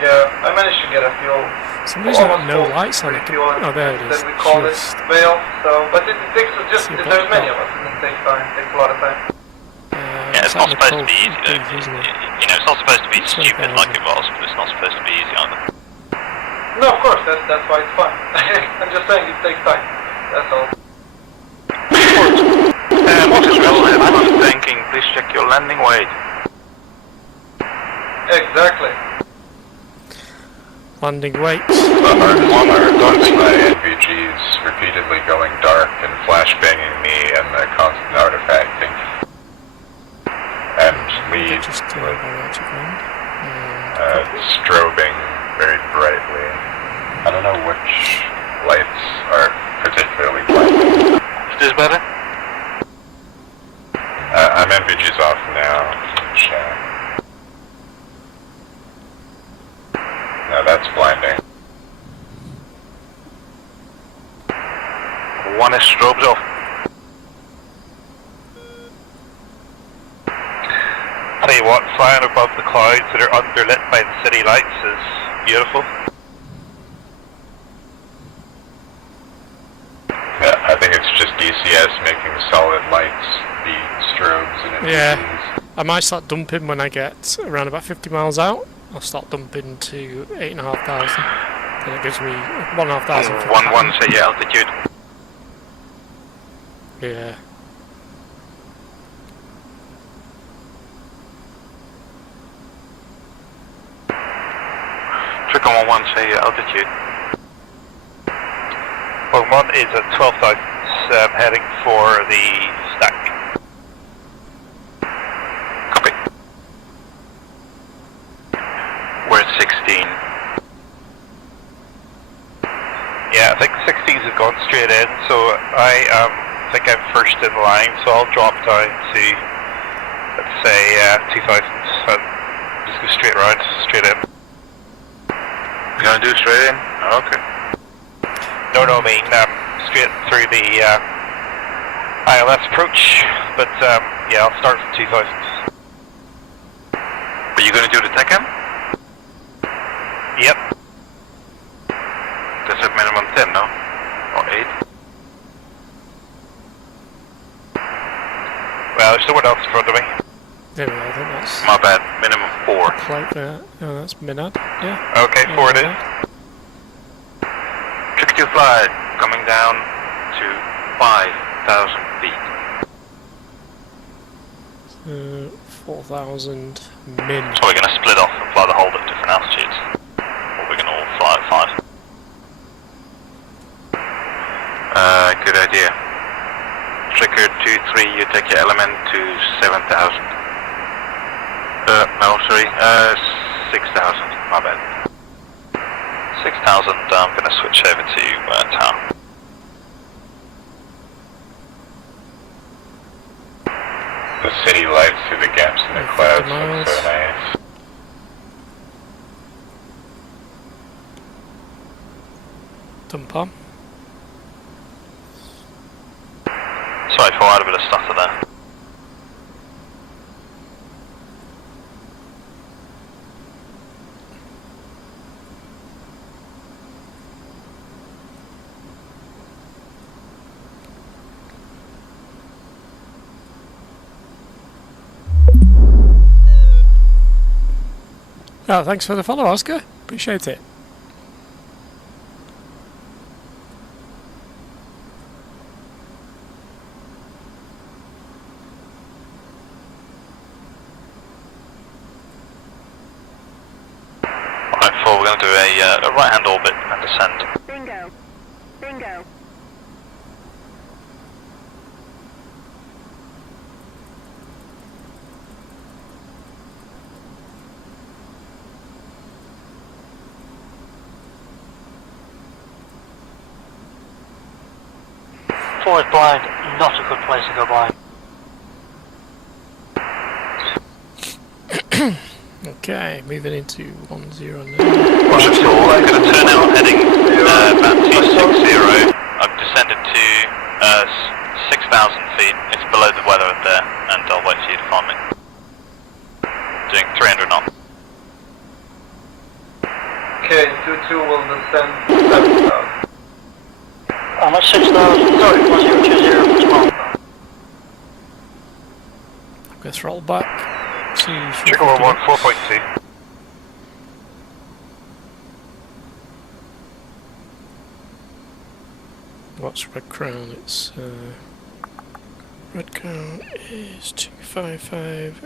Yeah, I managed to get a fuel. For some reason I've got no lights on it. Oh, there it is. Then we call it Veil, so, but it takes just, there's many of us, and it takes time, it takes a lot of time. Yeah, it's not supposed to be easy though. You know, it's not supposed to be stupid like it was, but it's not supposed to be easy either. No, of course, that's why it's fun. I'm just saying it takes time, that's all. What is well head thinking? Please check your landing weight. Exactly. Landing weight. One are guns by NVGs repeatedly going dark and flashbanging me and the constant artifacting. And lead with strobing very brightly. I don't know which lights are particularly bright. Is this better? I'm NVG's off now. Chat. No, that's blinding. One is strobes off. Tell you what, flying above the clouds that are underlit by the city lights is beautiful. Yeah, I think it's just DCS making solid lights be strobes and Yeah, I might start dumping when I get around about 50 miles out. I'll start dumping to 8,500. Then it gives me 1,500 for 1-1, say your altitude. Yeah. Trick on 1-1, say your altitude. Well, one is at 12,000, heading for the stack. Copy. We're at 16. Yeah, I think the 16s have gone straight in, so I think I'm first in line, so I'll drop down to, let's say, 2,000 and just go straight around, straight in. You're gonna do straight in? Okay. No, I mean, straight through the ILS approach, but yeah, I'll start from 2,000. Are you gonna do the TechM? Yep. That's at minimum 10, no? Or 8? Well, there's someone else in front of me. There we go, I think that's... My bad, minimum 4. Like that. Oh, that's Minad. Yeah. Okay, 4 it is. Trick to fly, coming down to 5,000 feet. 4,000 min. So we're going to split off and fly the hold at different altitudes? Or we're going to all fly at 5? Good idea. Tricker 2-3, you take your element to 7,000. No, sorry, 6,000, my bad. 6,000, I'm going to switch over to town. The city lights through the gaps in the clouds look so nice. Dump on. Sorry for a bit of stutter there. Oh, thanks for the follow, Oscar. Appreciate it. We're going to do a right-hand orbit and descend. Bingo. Bingo. Forward blind, not a good place to go blind. Okay, moving into 109. Roger 4, I'm going to turn out heading about 260. I've descended to 6,000 feet. It's below the weather up there, and I'll wait for you to find me. Doing 300 knots. Okay, 2-2 will descend to 7,000. I'm at 6,000. Sorry, 1020 for 12. I'm going to throttle back. Trigger 1, 4.2. What's Red Crown? It's Red Crown is 255.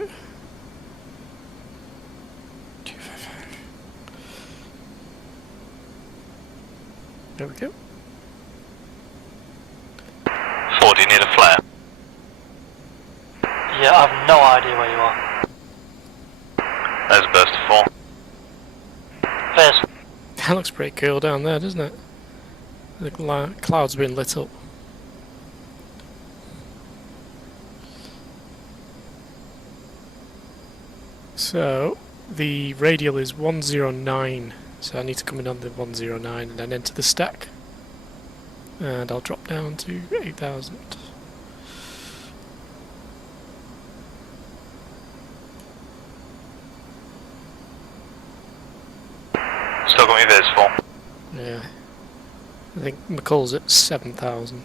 255. There we go. 4, do you need a flare? Yeah, I have no idea where you are. There's a burst of 4. There's. That looks pretty cool down there, doesn't it? The clouds being lit up. So, the radial is 109, so I need to come in on the 109 and then enter the stack. And I'll drop down to 8,000. Still got me viz 4. Yeah. I think McCall's at 7,000.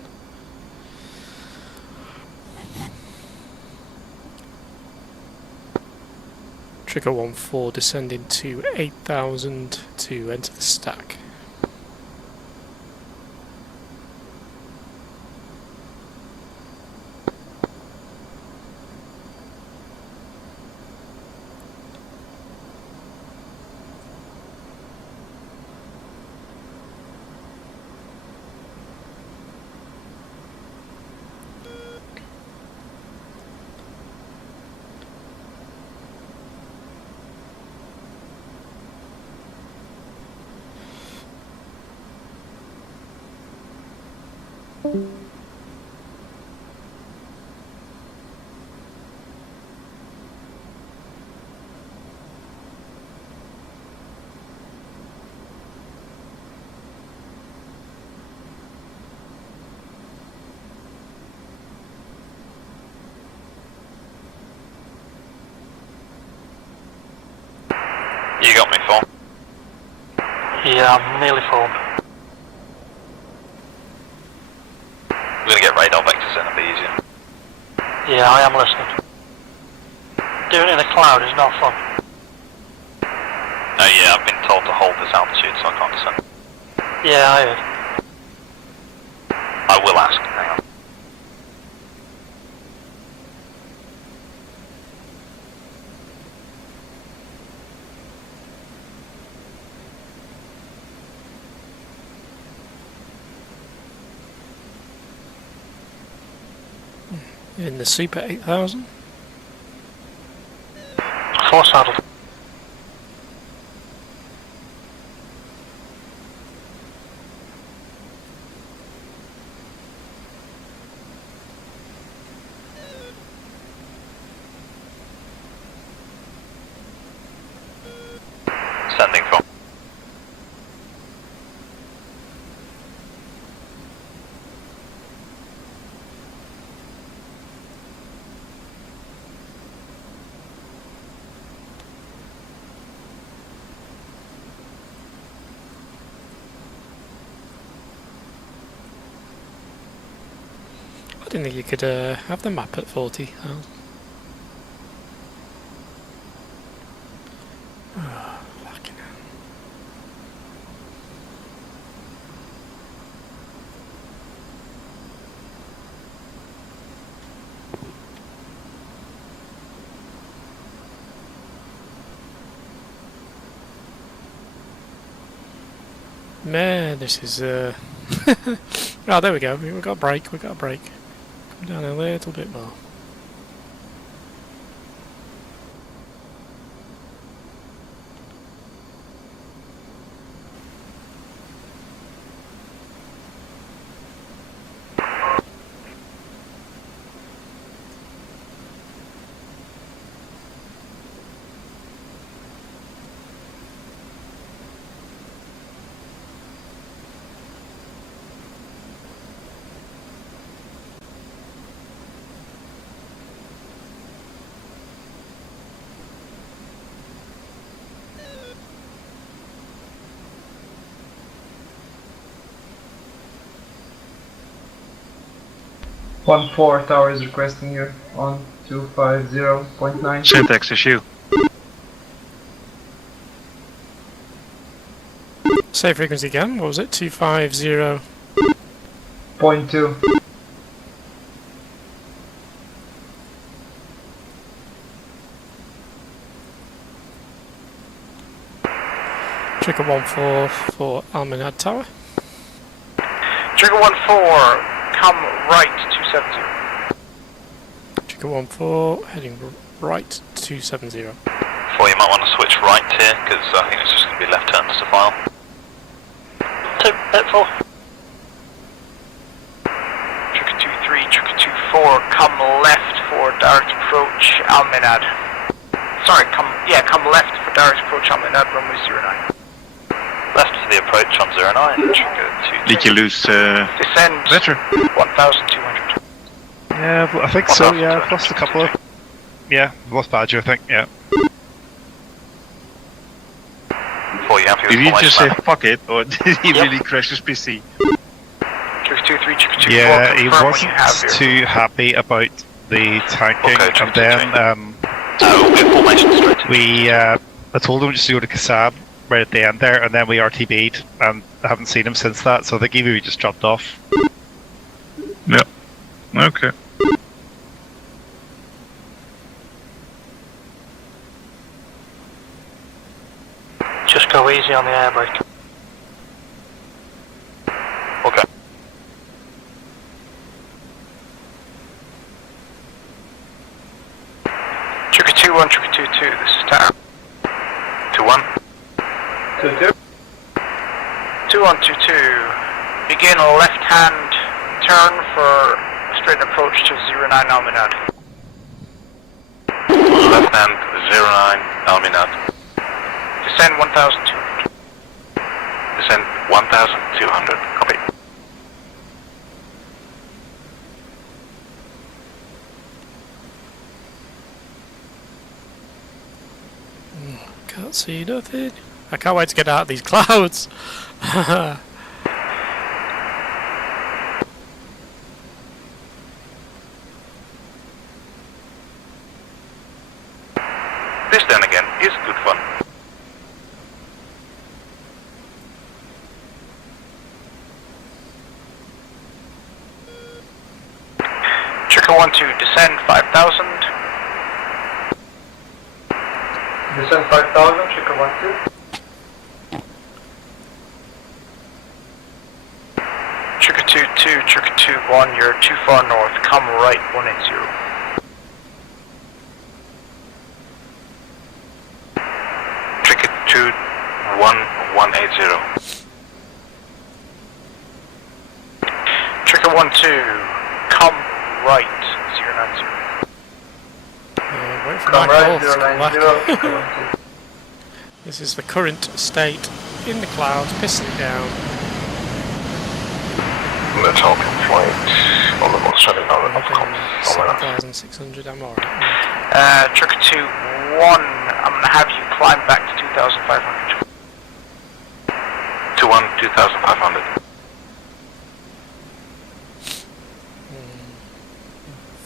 Trigger 1-4 descending to 8,000 to enter the stack. You got me 4. Yeah, I'm nearly full. We're going to get radar vectors in, it'll be easier. Yeah, I am listening. Doing it in a cloud is not fun. Oh yeah, I've been told to hold this altitude so I can't descend. Yeah, I heard. I will ask, hang on. In the Super 8,000. 4 saddled. Sending 4. I didn't think you could have the map at 40. Man, this is oh, there we go. We got a break. We got a break. Come down a little bit more. One 4 tower is requesting you on 250.9. Syntax issue. Say frequency again. What was it? 250. 0.2. Trigger 14 for Almenad Tower. Trigger 14, come right 270. Trigger 14, heading right 270. Before you might want to switch right here, because I think it's just going to be left turn as a file. 4. Trigger 23, Trigger 24, come left for direct approach Almenad. Sorry, come left for direct approach Almenad, runway 09. Left for the approach on 09, Trigger 23. Did you lose Descend Demeter? 1,200. Yeah, I think so, yeah. I've lost a couple of... Yeah, lost Badger, I think, yeah. Before you have your Did you just say information fuck it, or did he really crash his PC? Trigger 23, Trigger 24, Yeah, he confirm what you have wasn't here. too happy about the tanking, Okay, and then formation straight. I told him just to go to Kasab right at the end there, and then we RTB'd, and I haven't seen him since that, so I think he maybe just dropped off. Yep. Okay. Just go easy on the air brake. Okay. Trigger 21, Trigger 22, this is Tower. 21. 22. 2122, begin a left hand turn for straight approach to 09 Almenad. Left hand 09 Almenad. Descend 1,200. Descend 1,200. Copy. Can't see nothing. I can't wait to get out of these clouds. This then again is good fun. Trigger 12, descend 5,000. Descend 5,000, Trigger 12. Trigger 22, Trigger 21, you're too far north, come right 180. Trigger 21180. Trigger 12, come right 090. Wait for Come my right, call to come back. 090. This is the current state in the clouds, pissing it down. Let's hope in flight. On the most setting on the 7,600, I'm alright. Trigger 21, I'm gonna have you climb back to 2,500. 2,500.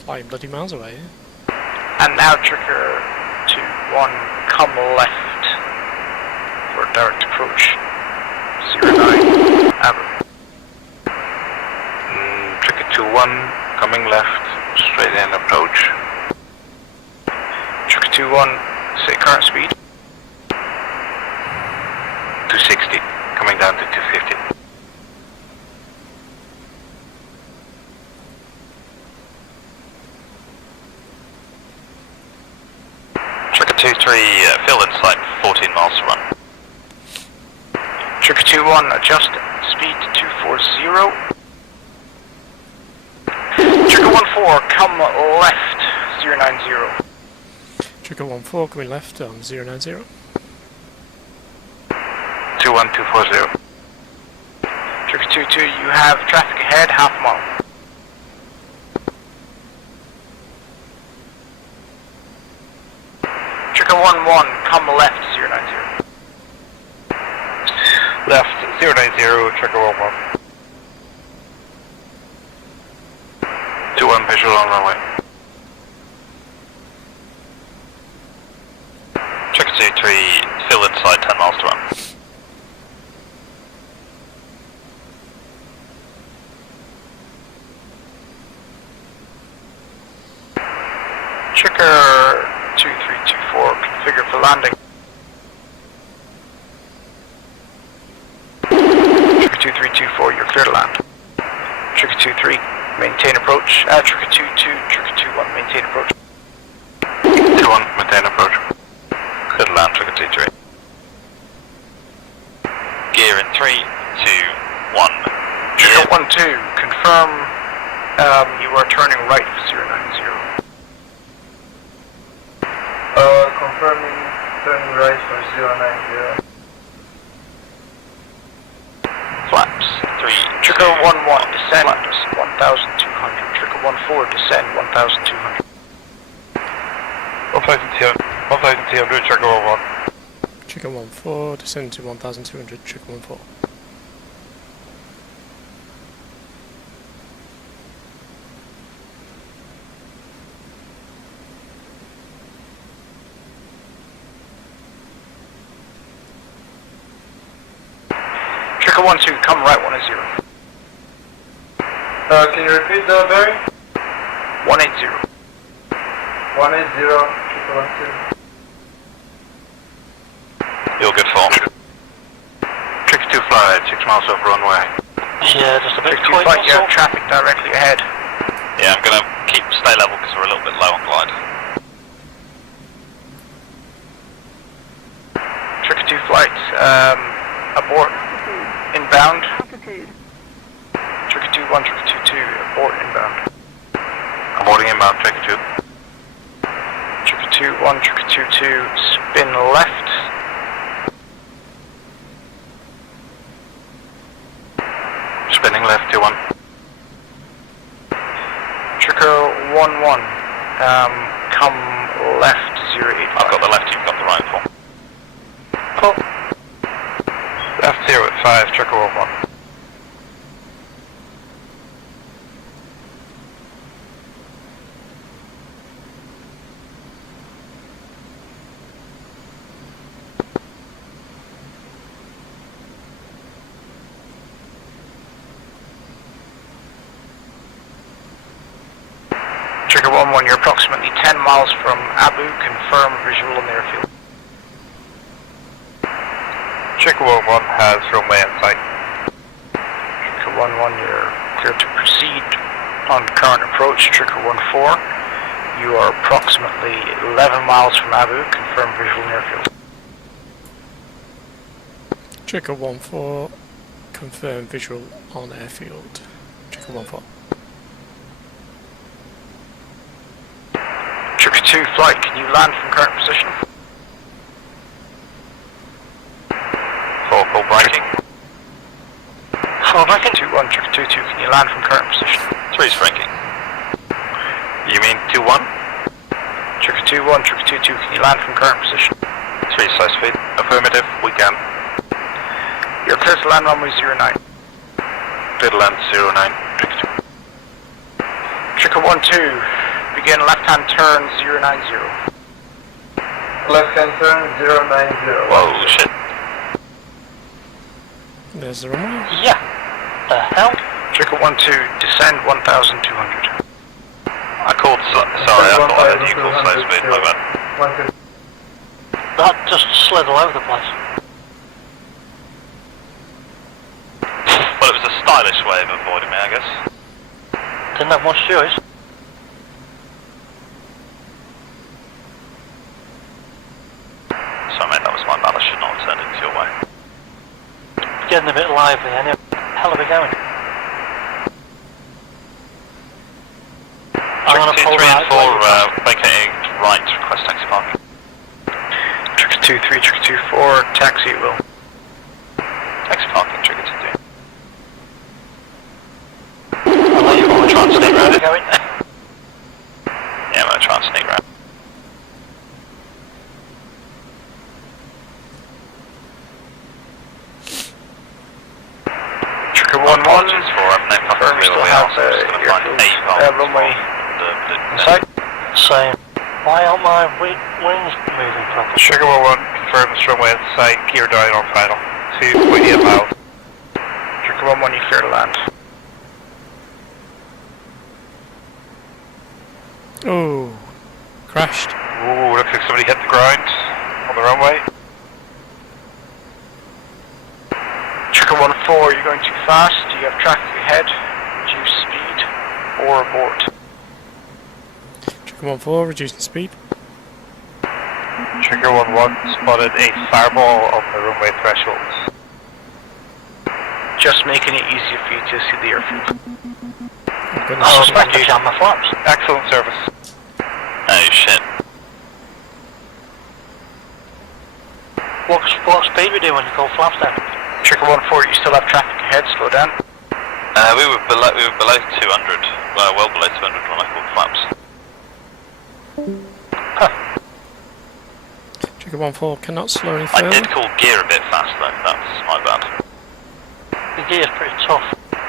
Flying bloody miles away, yeah? And now Trigger 21, come left for direct approach 09 Aber. Trigger 21 coming left, straight in approach. Trigger 21, say current speed. 260, coming coming down to 250. Tricker 2-3, fill in sight, 14 miles to run. Tricker 2-1, adjust speed to 240. Tricker 1-4, come left, 090. Tricker 1-4, coming left on 090. 21240. Tricker 2-2, you have traffic ahead, half mile. Tricker 1-1, come left, 090. Left 090, Tricker 1-1. 2-1 visual on runway. Tricker 2-3, fill inside, 10 miles to run. Tricker 2324, configure for landing. Tricker 2324, you're clear to land. Tricker 23, maintain approach. Tricker 22, Tricker 21, maintain approach. 2-1, maintain approach. Clear to land, Tricker 23. Gear in 3, 2, 1. Tricker 12, confirm you are turning right for 090. Confirming turning right for 090. Flaps 3. Tricker 1-1, descend 1,200. Tricker 1-4, descend 1,200. 1,200, Tricker 1-1. Tricker 1-4, descend to 1,200, Tricker 1-4. Tricker 1-2, come right 180. Can you repeat the bearing? 180. 180, Tricker 1-2. You're good form. Tricker 2 fly, 6 miles off runway. Yeah, just a bit Tricker 2 quick. flight, you have traffic directly ahead. Yeah, I'm gonna stay level because we're a little bit low on glide. Tricker 2 flight, abort. Inbound. Tricker 2-1, Tricker 2-2, abort inbound. Aborting inbound, Tricker 2. Tricker 2-1, Tricker 2-2, spin left. Spinning left, 2-1. Tricker 1-1, come left, 085. I've got the left, you've got the right form. Cool. Left 085, Tricker 1-1. Tricker 1-1, you're approximately 10 miles from Abu, confirm visual on the airfield. Tricker 1-1 has runway in sight. Tricker 1-1, you're clear to proceed on current approach. Tricker 1-4, you are approximately 11 miles from Abu, confirm visual on the airfield. Tricker 1-4, confirm visual on airfield. Tricker 1-4. Tricker 2 flight, can you land from current position? 4 full braking. 4 braking. 2-1, Tricker 2-2, can you land from current position? 3's braking. You mean 2-1? Tricker 2-1, Tricker 2-2, can you land from current position? 3 size speed. Affirmative, we can. You're clear to land runway 09. Clear to land 09, Tricker 2. Tricker 1-2. Begin left-hand turn 090. Left-hand turn 090. Whoa, shit. There's the runway. Yeah. The hell? Tricker 1-2, descend 1,200. I called, sorry, I thought I heard you call slow speed, my bad. That just slid all over the place. way of avoiding me, I guess. Didn't have much choice. Sorry mate, that was my bad, I should not have turned into your way. Getting a bit lively, and hell are we going? I'm gonna pull 3 and right. 4, vacating right, request taxi parking. Trigger 2, 3, trigger 2, 4, taxi will. Taxi parking, trigger 2, 3. I'll let you go and try and sneak round it. Yeah, I'm gonna try and sneak round. Trigger 1, 1. Apologies for having no Confirm we still have runway Sight. Same. Why aren't my wings moving properly? Sugar 1, confirm this runway at the site, gear down on final. 2.8 miles. Trigger 1, 1, you clear to land. Oh, crashed. Ooh, looks like somebody hit the ground on the runway. Trigger 1, 4, you're going too fast. Do you have traffic ahead? Reduce speed or abort. Trigger 1-4, reducing speed. Trigger 1-1 spotted a fireball on the runway thresholds. Just making it easier for you to see the airfield. I was about to jam my flaps. Excellent service. Oh shit. What speed we do when you call flaps down? Trigger 1-4, you still have traffic ahead, slow down. We were below 200. Well below 200 when I called flaps. Trigger 1-4 cannot slow any I further. did call gear a bit fast though, that's my bad. The gear's pretty tough.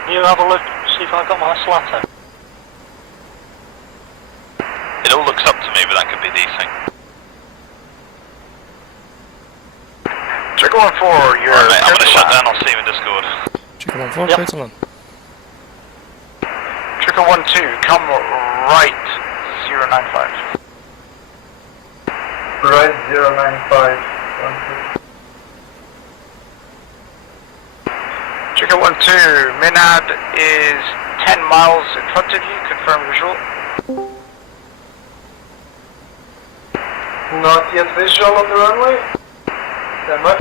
You have a look, see if I got my slatter. It all looks up to me, but that could be desync. Trigger 1-4, you're... Alright mate, I'm gonna shut down, I'll see you in Discord. Trigger 1-4, clear to land. Trigger 1-2, come right 095. Right 095. Trigger 1-2, Minad is 10 miles in front of you, confirm visual. Not yet visual on the runway. Stand by.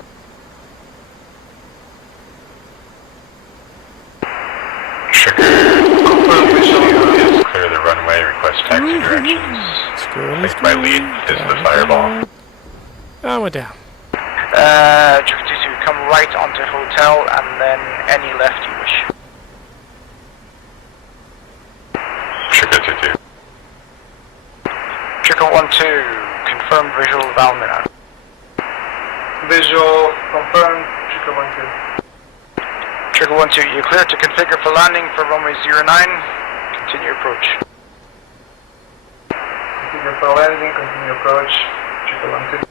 Is clear the runway, request taxi directions. I think my lead is the fireball. And we're down. Trigger 2-2, come right onto hotel and then any left you wish. Trigger 2-2. Trigger 1-2, confirmed visual Val Minad. Visual confirmed. Trigger 1-2. Trigger 1-2, you're clear to configure for landing for runway 09. Continue approach. Configure for landing, continue approach. Trigger 1-2.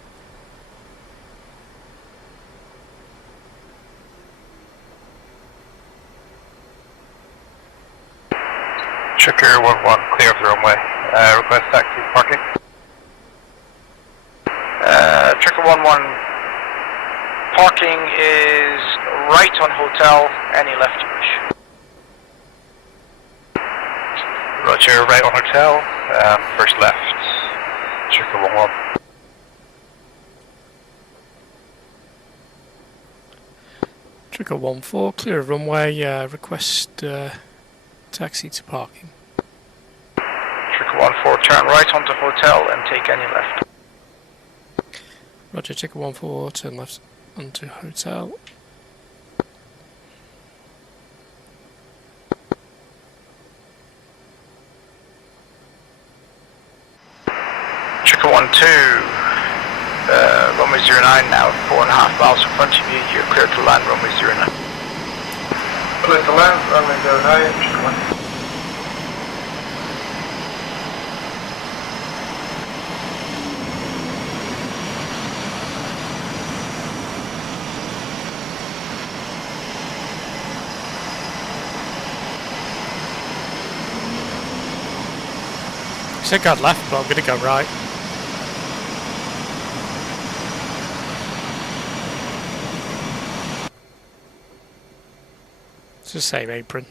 Trigger 1-1, clear of the runway. Request taxi parking. Trigger 1-1, parking is right on hotel, any left you wish. Roger, right on hotel. First left. Trigger 1-1. Trigger 1-4, clear of runway, request taxi to parking. Trigger 1-4, turn right onto hotel and take any left. Roger, Trigger 1-4, turn left onto hotel. Trigger 1-2, runway 09 now, 4.5 miles in front of you, you're clear to land runway 09. Clear to land, runway 09, Trigger 1. I said go left, but I'm going to go right. It's the same apron.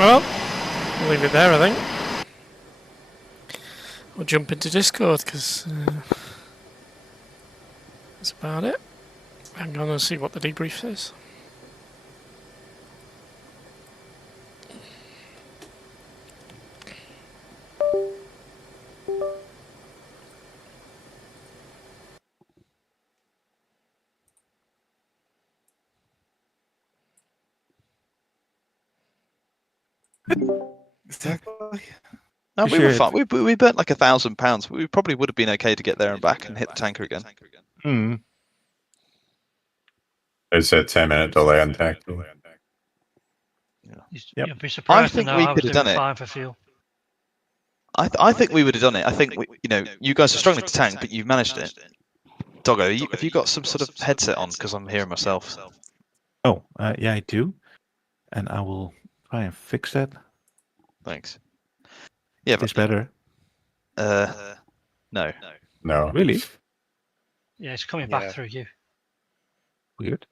Well, we'll leave it there, I think. We'll jump into Discord because that's about it. I'm going to see what the debrief says. Exactly. No, we were fine. We burnt like £1,000. We probably would have been okay to get there and back and hit the tanker again. Hmm. There's a 10-minute delay on tanking. You'd be surprised think to know we I was could have doing done it. fine for fuel. I think we would have done it. I think you guys are struggling to tank, but you've managed it. Doggo, have you got some sort of headset on? Because I'm hearing myself. Oh, yeah, I do. And I will try and fix that. Thanks. Yeah, Is this better? No. No. Really? Yeah, it's coming back through you. Weird.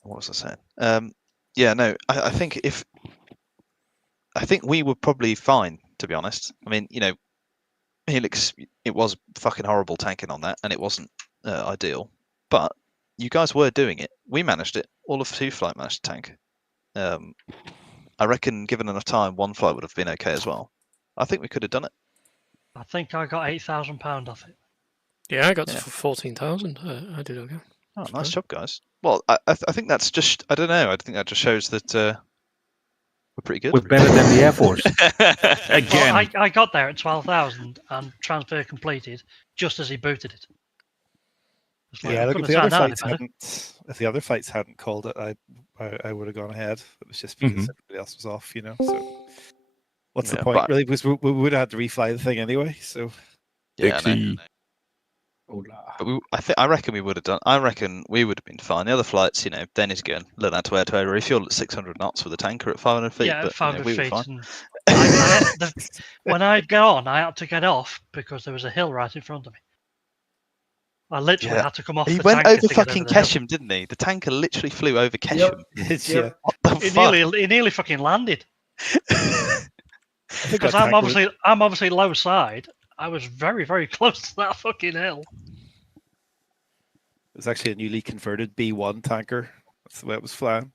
What was I saying? Yeah, no. I think we were probably fine, to be honest. I mean, Helix, it was fucking horrible tanking on that, and it wasn't ideal. But you guys were doing it. We managed it. All of 2 flight managed to tank. I reckon, given enough time, 1 flight would have been okay as well. I think we could have done it. I think I got £8,000 off it. Yeah, I got 14,000. I did okay. Oh, nice job, guys. Well, I think that's just, I don't know, I think that just shows that we're pretty good. We're better than the Air Force. Again. Well, I got there at 12,000 and transfer completed just as he booted it. Yeah, look, if the other flights hadn't called it, I would have gone ahead. It was just because everybody else was off, So what's the point, really? Because we would have had to refly the thing anyway. So yeah, but I reckon we would have done. I reckon we would have been fine. The other flights, Denny's going learn how to air-to-air refuel at 600 knots with a tanker at 500 feet. Yeah, but, 500 we feet. were fine. When I'd go on, I had to get off because there was a hill right in front of me. I literally had to come off He the went tanker over to fucking get over the Kesham, didn't he? The tanker literally flew over Kesham. Yep. What the fuck? He nearly fucking landed. Because I'm obviously low side. I was very, very close to that fucking hill. It was actually a newly converted B1 tanker. That's the way it was flying.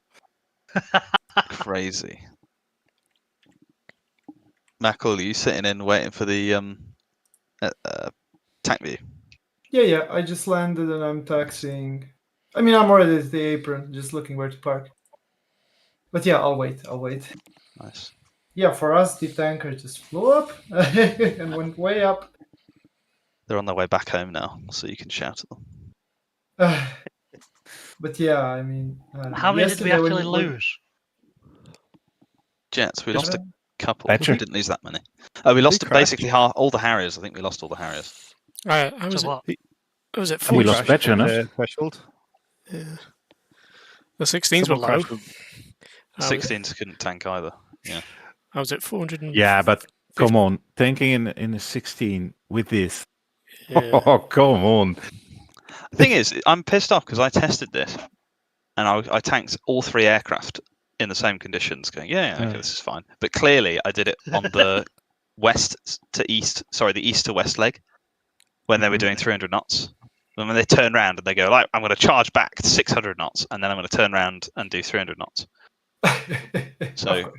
Crazy. Mackle, are you sitting in waiting for the tank view? Yeah. I just landed and I'm taxiing. I mean, I'm already at the apron, just looking where to park. But yeah, I'll wait. Nice. Yeah, for us, the tanker just flew up and went way up. They're on their way back home now, so you can shout at them. But yeah, I mean, how many did we actually lose? Jets, we lost a couple. Thatcher. We didn't lose that many. Oh, we lost basically all the Harriers. I think we lost all the Harriers. Right, how was it? Was it And we lost Thatcher, no? Threshold. Yeah. The 16s were low. 16s couldn't tank either. Yeah. I was at 400. Yeah, but come on, tanking in a 16 with this. Yeah. Oh, come on. The thing is, I'm pissed off because I tested this and I tanked all 3 aircraft in the same conditions, going, okay, this is fine. But clearly, I did it on the the east to west leg when they were doing 300 knots. And when they turn around and they go, I'm going to charge back to 600 knots, and then I'm going to turn around and do 300 knots. So,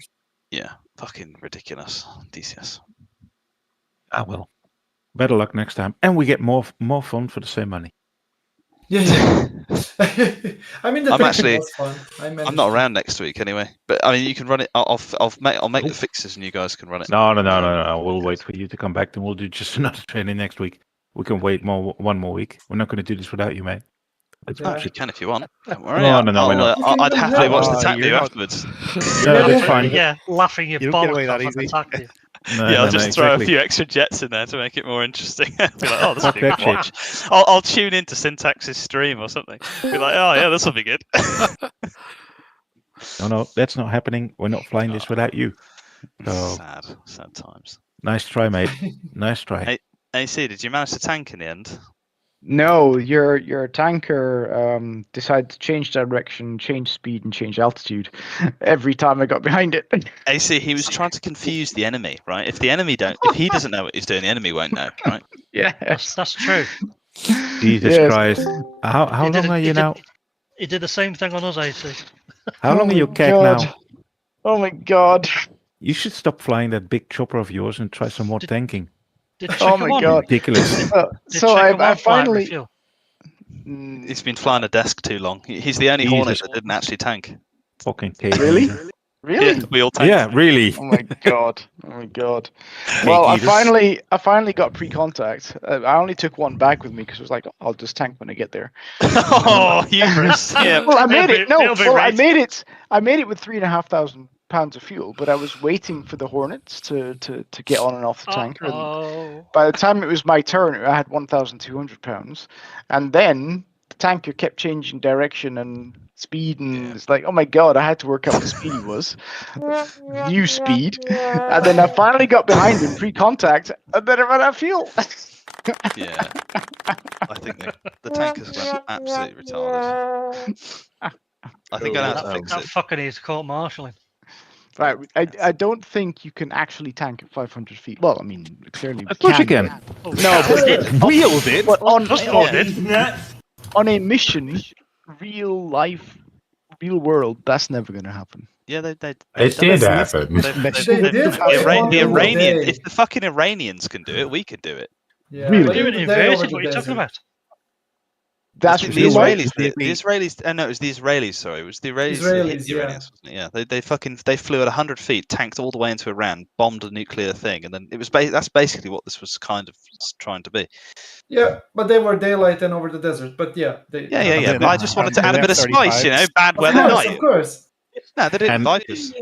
yeah, fucking ridiculous, DCS. Ah, well. Better luck next time. And we get more fun for the same money. Yeah. I mean, was fun. I'm not around next week anyway. But I mean, you can run it. I'll make the fixes, and you guys can run it. No. We'll wait for you to come back, then we'll do just another training next week. We can wait one more week. We're not going to do this without you, mate. You can if you want. Don't worry. No, we're not. I'd happily watch the tank view afterwards. No, that's fine. Yeah, laughing your bollocks off at the tank view. I'll just throw a few extra jets in there to make it more interesting. Be like, this will be good watch. I'll tune into Syntax's stream or something. Be like, oh yeah, this will be good. No, that's not happening. We're not flying this without you. So, sad times. Nice try, mate. Nice try. Hey, AC, did you manage to tank in the end? No, your tanker decided to change direction, change speed, and change altitude every time I got behind it. AC, he was trying to confuse the enemy, right? If he doesn't know what he's doing, the enemy won't know, right? Yeah, that's true. Jesus Christ. How long are you now? He did the same thing on us, AC. How long are you keg now? Oh my god. You should stop flying that big chopper of yours and try some more tanking. Oh my god. Ridiculous. So I finally. He's been flying a desk too long. He's the only Hornet that didn't actually tank. Fucking cave. Really? Really? Yeah, we all tanked. Yeah, really. Oh my god. Oh my god. Well, I finally got pre-contact. I only took one bag with me because it was like, I'll just tank when I get there. Oh, humorous. Yeah. Well, I made it. No, it'll be well, I right. made it. I made it with 3,500 pounds of fuel, but I was waiting for the Hornets to get on and off the tanker. And by the time it was my turn, I had 1,200 pounds, and then the tanker kept changing direction and speed, and it's like, oh my god, I had to work out what speed he was, new speed, and then I finally got behind him pre-contact, and then I ran out of fuel. Yeah, I think the tankers went absolutely retarded. I think I know how to fix that it. fucker needs court-martialing. Right, I don't think you can actually tank at 500 feet. Well, I mean, clearly. Of course you can. No, but Wheeled it. But on a mission, real life, real world, that's never going to happen. Yeah, It did happen. The Iranians, if the fucking Iranians can do it, we can do it. Yeah, Really? but Doing even it they inverted, over what are you the talking desert. about? That's the real life. Israelis. The Israelis. No, it was the Israelis. Sorry, it was the Israelis. that hit the yeah. Iranians, wasn't it? Yeah, they flew at 100 feet, tanked all the way into Iran, bombed a nuclear thing, and then it was that's basically what this was kind of trying to be. Yeah, but they were daylight and over the desert. But yeah, Yeah. But I just wanted to add a bit of spice, bad weather night. Of course. No, they didn't invite us.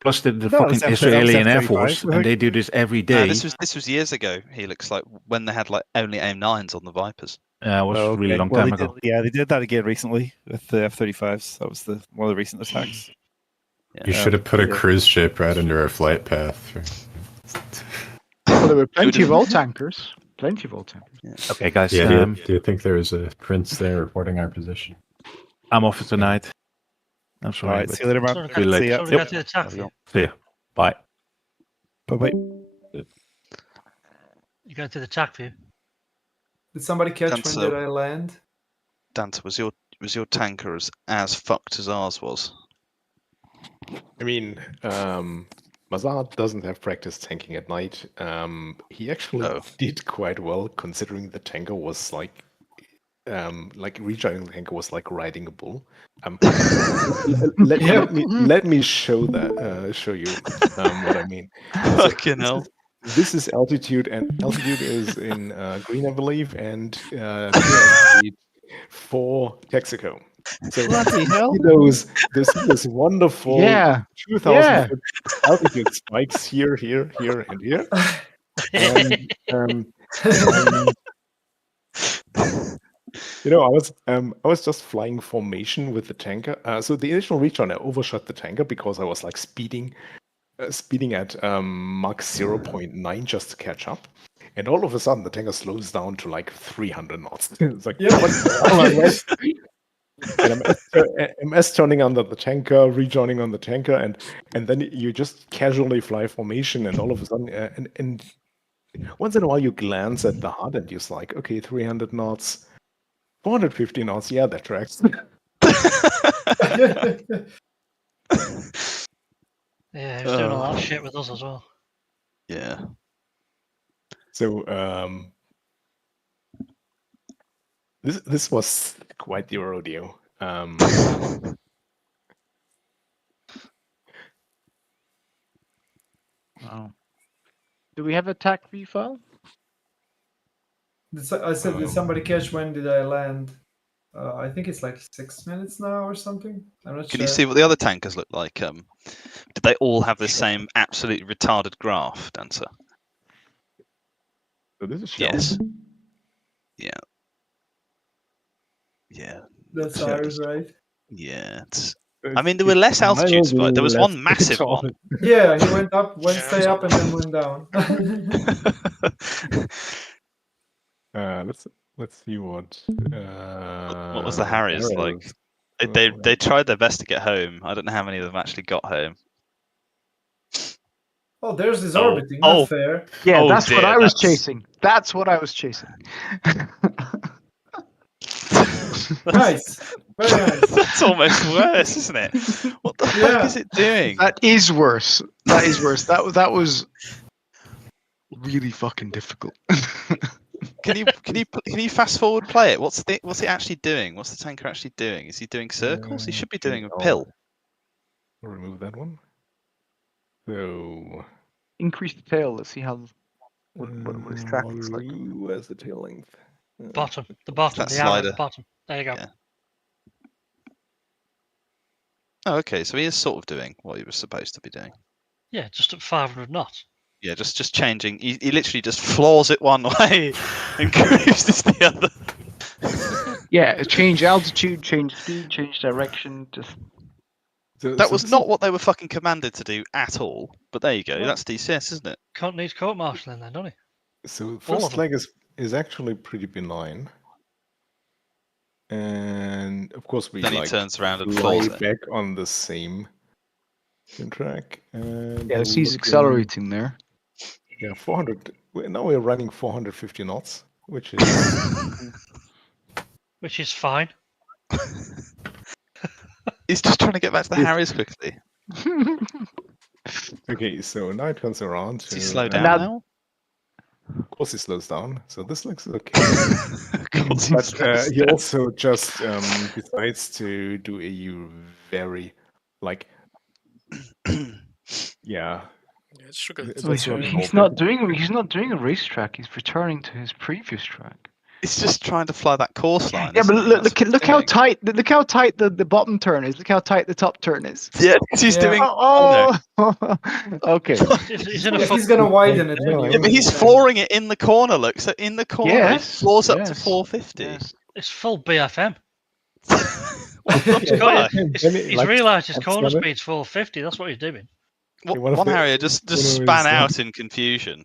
Plus the No, fucking it's Israeli Air F-35, Force, right? and they do this every No, day. this was years ago. Helix, like when they had like only AIM-9s on the Vipers. It was a really long time ago. They did that again recently with the F-35s. That was one of the recent attacks. You should have put a cruise ship right under our flight path. Well, there were plenty of old tankers. Plenty of old tankers. Yeah. Okay, guys. Yeah, do you think there was a prince there reporting our position? I'm off for tonight. I'm sorry. All right, but see you later, man. see you later. See ya. Sorry, got to attack you. See ya. Bye. Bye-bye. You going to the attack view? Did somebody catch Dancer. when did I land? Dante, was your tanker as fucked as ours was? I mean, Mazar doesn't have practice tanking at night. He actually did quite well, considering the tanker was like rejoining the tanker was like riding a bull. Let me show you what I mean. Fucking hell. This is altitude, and altitude is in green, I believe, and speed for Texaco. So Bloody hell! Those wonderful 2,000 foot altitude spikes here, and here. I was just flying formation with the tanker. So the initial return, I overshot the tanker because I was like speeding at Mach 0.9 just to catch up. And all of a sudden, the tanker slows down to like 300 knots. It's like, what the hell? And I'm S-turning under the tanker, rejoining on the tanker, and then you just casually fly formation, and all of a sudden, and once in a while you glance at the HUD and you're like, okay, 300 knots, 450 knots, yeah, that tracks. Yeah, he was doing all that shit with us as well. Yeah. So this was quite the rodeo. Wow. Do we have a TAC V file? I said, did somebody catch when did I land? I think it's like 6 minutes now or something. I'm not sure. Can you see what the other tankers look like? Did they all have the same absolutely retarded graph, Dancer? So this is yes. Yeah. Yeah. That's ours, right? Yeah. I mean, there were less altitudes, but there was one massive one. Yeah, he went up, went straight up, and then went down. Let's see what. What was the Harriers like? They tried their best to get home. I don't know how many of them actually got home. Oh, there's this orbiting. Not fair. Yeah, Oh, that's what dear, I was that's- chasing. That's what I was chasing. Nice. Very nice. That's almost worse, isn't it? What the fuck is it doing? That is worse. That is worse. That was really fucking difficult. Can you fast forward play it? What's it actually doing? What's the tanker actually doing? Is he doing circles? He should be doing a pill. I'll remove that one. So Increase the tail. Let's see how what his track looks like. Where's the tail length? Bottom. The bottom. That The arrow at slider. the bottom. There you go. Yeah. Oh, okay. So he is sort of doing what he was supposed to be doing. Yeah, just at 500 knots. Yeah, just changing. He literally just floors it one way and cruises the other. Yeah, change altitude, change speed, change direction. Just That was not what they were fucking commanded to do at all. But there you go. Well, That's DCS, isn't it? Needs court martialing then, don't he? So All of first them. leg is actually pretty benign. And of course we Then he like turns around and fly floors it. back on the same track. And yeah, we're he's looking- accelerating there. Yeah, 400. Now we're running 450 knots, which is Which is fine. He's just trying to get back to the Harriers quickly. okay. So now it turns around. Does he to- slow down now- now? Of course, he slows down. So this looks okay. But he also just decides to do a very like yeah. It's sugar. So he's not doing a racetrack. He's returning to his previous track. It's just trying to fly that course line. Yeah, but isn't it? look how tight the bottom turn is. Look how tight the top turn is. Yeah, because he's doing. Oh, okay. He's in a He's gonna widen it. When Yeah, but he's flooring it in the corner. Look, so in the corner, Yes, it floors up to yes, 450. It's full BFM. Yeah. He's Like, realised his that's corner done it. speed's 450. That's what he's doing. One Harrier just span out in confusion.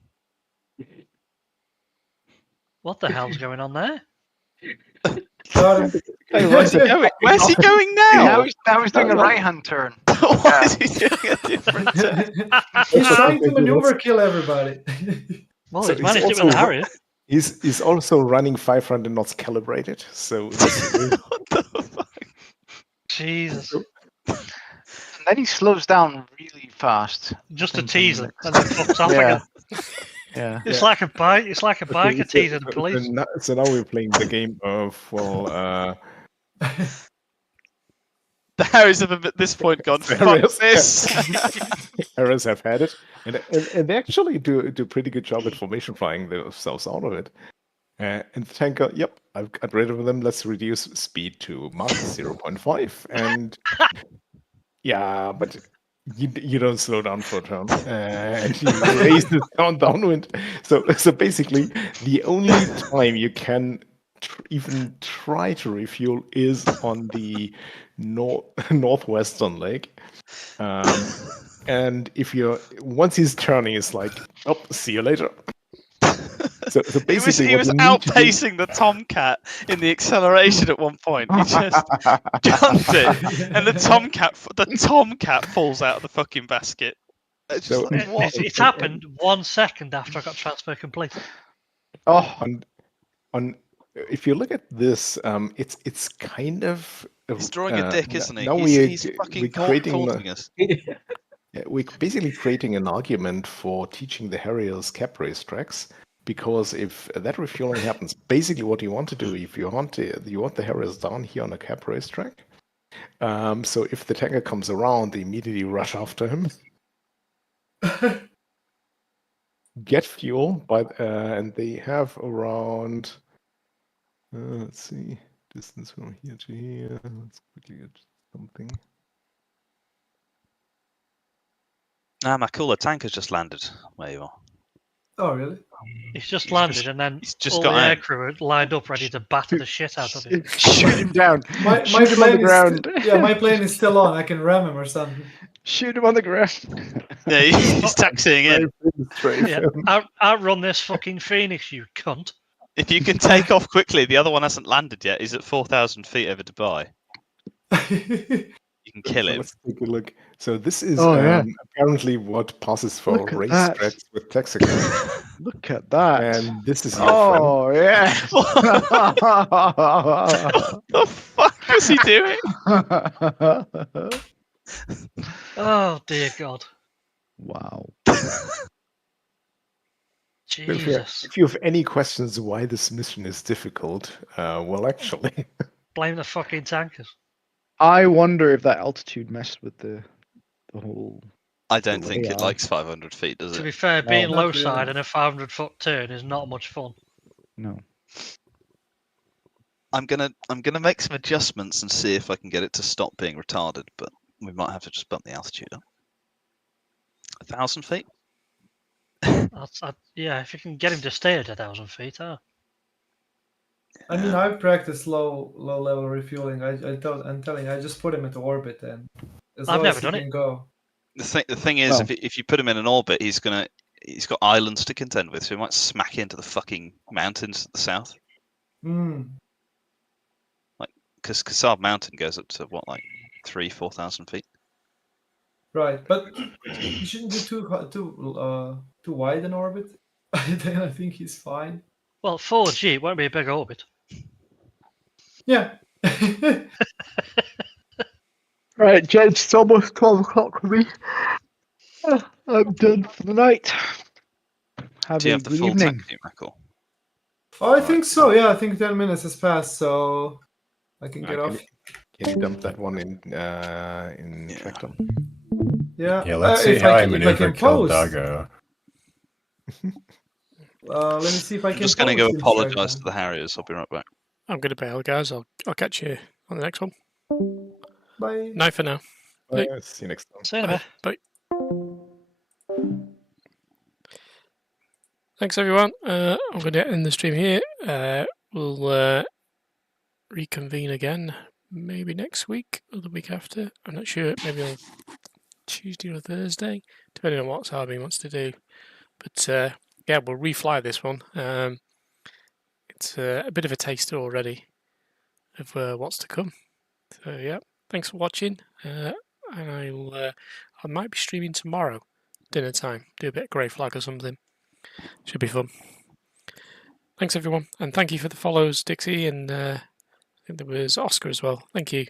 What the hell's going on there? Where's he going? Where's he going now? Now he's doing a right-hand turn. Why is he doing a different turn? He's trying to maneuver kill everybody. Well, So he's managed he's it with a also- Harrier. He's also running 500 knots calibrated. So Jesus. And then he slows down really fast. Just to tease him and then fucks off again. Yeah. It's like a bike. It's like a biker teasing the police. So now we're playing the game of The Harriers have at this point gone, fuck Harriers. this. Harriers have had it, and they actually do a pretty good job at formation flying themselves out of it. And the tanker, yep, I've got rid of them. Let's reduce speed to Mach 0.5, and yeah, but you don't slow down for a turn, and you raise the sound downwind. So basically, the only time you can even try to refuel is on the northwestern leg. And if once he's turning, it's like, oh, see you later. So basically, he was what you need to do- outpacing the Tomcat in the acceleration at one point. He just jumped it, and the Tomcat falls out of the fucking basket. It's just like, what? It's happened 1 second after I got transfer complete. Oh, on if you look at this, it's kind of He's drawing a dick, isn't he? Now He's fucking we're creating taunting us. Yeah, we're basically creating an argument for teaching the Harriers cap racetracks, because if that refueling happens, basically what you want to do, if you want the Harriers down here on a cap racetrack, so if the tanker comes around, they immediately rush after him, get fuel, and they have around, let's see, distance from here to here. Let's quickly get something. Ah, my cooler tanker's just landed where you are. Oh, really? He's just landed, and then just all got the out. aircrew are lined up ready to batter the shit out of him. shoot him down. My Shoot him on the plane ground. my plane is still on. I can ram him or something. Shoot him on the ground. Yeah, he's taxiing in. Yeah, outrun this fucking Phoenix, you cunt. If you can take off quickly, the other one hasn't landed yet. He's at 4,000 feet over Dubai. You can kill So him. let's take a look. So this is yeah. apparently what passes for Look at race that. tracks with Texaco. Look at that. And this is your friend. Oh, yeah. What the fuck is he doing? Oh dear God. Wow. Jesus. If you have any questions why this mission is difficult, well, actually, Blame the fucking tankers. I wonder if that altitude messed with the whole. I don't think it layout. likes 500 feet, does To it? be fair, No, being not low really. side and a 500-foot turn is not much fun. No. I'm gonna make some adjustments and see if I can get it to stop being retarded, but we might have to just bump the altitude up. 1,000 feet? Yeah, if you can get him to stay at 1,000 feet, huh? I mean, I've practiced low level refueling. I'm telling you, I just put him into orbit and as I've low never as done he it. can go. The thing is, Well. if you put him in an orbit, he's got islands to contend with, so he might smack into the fucking mountains to the south. Hmm. Like, because Kasab Mountain goes up to what, like 3,000-4,000 feet. Right, but you shouldn't do too wide an orbit. Then I think he's fine. Well, 4G, it won't be a big orbit. Yeah. Right, gents, it's almost 12 o'clock for me. I'm done for the night. Have Do you a have the good full evening. tank, Michael? Oh, I think so. Yeah, I think 10 minutes has passed, so I can get can off. you dump that one in tractor? Yeah. Yeah, let's see if how I can maneuver kill post. Doggo. Let me see if I I'm can. just going to go post apologise Instagram. to the Harriers. I'll be right back. I'm going to bail, guys. I'll catch you on the next one. Bye. Night for now. Bye. See you next time. See you in a bit. Bye. Thanks, everyone. I'm going to end the stream here. We'll reconvene again maybe next week or the week after. I'm not sure. Maybe on Tuesday or Thursday, depending on what Sarbin wants to do. But yeah, we'll refly this one. It's a bit of a taster already of what's to come. So yeah, thanks for watching. And I might be streaming tomorrow, dinner time. Do a bit of grey flag or something. Should be fun. Thanks everyone, and thank you for the follows, Dixie, and I think there was Oscar as well. Thank you.